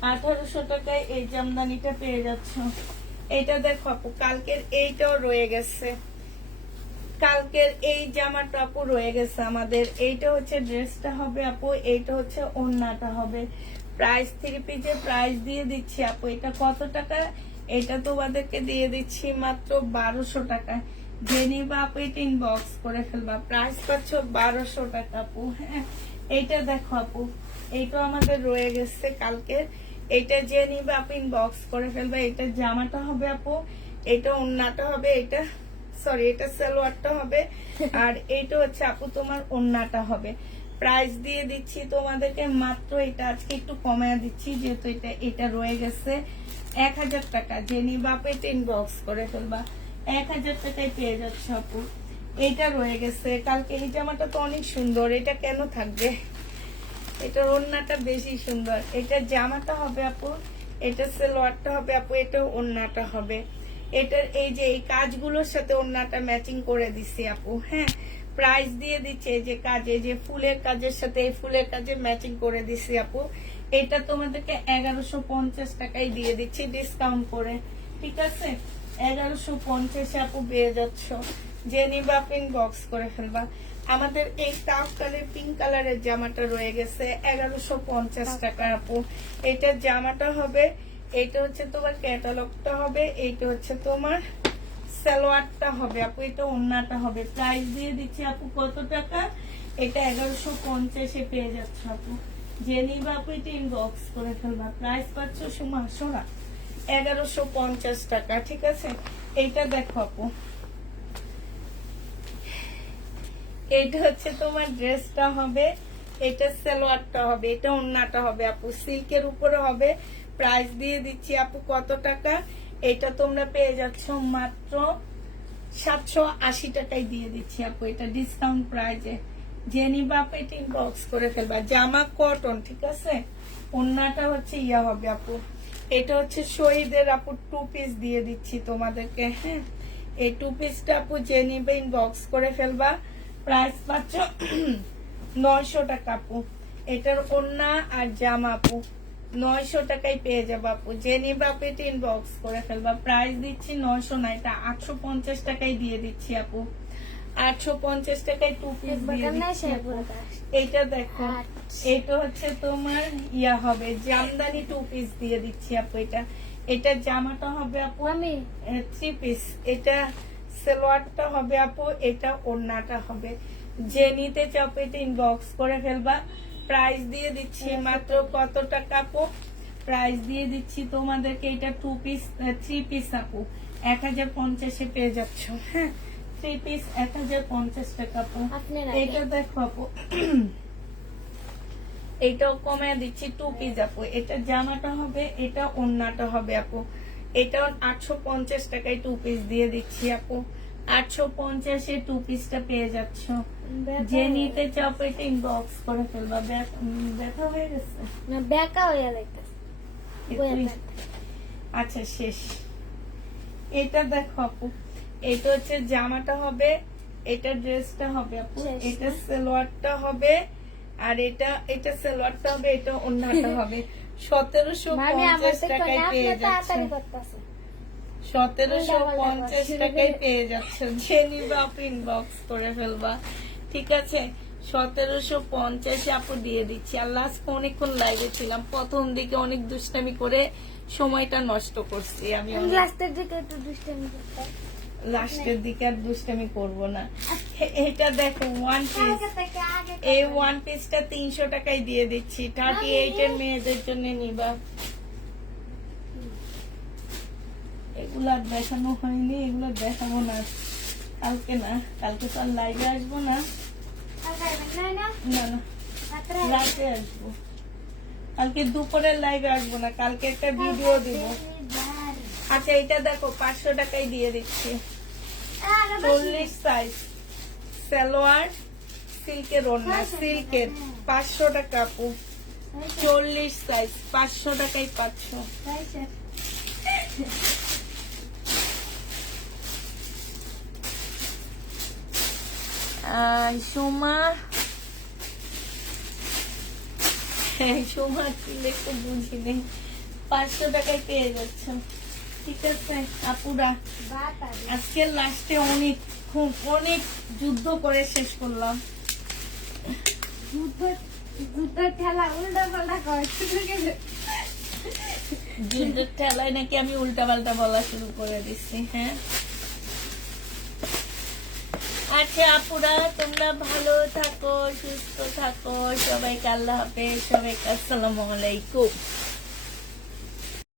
1800 টাকায় এই জামদানিটা পেয়ে যাচ্ছ। এটা দেখো আপু, কালকের এইটাও রয়ে গেছে। কালকের এই জামাটা আপু রয়ে গেছে আমাদের। এইটা হচ্ছে ড্রেসটা হবে আপু, এইটা হচ্ছে ওড়নাটা হবে। প্রাইস 3 পিসের প্রাইস দিয়ে দিচ্ছি আপু। এটা কত টাকা? এটা তোমাদেরকে দিয়ে দিচ্ছি মাত্র 1200 টাকায়। যে নিবা আপু এটা ইনবক্স করে ফেলবা। প্রাইস পাচ্ছ 1200 টাকা আপু। হ্যাঁ, এইটা দেখো আপু, এইটা আমাদের রয়ে গেছে কালকের। এটা যে নিবা আপু ইনবক্স করে ফেলবা। এটা জামাটা হবে আপু, এটা ওড়নাটা হবে, এটা সরি এটা সালোয়ারটা হবে, আর এইটা হচ্ছে আপু তোমার ওড়নাটা হবে। প্রাইস দিয়ে দিচ্ছি তোমাদেরকে মাত্র, এটা আজকে একটু কমায় দিচ্ছি যেহেতু এটা রয়ে গেছে 1000 টাকা। যে নিবা আপু এটা ইনবক্স করে ফেলবা। 1000 টাকায় পেয়ে যাচ্ছে আপু। এইটা রয়ে গেছে কালকে। এই জামাটা তো অনেক সুন্দর, এটা কেন থাকবে? এটার ওড়নাটা বেশি সুন্দর। এটা জামাটা হবে আপু, এটা সালোয়ারটা হবে আপু, এটা ওড়নাটা হবে। এটার এই যে এই কাজগুলোর সাথে ওড়নাটা ম্যাচিং করে দিছি আপু। হ্যাঁ, প্রাইস দিয়ে দিচ্ছে এই যে কাজে, যে ফুলের কাজের সাথে এই ফুলের কাজে ম্যাচিং করে দিছি আপু। এটা তোমাদেরকে 1150 টাকায় দিয়ে দিচ্ছি ডিসকাউন্ট করে। ঠিক আছে, 1150 আপু পেয়ে যাচ্ছ। যে নিবা পিঙ্ক বক্স করে ফেলবা। আমাদের এই টাফ কালার পিঙ্ক কালারের জামাটা রয়ে গেছে 1150 টাকা আপু। এটা জামাটা হবে, এটা হচ্ছে তোমার ক্যাটালগটা হবে, এইটা হচ্ছে তোমার সালোয়ারটা হবে আপু, এটা ওড়নাটা হবে। প্রাইস দিয়ে দিচ্ছি আপু কত টাকা? এটা 1150 পেয়ে যাচ্ছে আপু। যে নিবা আপু এটা ইনবক্স করে ফেলবা। প্রাইস পাচ্ছ সোনা 1150 টাকা। ঠিক আছে, এইটা দেখো আপু, এইটা হচ্ছে তোমার ড্রেসটা হবে, এটা সালোয়ারটা হবে, এটা ওড়নাটা হবে আপু। সিল্কের উপরে হবে। প্রাইস দিয়ে দিচ্ছি আপু কত টাকা? এটা তোমরা পেয়ে যাচ্ছ মাত্র 780 টাকায় দিয়ে দিচ্ছি আপু। এটা ডিসকাউন্ট প্রাইজে। যে নিবা আপু এটা ইনবক্স করে ফেলবা। জামা কটন, ঠিক আছে। ওড়নাটা হচ্ছে ইয়া হবে আপু। এটা হচ্ছে শহীদের আপু 2 পিস দিয়ে দিচ্ছি তোমাদেরকে। হ্যাঁ, এই 2 পিসটা আপু যে নিবে ইনবক্স করে ফেলবা। প্রাইস পাচ্ছ 900 টাকা আপু। এটার ওড়না আর জামা আপু 900 টাকায় পেয়ে যাবো আপু। যে নিবা আপু এটা ইনবক্স করে ফেলবা। প্রাইস দিচ্ছি 900 না, এটা 850 টাকায় দিয়ে দিচ্ছি আপু। 850 টাকায় 2 পিস দিয়ে দিচ্ছি আপু। এইটা দেখো, এটা হচ্ছে তোমার ইয়া হবে জামদানি 2 পিস দিয়ে দিচ্ছি আপু। এটা জামাটা হবে আপু 3 পিস। এটা সালোয়ারটা হবে আপু, এটা ওড়নাটা হবে। যে নিতে চাও এটা ইনবক্স করে ফেলবা। প্রাইস দিয়ে দিচ্ছি মাত্র কত টাকা আপু? প্রাইস দিয়ে দিচ্ছি তোমাদেরকে এটা 2 পিস 3 পিস আপু 1050 পেয়ে যাচ্ছ। হ্যাঁ, 3 পিস 1050 টাকা আপু। এটা দেখো আপু, এটাও কমে দিচ্ছি 2 পিস আপু। এটা জামাটা হবে, এটা ওড়নাটা হবে আপু। এটা 850 টাকায় 2 পিস দিয়ে দিচ্ছি আপু। 850 2 পিসটা পেয়ে যাচ্ছ। যে নিতে চাও এটা ইনবক্স করে ফেলবা। ব্যথা হয়ে গেছে না, ব্যাকা হয়ে যাইতেছে। আচ্ছা শেষ। এটা দেখো আপু, এটা হচ্ছে জামাটা হবে, এটা ড্রেসটা হবে আপু, এটা সালোয়ারটা হবে, আর এটা সালোয়ারটা হবে, এটা ওড়নাটা হবে। 1750 টাকায় পেয়ে যাচ্ছে। 1750 টাকায় পেয়ে যাচ্ছে। যে নিবা আপু ইনবক্স করে ফেলবা। ঠিক আছে, 1750 আপু দিয়ে দিচ্ছি। আর লাস্ট অনেকক্ষণ লাইভে ছিলাম, প্রথম দিকে অনেক দুষ্টামি করে সময়টা নষ্ট করছি আমি। লাস্টের দিকে একটু দুষ্টামি করতাম, লাস্টের দিকে আর দুষ্টামি করবো না। এটা দেখো 1 পিস, এই 1 পিসটা 300 টাকায় দিয়ে দিচ্ছি। 38 এর মেয়েদের জন্য নিবা। এগুলা দেখানো হয়নি, এগুলো দেখাবো না কালকে। না কালকে তো আর লাইভে আসবো না, না না রাতে আসবো। কালকে দুপুরের লাইভে আসবো না, কালকে একটা ভিডিও দিব। আচ্ছা এটা দেখো 500 টাকায় দিয়ে দিচ্ছি, আর আবার 40 সাইজ সালোয়ার, সিল্কের ওড়না, সিল্কের 500 টাকা আপু, 40 সাইজ 500 টাকায় পাচ্ছ। সোমা, হ্যাঁ সোমা কি লেখো বুঝি নেই, 500 টাকায় পেয়ে যাচ্ছ। ঠিক আছে আপুরা, আজকে লাস্টে অনেক যুদ্ধ করে শেষ করলাম। যুদ্ধের ঠেলা উল্টা পাল্টা করে যুদ্ধের ঠেলায় নাকি আমি উল্টা পাল্টা বলা শুরু করে দিচ্ছি। হ্যাঁ আচ্ছা আপুরা, তোমরা ভালো থাকো, সুস্থ থাকো, সবাইকে আল্লাহ হাফেজ, সবাইকে আসসালামু আলাইকুম।